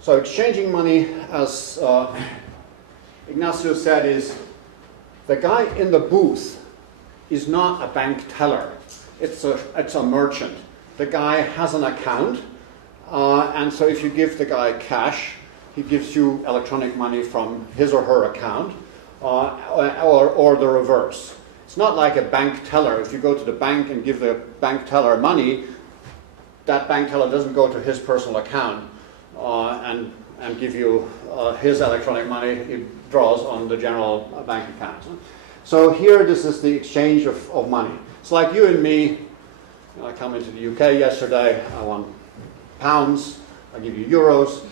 So exchanging money, as Ignacio said, is the guy in the booth is not a bank teller. It's a merchant. The guy has an account, and so if you give the guy cash, he gives you electronic money from his or her account, or the reverse. It's not like a bank teller. If you go to the bank and give the bank teller money, that bank teller doesn't go to his personal account and give you his electronic money. He draws on the general bank account. So here, this is the exchange of money. It's like you and me. I come into the UK yesterday. I want pounds. I give you euros.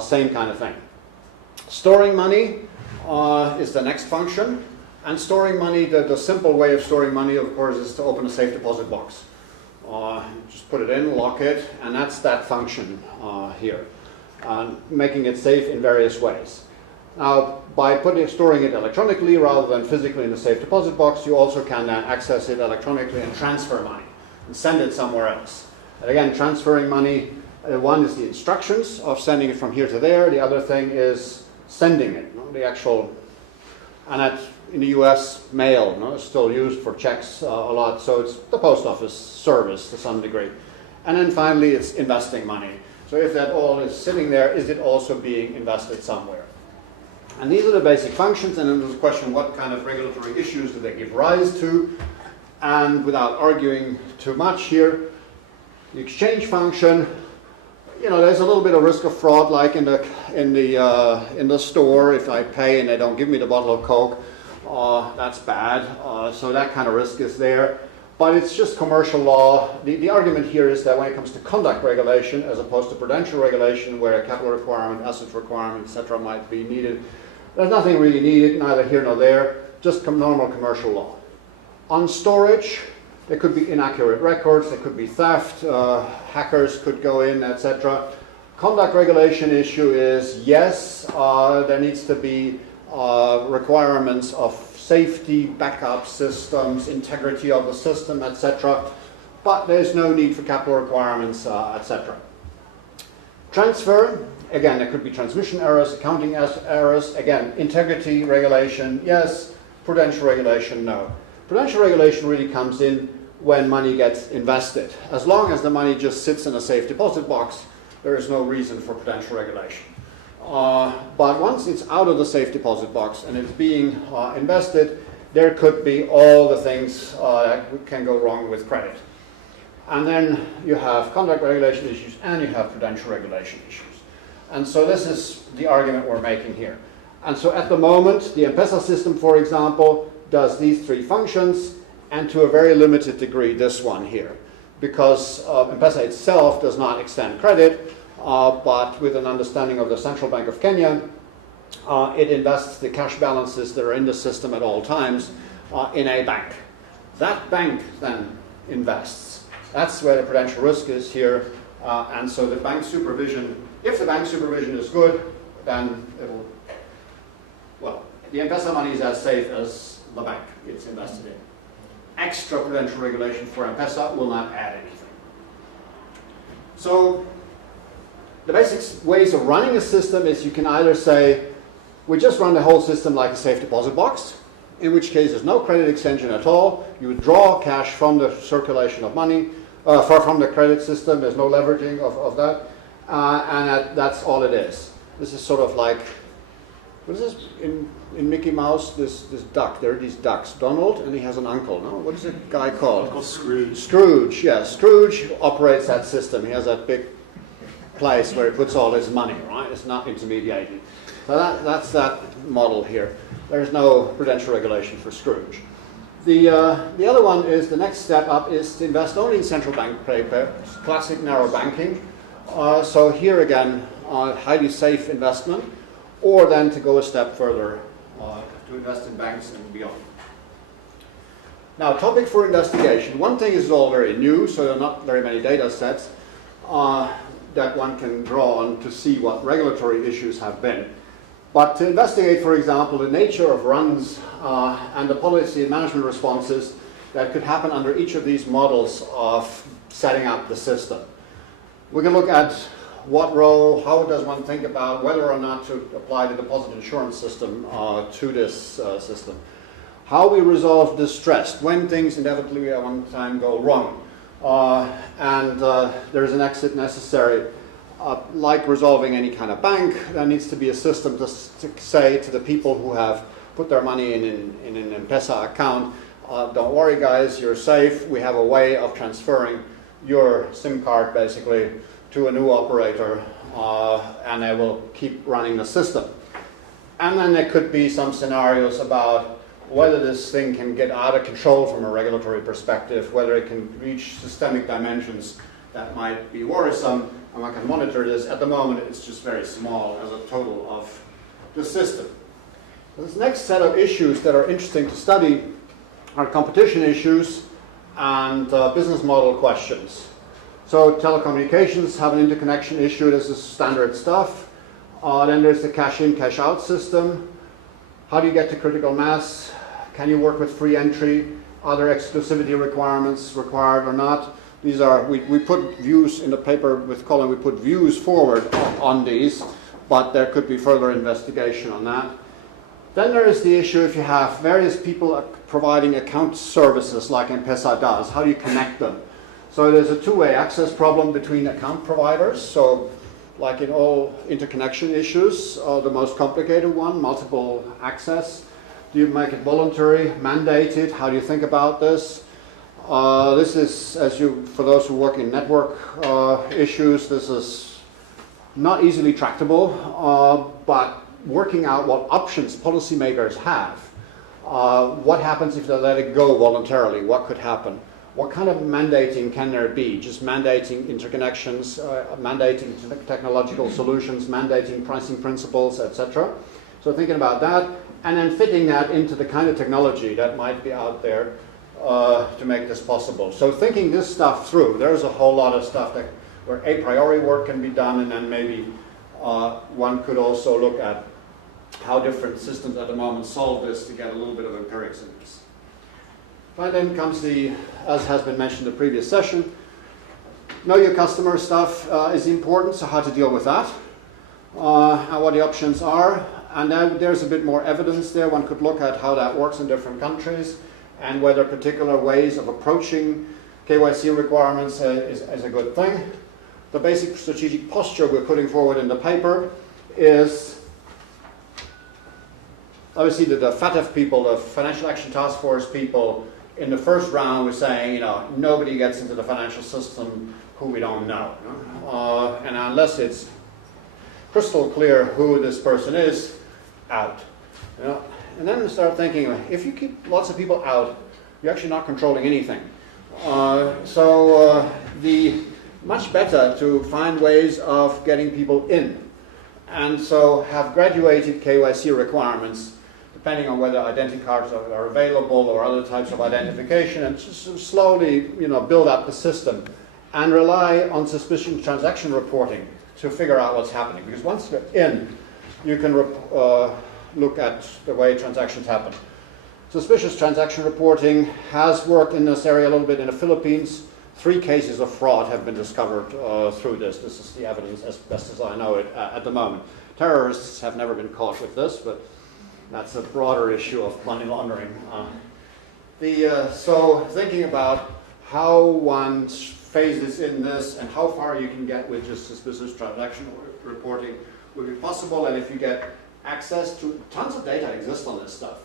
Same kind of thing. Storing money is the next function. And storing money, the simple way of storing money, of course, is to open a safe deposit box. Just put it in, lock it, and that's that function here. Making it safe in various ways. Now, by storing it electronically rather than physically in the safe deposit box, you also can then access it electronically and transfer money and send it somewhere else. And again, transferring money, one is the instructions of sending it from here to there. The other thing is sending it, the actual, and in the US, mail is still used for checks a lot, so it's the post office service to some degree. And then finally, it's investing money. So if that all is sitting there, is it also being invested somewhere? And these are the basic functions, and then there's a question, what kind of regulatory issues do they give rise to? And without arguing too much here, the exchange function, there's a little bit of risk of fraud, like in the store. If I pay and they don't give me the bottle of Coke, that's bad. So that kind of risk is there. But it's just commercial law. The argument here is that when it comes to conduct regulation, as opposed to prudential regulation, where a capital requirement, asset requirement, etc., might be needed, there's nothing really needed, neither here nor there, just normal commercial law. On storage, there could be inaccurate records, there could be theft, hackers could go in, etc. Conduct regulation issue is, yes, there needs to be requirements of safety, backup systems, integrity of the system, etc. but there's no need for capital requirements, etc. Transfer, again, there could be transmission errors, accounting errors, again, integrity regulation, yes, prudential regulation, no. Prudential regulation really comes in when money gets invested. As long as the money just sits in a safe deposit box, there is no reason for prudential regulation. But once it's out of the safe deposit box and it's being invested, there could be all the things that can go wrong with credit. And then you have conduct regulation issues and you have prudential regulation issues. And so this is the argument we're making here. And so at the moment, the M-Pesa system, for example, does these three functions, and to a very limited degree this one here. Because M-Pesa itself does not extend credit, but with an understanding of the Central Bank of Kenya, it invests the cash balances that are in the system at all times in a bank. That bank then invests. That's where the prudential risk is here. And so the bank supervision, if the bank supervision is good, then it'll, well, the M-Pesa money is as safe as the bank it's invested in. Extra prudential regulation for M-Pesa will not add anything. So the basic ways of running a system is you can either say, we just run the whole system like a safe deposit box, in which case there's no credit extension at all. You withdraw cash from the circulation of money, from the credit system. There's no leveraging of that. And that's all it is. This is sort of like, what is this in Mickey Mouse, this duck? There are these ducks. Donald, and he has an uncle, no? What is the guy called? Uncle Scrooge. Scrooge, yes. Scrooge operates that system. He has that big place where he puts all his money, right? It's not intermediated. So that's that model here. There's no prudential regulation for Scrooge. The other one is, the next step up is to invest only in central bank paper, classic narrow banking. So here again, highly safe investment, or then to go a step further, to invest in banks and beyond. Now, topic for investigation. One thing is all very new, so there are not very many data sets that one can draw on to see what regulatory issues have been. But to investigate, for example, the nature of runs and the policy and management responses that could happen under each of these models of setting up the system. We can look at what role, how does one think about whether or not to apply the deposit insurance system to this system. How we resolve distress, when things inevitably at one time go wrong. And there's an exit necessary. Like resolving any kind of bank, there needs to be a system to say to the people who have put their money in an M-Pesa account, don't worry guys, you're safe. We have a way of transferring your SIM card basically to a new operator, and they will keep running the system. And then there could be some scenarios about whether this thing can get out of control from a regulatory perspective, whether it can reach systemic dimensions that might be worrisome, and one can monitor this. At the moment, it's just very small as a total of the system. This next set of issues that are interesting to study are competition issues and business model questions. So telecommunications have an interconnection issue. This is standard stuff. Then there's the cash-in, cash-out system. How do you get to critical mass? Can you work with free entry? Are there exclusivity requirements required or not? These are, we put views in the paper with Colin, we put views forward on these, but there could be further investigation on that. Then there is the issue if you have various people providing account services like M-Pesa does, how do you connect them? So there's a two-way access problem between account providers. So like in all interconnection issues, the most complicated one, multiple access. Do you make it voluntary, mandated? How do you think about this? This is, for those who work in network issues, this is not easily tractable, but working out what options policymakers have. What happens if they let it go voluntarily? What could happen? What kind of mandating can there be? Just mandating interconnections, mandating technological solutions, mandating pricing principles, etc. So thinking about that, and then fitting that into the kind of technology that might be out there to make this possible. So thinking this stuff through, there's a whole lot of stuff where a priori work can be done, and then maybe one could also look at how different systems at the moment solve this to get a little bit of empirics in this. Finally, then comes the, as has been mentioned in the previous session, know your customer stuff is important, so how to deal with that, and what the options are. And then there's a bit more evidence there. One could look at how that works in different countries and whether particular ways of approaching KYC requirements is a good thing. The basic strategic posture we're putting forward in the paper is obviously the FATF people, the Financial Action Task Force people, in the first round were saying, you know, nobody gets into the financial system who we don't know. And unless it's crystal clear who this person is, out. You know? And then we start thinking, if you keep lots of people out, you're actually not controlling anything. The much better to find ways of getting people in. And so have graduated KYC requirements depending on whether identity cards are available or other types of identification, and just slowly, you know, build up the system and rely on suspicious transaction reporting to figure out what's happening. Because once you're in, you can look at the way transactions happen. Suspicious transaction reporting has worked in this area a little bit in the Philippines. 3 cases of fraud have been discovered through this. This is the evidence as best as I know it at the moment. Terrorists have never been caught with this, but that's a broader issue of money laundering. So thinking about how one phases in this and how far you can get with just suspicious transaction reporting will be possible, and if you get access to tons of data exists on this stuff.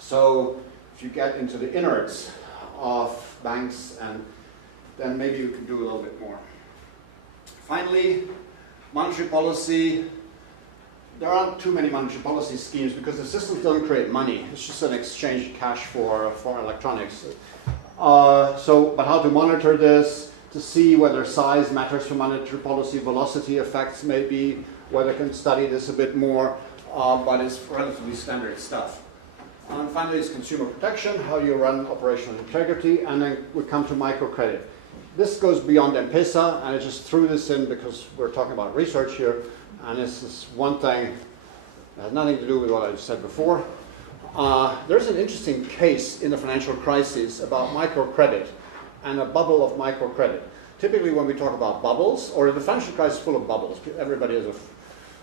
So if you get into the innards of banks, and then maybe you can do a little bit more. Finally, monetary policy. There aren't too many monetary policy schemes because the system doesn't create money. It's just an exchange of cash for electronics. But how to monitor this, to see whether size matters for monetary policy, velocity effects maybe, whether can study this a bit more, but it's relatively standard stuff. And finally, it's consumer protection, how you run operational integrity, and then we come to microcredit. This goes beyond M-Pesa, and I just threw this in because we're talking about research here, and this is one thing that has nothing to do with what I said before. There's an interesting case in the financial crisis about microcredit and a bubble of microcredit. Typically when we talk about bubbles, or the financial crisis is full of bubbles, everybody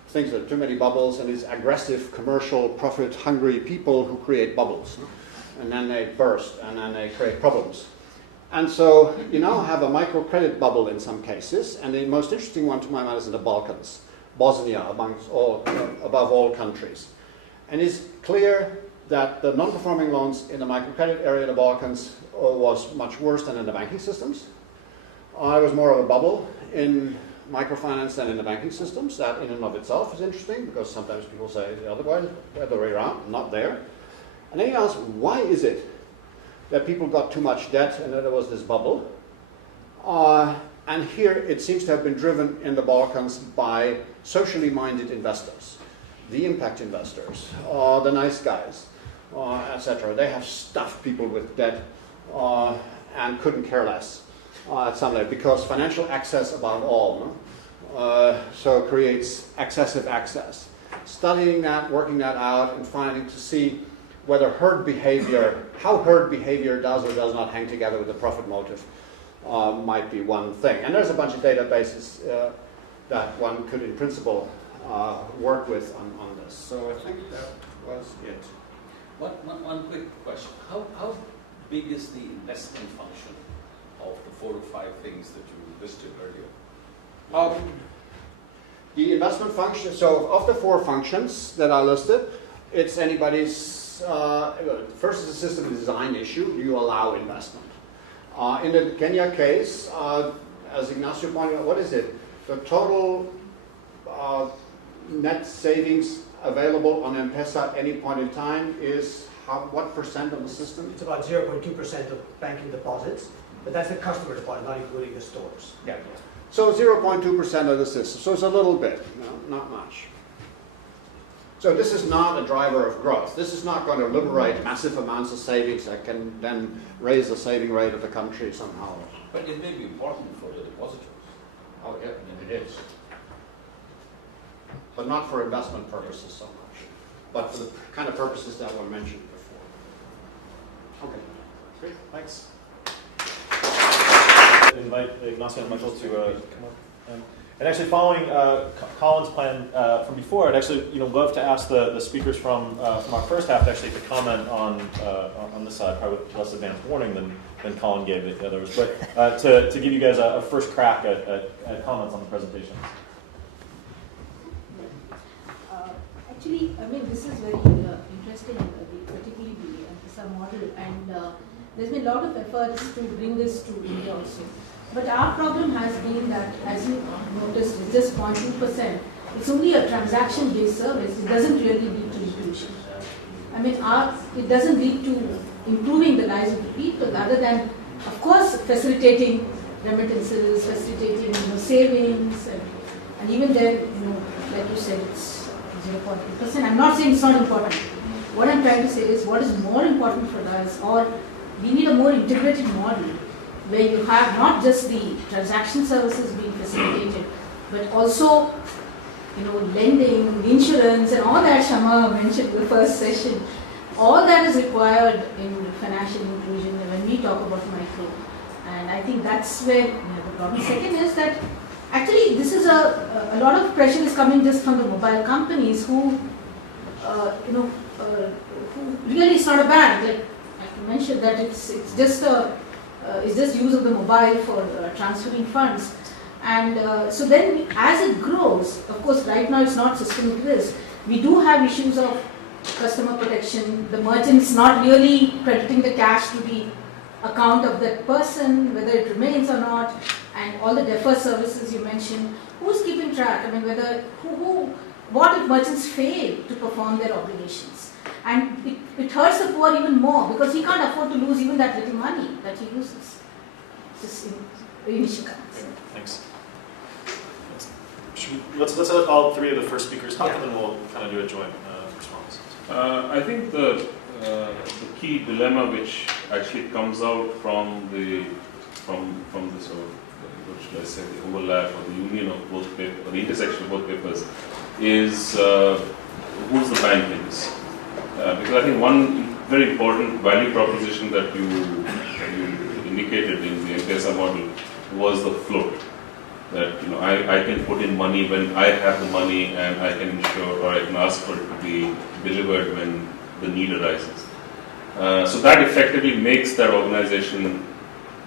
thinks there are too many bubbles, and these aggressive, commercial, profit-hungry people who create bubbles. And then they burst, and then they create problems. And so you now have a microcredit bubble in some cases, and the most interesting one to my mind is in the Balkans, Bosnia above all countries. And it's clear that the non-performing loans in the microcredit area in the Balkans was much worse than in the banking systems. It was more of a bubble in microfinance than in the banking systems. That in and of itself is interesting because sometimes people say the other way around, not there. And then you ask, why is it that people got too much debt and then there was this bubble? And here it seems to have been driven in the Balkans by socially minded investors, the impact investors, the nice guys, etc. They have stuffed people with debt and couldn't care less at some level because financial access above all, so it creates excessive access. Studying that, working that out, and finding to see whether herd behavior, how herd behavior does or does not hang together with the profit motive might be one thing. And there's a bunch of databases that one could, in principle, work with on this. So I think that was it. One quick question. How big is the investment function of the 4 or 5 things that you listed earlier? The investment function, so of the 4 functions that I listed, it's anybody's, first is a system design issue. Do you allow investment? In the Kenya case, as Ignacio pointed out, what is it? The total net savings available on M-Pesa at any point in time is what percent of the system? It's about 0.2% of banking deposits, but that's the customer deposit, not including the stores. Yeah. So 0.2% of the system. So it's a little bit, not much. So this is not a driver of growth. This is not going to liberate massive amounts of savings that can then raise the saving rate of the country somehow. But it may be important for the depositors. Oh yeah, it is. But not for investment purposes so much. But for the kind of purposes that were mentioned before. Okay. Great, thanks. Invite Ignacio and Michael to come up. And actually, following Colin's plan from before, I'd actually love to ask the speakers from our first half to actually to comment on this side, probably with less advanced warning than Colin gave the others, but to give you guys a first crack at comments on the presentation. Actually, I mean, this is very interesting, particularly the PISA model, and there's been a lot of efforts to bring this to India also. But our problem has been that, as you noticed, it's just 0.2%. It's only a transaction-based service. It doesn't really lead to inclusion. I mean, it doesn't lead to improving the lives of the people, other than, of course, facilitating remittances, facilitating savings, and even then, like you said, it's 0.2%. I'm not saying it's not important. What I'm trying to say is, what is more important for us, or we need a more integrated model, where you have not just the transaction services being facilitated, but also, lending, insurance, and all that Shama mentioned in the first session. All that is required in financial inclusion when we talk about micro. And I think that's where the problem. Second is that actually this is a lot of pressure is coming just from the mobile companies who, who really it's not a bank. Like I mentioned that it's just use of the mobile for transferring funds. And so then as it grows, of course right now it's not systemic risk. We do have issues of customer protection, the merchants not really crediting the cash to the account of that person, whether it remains or not, and all the deferred services you mentioned. Who's keeping track? I mean, what if merchants fail to perform their obligations? And it hurts the poor even more, because he can't afford to lose even that little money that he loses. Just in initial accounts. Thanks. Let's let all three of the first speakers talk, and then we'll kind of do a joint response. I think the key dilemma which actually comes out from the sort of, what should I say, the overlap or the union of both papers, or the intersection of both papers, is who's the bank in this? Because I think one very important value proposition that you indicated in the M-Pesa model was the float. That I can put in money when I have the money, and I can ensure, or I can ask for it to be delivered when the need arises. So that effectively makes that organization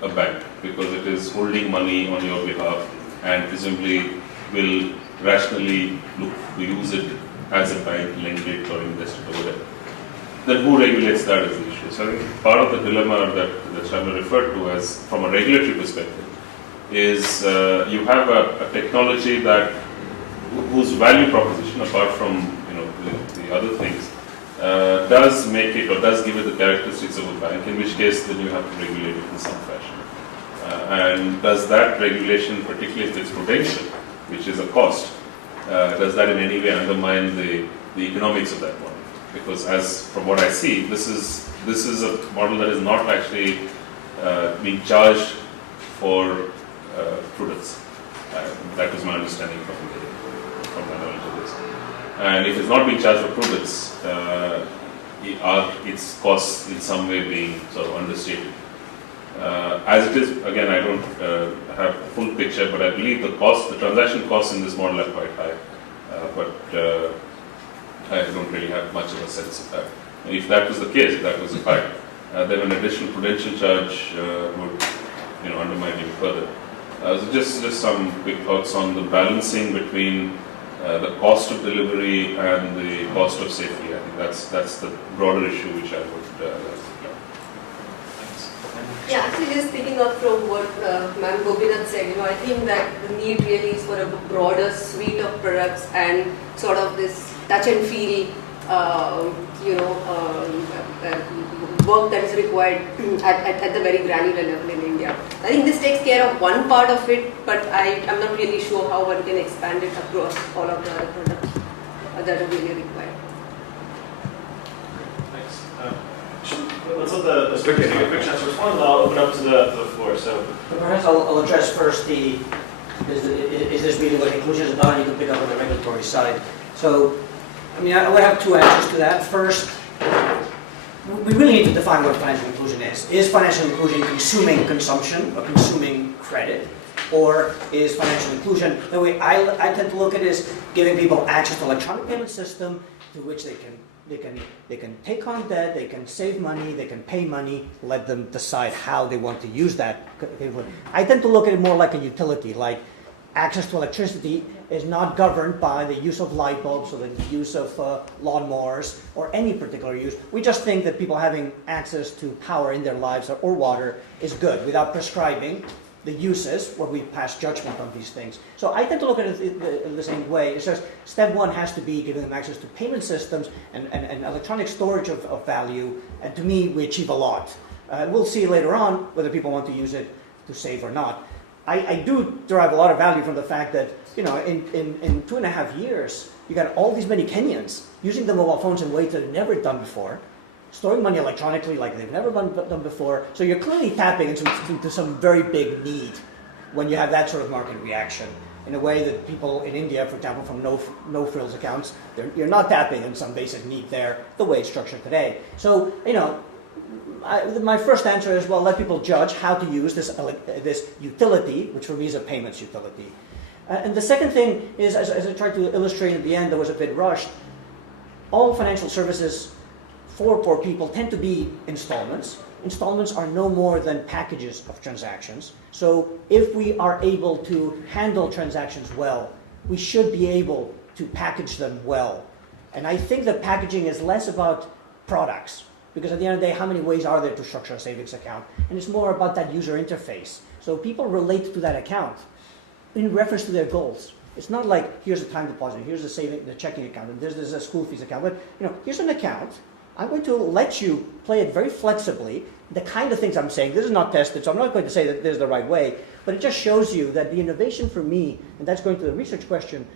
a bank, because it is holding money on your behalf and presumably will rationally look to use it as a bank, lend it or invest it or whatever. Then who regulates that is the issue. So I think part of the dilemma that Sharma referred to as from a regulatory perspective is you have a technology that whose value proposition, apart from the other things, does make it or does give it the characteristics of a bank, in which case then you have to regulate it in some fashion. And does that regulation, particularly if it's prudential, which is a cost, does that in any way undermine the economics of that model? Because as from what I see, this is a model that is not actually being charged for prudence. That was my understanding from my knowledge of this. And if it's not being charged for prudence, are its costs in some way being sort of understated? As it is, again, I don't have a full picture, but I believe the transaction costs in this model are quite high. But I don't really have much of a sense of that. And if that was the case, if that was a high, then an additional prudential charge would undermine even further. So just some quick thoughts on the balancing between the cost of delivery and the cost of safety. I think that's the broader issue which I would Yeah, actually just picking up from what Ma'am Gopinath said, I think that the need really is for a broader suite of products and sort of this touch and feel, work that is required at the very granular level in India. I think this takes care of one part of it, but I'm not really sure how one can expand it across all of the other products that are really required. Thanks. Let's let the speakers take a quick chance to respond, and I'll open up to the floor. So perhaps I'll address first is this really what inclusion is about? You can pick up on the regulatory side. So, I mean, I would have two answers to that. First, we really need to define what financial inclusion is. Is financial inclusion consuming consumption or consuming credit? Or is financial inclusion, the way I tend to look at it, is giving people access to an electronic payment system through which they can take on debt, they can save money, they can pay money, let them decide how they want to use that. I tend to look at it more like a utility, like access to electricity is not governed by the use of light bulbs or the use of lawnmowers or any particular use. We just think that people having access to power in their lives or water is good without prescribing the uses where we pass judgment on these things. So I tend to look at it in the same way. It's just step one has to be giving them access to payment systems and electronic storage of value, and to me, we achieve a lot. We'll see later on whether people want to use it to save or not. I do derive a lot of value from the fact that, you know, in 2.5 years, you got all these many Kenyans using the mobile phones in ways that they've never done before, storing money electronically like they've never done before. So you're clearly tapping into some very big need when you have that sort of market reaction, in a way that people in India, for example, from no-frills accounts, you're not tapping in some basic need there, the way it's structured today. So, you know, my first answer is, well, let people judge how to use this utility, which for me is a payments utility. And the second thing is, as I tried to illustrate at the end, that was a bit rushed, all financial services for poor people tend to be installments. Installments are no more than packages of transactions. So if we are able to handle transactions well, we should be able to package them well. And I think that packaging is less about products, because at the end of the day, how many ways are there to structure a savings account? And it's more about that user interface. So people relate to that account in reference to their goals. It's not like, here's a time deposit, here's the checking account, and there's a school fees account. But, you know, here's an account. I'm going to let you play it very flexibly. The kind of things I'm saying, this is not tested, so I'm not going to say that this is the right way, but it just shows you that the innovation for me, and that's going to the research question,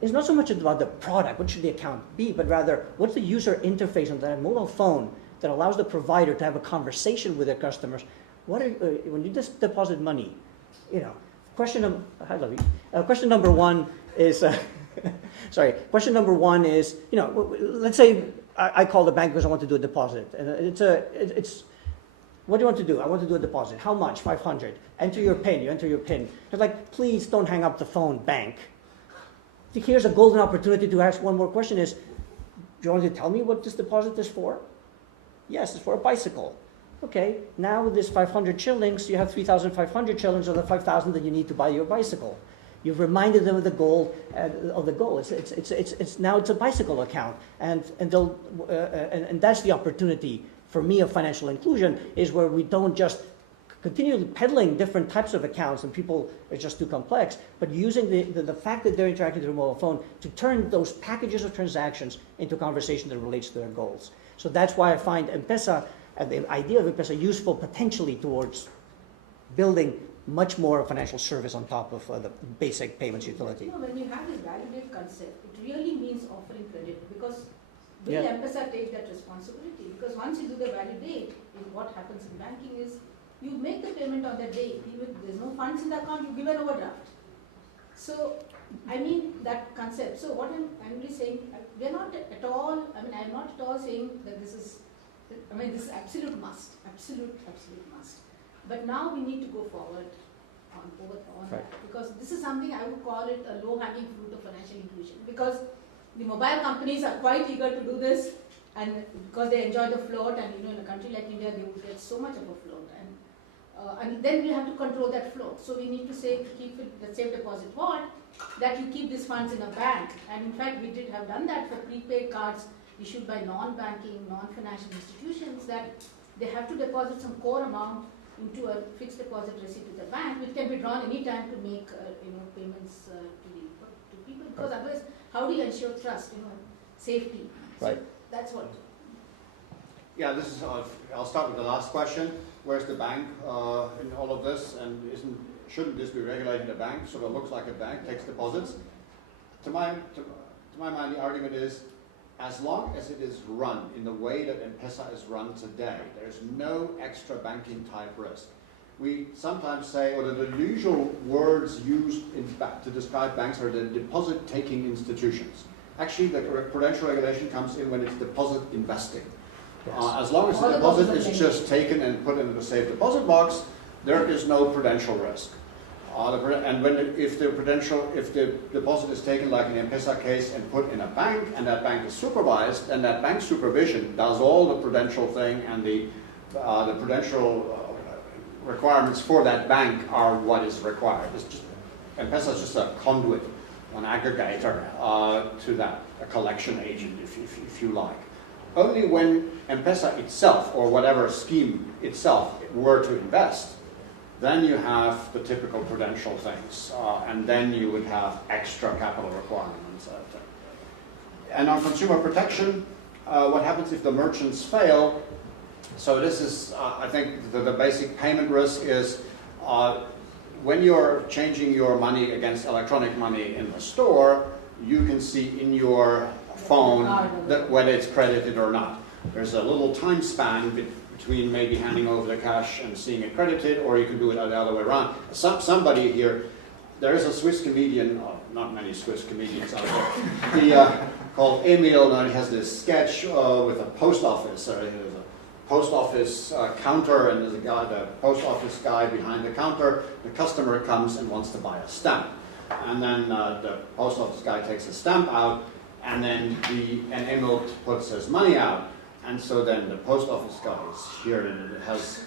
is not so much about the product, what should the account be, but rather, what's the user interface on that mobile phone that allows the provider to have a conversation with their customers. When you just deposit money, you know, question number one is, question number one is, you know, let's say I call the bank because I want to do a deposit, and it's what do you want to do? I want to do a deposit. How much? 500. Enter your PIN. You enter your PIN. It's like, please don't hang up the phone, bank. Here's a golden opportunity to ask one more question: is, do you want to tell me what this deposit is for? Yes, it's for a bicycle. Okay, now with this 500 shillings, you have 3,500 shillings of the 5,000 that you need to buy your bicycle. You've reminded them of the goal. It's now it's a bicycle account, and that's the opportunity for me of financial inclusion, is where we don't just continue peddling different types of accounts and people are just too complex, but using the fact that they're interacting with their mobile phone to turn those packages of transactions into a conversation that relates to their goals. So that's why I find M-Pesa, the idea of M-Pesa, useful potentially towards building much more financial service on top of the basic payments utility. You know, when you have this value-based concept, it really means offering credit, because will M-Pesa take that responsibility? Because once you do the validate, what happens in banking is you make the payment on the day. Even there's no funds in the account, you give an overdraft. So, I mean that concept. So what I'm really saying, we're not at all, I mean, I'm not at all saying that this is, I mean, this is absolute must, absolute must. But now we need to go forward on that, because this is something I would call it a low-hanging fruit of financial inclusion, because the mobile companies are quite eager to do this, and because they enjoy the float, and you know, in a country like India, they would get so much of a float, and then we have to control that flow. So we need to say, keep it, the safe deposit vault, that you keep these funds in a bank. And in fact, we have done that for prepaid cards issued by non-banking, non-financial institutions, that they have to deposit some core amount into a fixed deposit receipt with the bank, which can be drawn any time to make payments to people. Because otherwise, how do you ensure trust? Safety. Right. So that's what. Yeah, this is. I'll start with the last question. Where's the bank in all of this? And shouldn't this be regulated a bank? Sort of looks like a bank, takes deposits. To my mind, the argument is, as long as it is run in the way that M-Pesa is run today, there's no extra banking type risk. We sometimes say, or the usual words used to describe banks are the deposit-taking institutions. Actually, the prudential regulation comes in when it's deposit investing. As long as the deposit is just taken and put into the safe deposit box, there is no prudential risk. And if the deposit is taken, like in the M-Pesa case, and put in a bank, and that bank is supervised, and that bank supervision does all the prudential thing, and the prudential requirements for that bank are what is required. M-Pesa is just a conduit, an aggregator to that, a collection agent, if you like. Only when M-Pesa itself, or whatever scheme itself, were to invest, then you have the typical prudential things, and then you would have extra capital requirements. And on consumer protection, what happens if the merchants fail? So this is, I think, the basic payment risk is when you're changing your money against electronic money in the store, you can see in your phone that whether it's credited or not. There's a little time span between maybe handing over the cash and seeing it credited, or you can do it the other way around. Somebody here, there is a Swiss comedian, not many Swiss comedians out there, called Emil, and he has this sketch with a post office. There's a post office counter, and there's a guy, the post office guy behind the counter. The customer comes and wants to buy a stamp. And then the post office guy takes a stamp out, and then Emil puts his money out. And so then the post office guy is here, and it has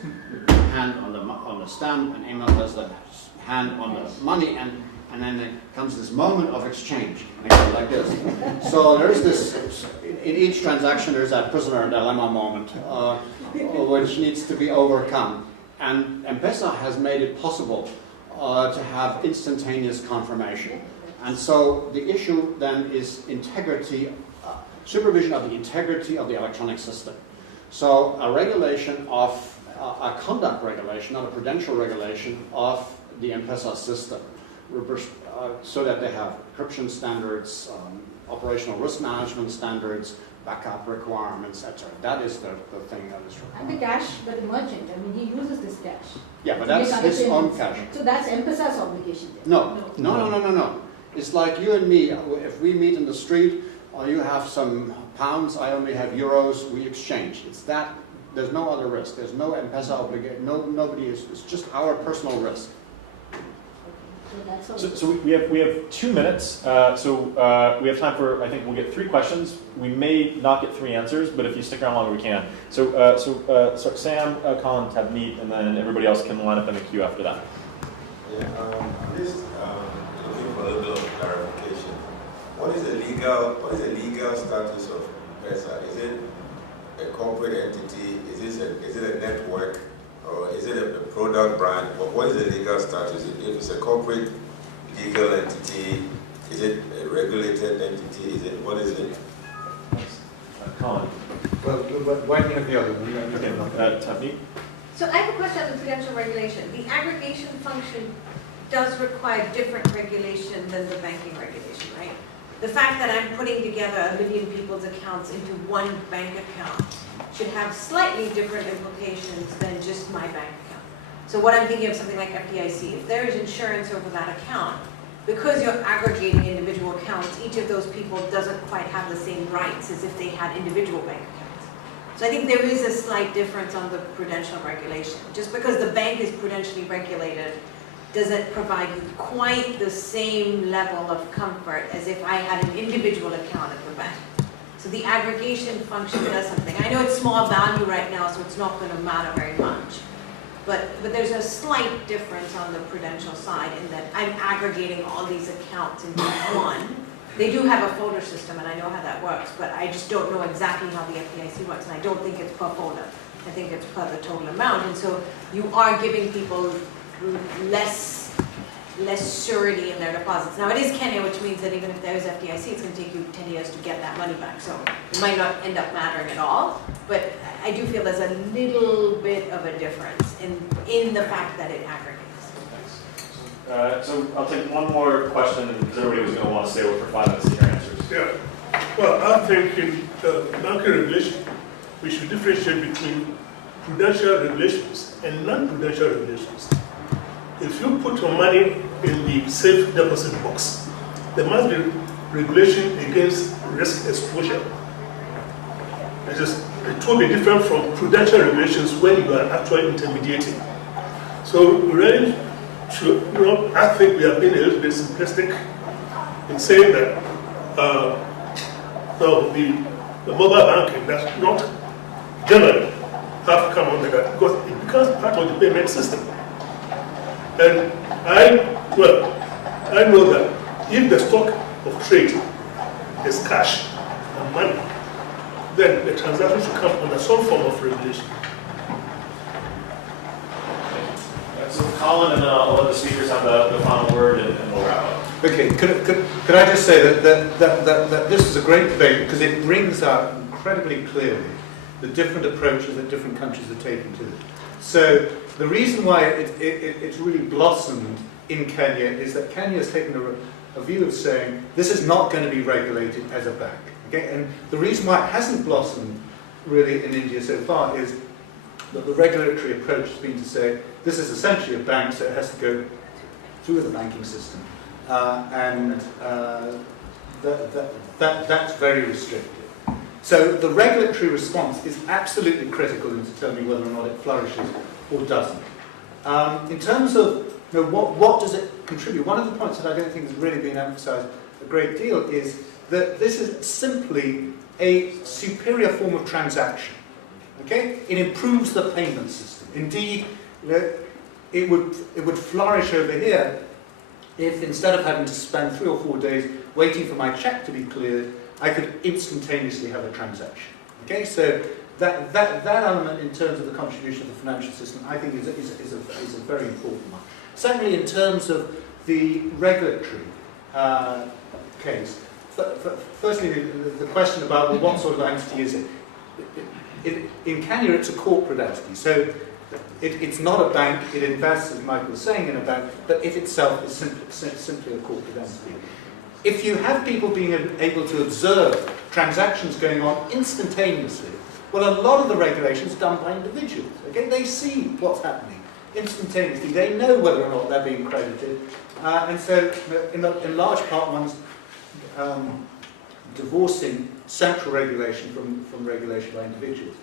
the hand on the stamp, and Emil has the hand on the money, and then there comes this moment of exchange, like this. So there's this, in each transaction there's that prisoner dilemma moment, which needs to be overcome. And M-Pesa has made it possible to have instantaneous confirmation. And so the issue then is integrity, supervision of the integrity of the electronic system. So a regulation of, a conduct regulation, not a prudential regulation of the M-Pesa system, so that they have encryption standards, operational risk management standards, backup requirements, etc. That is the thing that is required. And the cash, but the merchant, I mean, he uses this cash. Yeah, but that's his own cash. So that's M-Pesa's obligation there. No. It's like you and me. If we meet in the street, you have some pounds, I only have euros, we exchange. It's that, there's no other risk. There's no M-Pesa obligation, nobody is, it's just our personal risk. So we have 2 minutes. We have time for, I think we'll get 3 questions. We may not get 3 answers, but if you stick around longer, we can. So Sam, Colin, Tabneet, and then everybody else can line up in the queue after that. Yeah, I'm just looking for a little bit of clarification. What is the legal status of M-Pesa? Is it a corporate entity? Is it a network? Or is it a product brand? What is the legal status? If it's a corporate legal entity, is it a regulated entity? What is it? Colin. Well, why don't you have the other one? Okay, Tabneet. So I have a question on the prudential regulation. The aggregation function does require different regulation than the banking regulation, right? The fact that I'm putting together 1 million people's accounts into one bank account should have slightly different implications than just my bank account. So what I'm thinking of something like FDIC, if there is insurance over that account, because you're aggregating individual accounts, each of those people doesn't quite have the same rights as if they had individual bank accounts. So I think there is a slight difference on the prudential regulation. Just because the bank is prudentially regulated doesn't provide you quite the same level of comfort as if I had an individual account at the bank. So the aggregation function does something. I know it's small value right now, so it's not going to matter very much. But there's a slight difference on the prudential side in that I'm aggregating all these accounts into one. They do have a folder system, and I know how that works, but I just don't know exactly how the FDIC works, and I don't think it's per folder. I think it's per the total amount. And so you are giving people less surety in their deposits. Now it is Kenya, which means that even if there is FDIC, it's going to take you 10 years to get that money back. So it might not end up mattering at all. But I do feel there's a little bit of a difference in the fact that it aggregates. Thanks. So I'll take one more question, because everybody was going to want to stay over for 5 minutes to hear answers. Yeah. Well, I'm thinking banking regulation, we should differentiate between prudential regulations and non-prudential regulations. If you put your money in the safe deposit box, there must be regulation against risk exposure. it will be different from prudential regulations when you are actually intermediating. So we really should, I think we have been a little bit simplistic in saying that no, the mobile banking does not generally have to come under that because it becomes part of the payment system. And I know that if the stock of trade is cash and money, then the transaction should come under some form of regulation. So Colin and all of the speakers have the final word and we'll wrap up. Okay, could I just say that this is a great debate because it brings out incredibly clearly the different approaches that different countries are taking to it. So the reason why it's really blossomed in Kenya is that Kenya has taken a view of saying this is not going to be regulated as a bank. Okay? And the reason why it hasn't blossomed really in India so far is that the regulatory approach has been to say this is essentially a bank, so it has to go through the banking system. That's very restrictive. So the regulatory response is absolutely critical in determining whether or not it flourishes or doesn't. In terms of what does it contribute, one of the points that I don't think has really been emphasized a great deal is that this is simply a superior form of transaction. Okay? It improves the payment system. Indeed, it would flourish over here if instead of having to spend 3 or 4 days waiting for my check to be cleared, I could instantaneously have a transaction. Okay, so that element in terms of the contribution of the financial system, I think is a very important one. Secondly, in terms of the regulatory case, firstly, the question about well, what sort of entity is it? In Kenya, it's a corporate entity, so it's not a bank. It invests, as Michael was saying, in a bank, but it itself is simply a corporate entity. If you have people being able to observe transactions going on instantaneously, well, a lot of the regulation is done by individuals. Okay, they see what's happening instantaneously. They know whether or not they're being credited, and so, in large part, one's divorcing central regulation from regulation by individuals.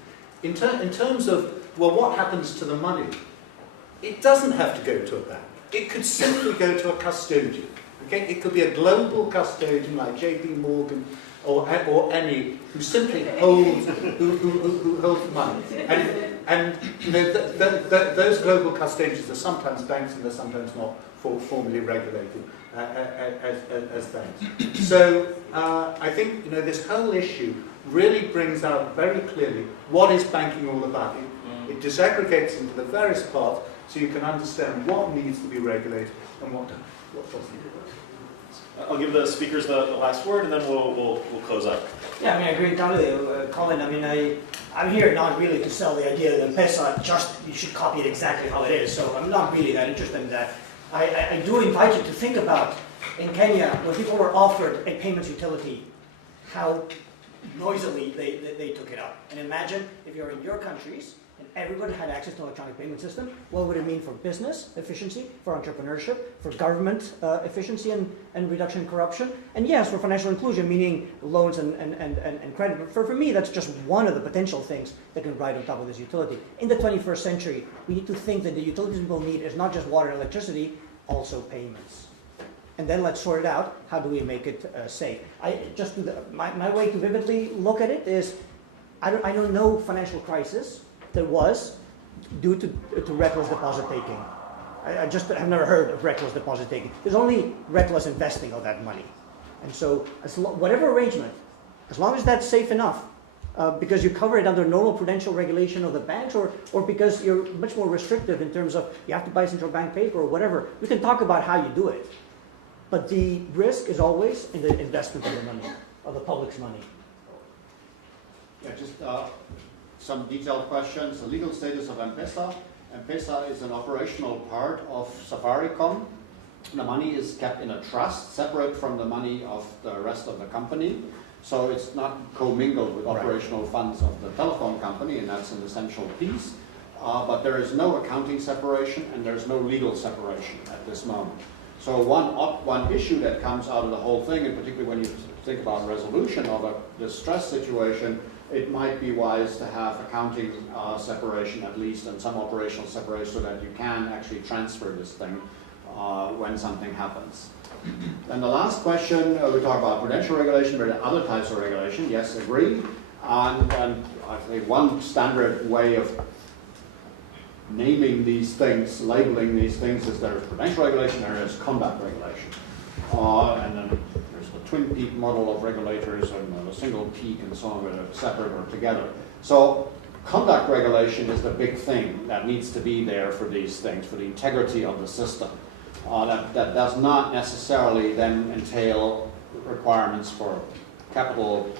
In terms of well, what happens to the money? It doesn't have to go to a bank. It could simply go to a custodian. Okay, it could be a global custodian like J.P. Morgan or any who simply holds who holds money. And those global custodians are sometimes banks and they're sometimes not formally regulated as banks. So I think this whole issue really brings out very clearly what is banking all about. It disaggregates into the various parts so you can understand what needs to be regulated and what doesn't. I'll give the speakers the last word, and then we'll close up. Yeah, I mean, I agree entirely, Colin. I mean, I'm here not really to sell the idea that M-Pesa you should copy it exactly how it is. So I'm not really that interested in that. I do invite you to think about in Kenya when people were offered a payments utility, how noisily they took it up. And imagine if you're in your countries and everybody had access to an electronic payment system, what would it mean for business efficiency, for entrepreneurship, for government efficiency and reduction in corruption, and yes, for financial inclusion, meaning loans and credit. But for me, that's just one of the potential things that can ride on top of this utility. In the 21st century, we need to think that the utilities people need is not just water and electricity, also payments. And then let's sort it out. How do we make it safe? My way to vividly look at it is, I know no financial crisis that was due to reckless deposit taking. I just have never heard of reckless deposit taking. There's only reckless investing of that money. And so whatever arrangement, as long as that's safe enough, because you cover it under normal prudential regulation of the banks or because you're much more restrictive in terms of you have to buy central bank paper or whatever, we can talk about how you do it. But the risk is always in the investment of the money, of the public's money. Yeah, just some detailed questions. The legal status of M-Pesa. M-Pesa is an operational part of Safaricom. The money is kept in a trust, separate from the money of the rest of the company. So it's not commingled with operational funds of the telephone company, and that's an essential piece. But there is no accounting separation, and there's no legal separation at this moment. So one issue that comes out of the whole thing, and particularly when you think about resolution of a distress situation, it might be wise to have accounting separation at least and some operational separation so that you can actually transfer this thing when something happens. And the last question, we talk about prudential regulation, but other types of regulation, yes, agreed. And I think one standard way of naming these things, labeling these things, is there is prudential regulation, there is conduct regulation. And then there's the twin peak model of regulators and the single peak and so on, whether separate or together. So conduct regulation is the big thing that needs to be there for these things, for the integrity of the system. That does not necessarily then entail requirements for capital,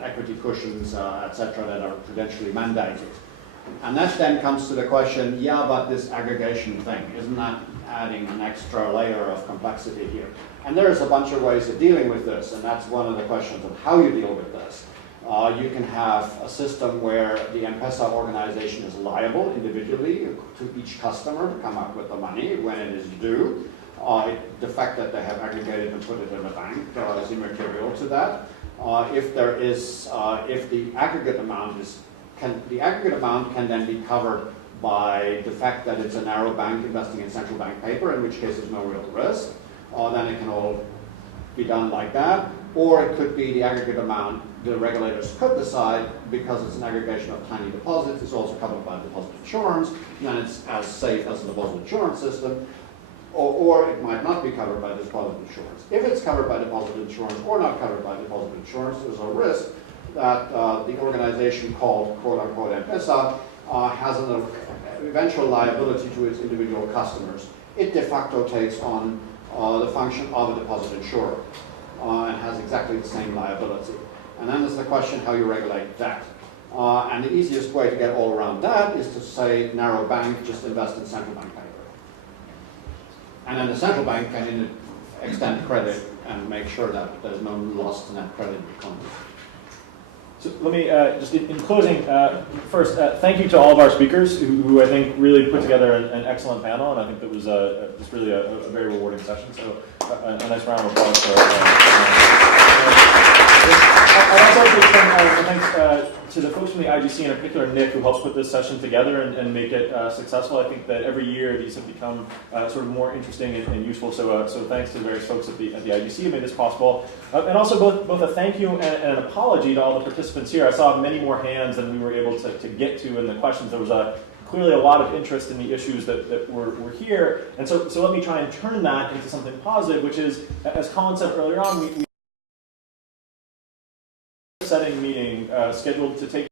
equity cushions, etc., that are prudentially mandated. And that then comes to the question, yeah, but this aggregation thing, isn't that adding an extra layer of complexity here? And there's a bunch of ways of dealing with this, and that's one of the questions of how you deal with this. You can have a system where the M-Pesa organization is liable individually to each customer to come up with the money when it is due. The fact that they have aggregated and put it in a bank is immaterial to that. If the aggregate amount can then be covered by the fact that it's a narrow bank investing in central bank paper, in which case there's no real risk. Then it can all be done like that. Or it could be the aggregate amount the regulators could decide, because it's an aggregation of tiny deposits, it's also covered by deposit insurance, and then it's as safe as the deposit insurance system. Or it might not be covered by deposit insurance. If it's covered by deposit insurance or not covered by deposit insurance, there's a risk that the organization called quote-unquote M-Pesa has an eventual liability to its individual customers. It de facto takes on the function of a deposit insurer and has exactly the same liability. And then there's the question how you regulate that. And the easiest way to get all around that is to say, narrow bank, just invest in central bank paper. And then the central bank can extend credit and make sure that there's no loss to that credit economy. So let me, just in closing, first, thank you to all of our speakers who I think really put together an excellent panel, and I think that was just really a very rewarding session. So a nice round of applause for I'd also like to extend thanks to the folks from the IGC, and in particular Nick, who helped put this session together and make it successful. I think that every year these have become sort of more interesting and useful. So thanks to the various folks at the IGC who made this possible. And also both a thank you and an apology to all the participants here. I saw many more hands than we were able to get to in the questions. There was clearly a lot of interest in the issues that were here. And so let me try and turn that into something positive, which is, as Colin said earlier on, we setting meeting scheduled to take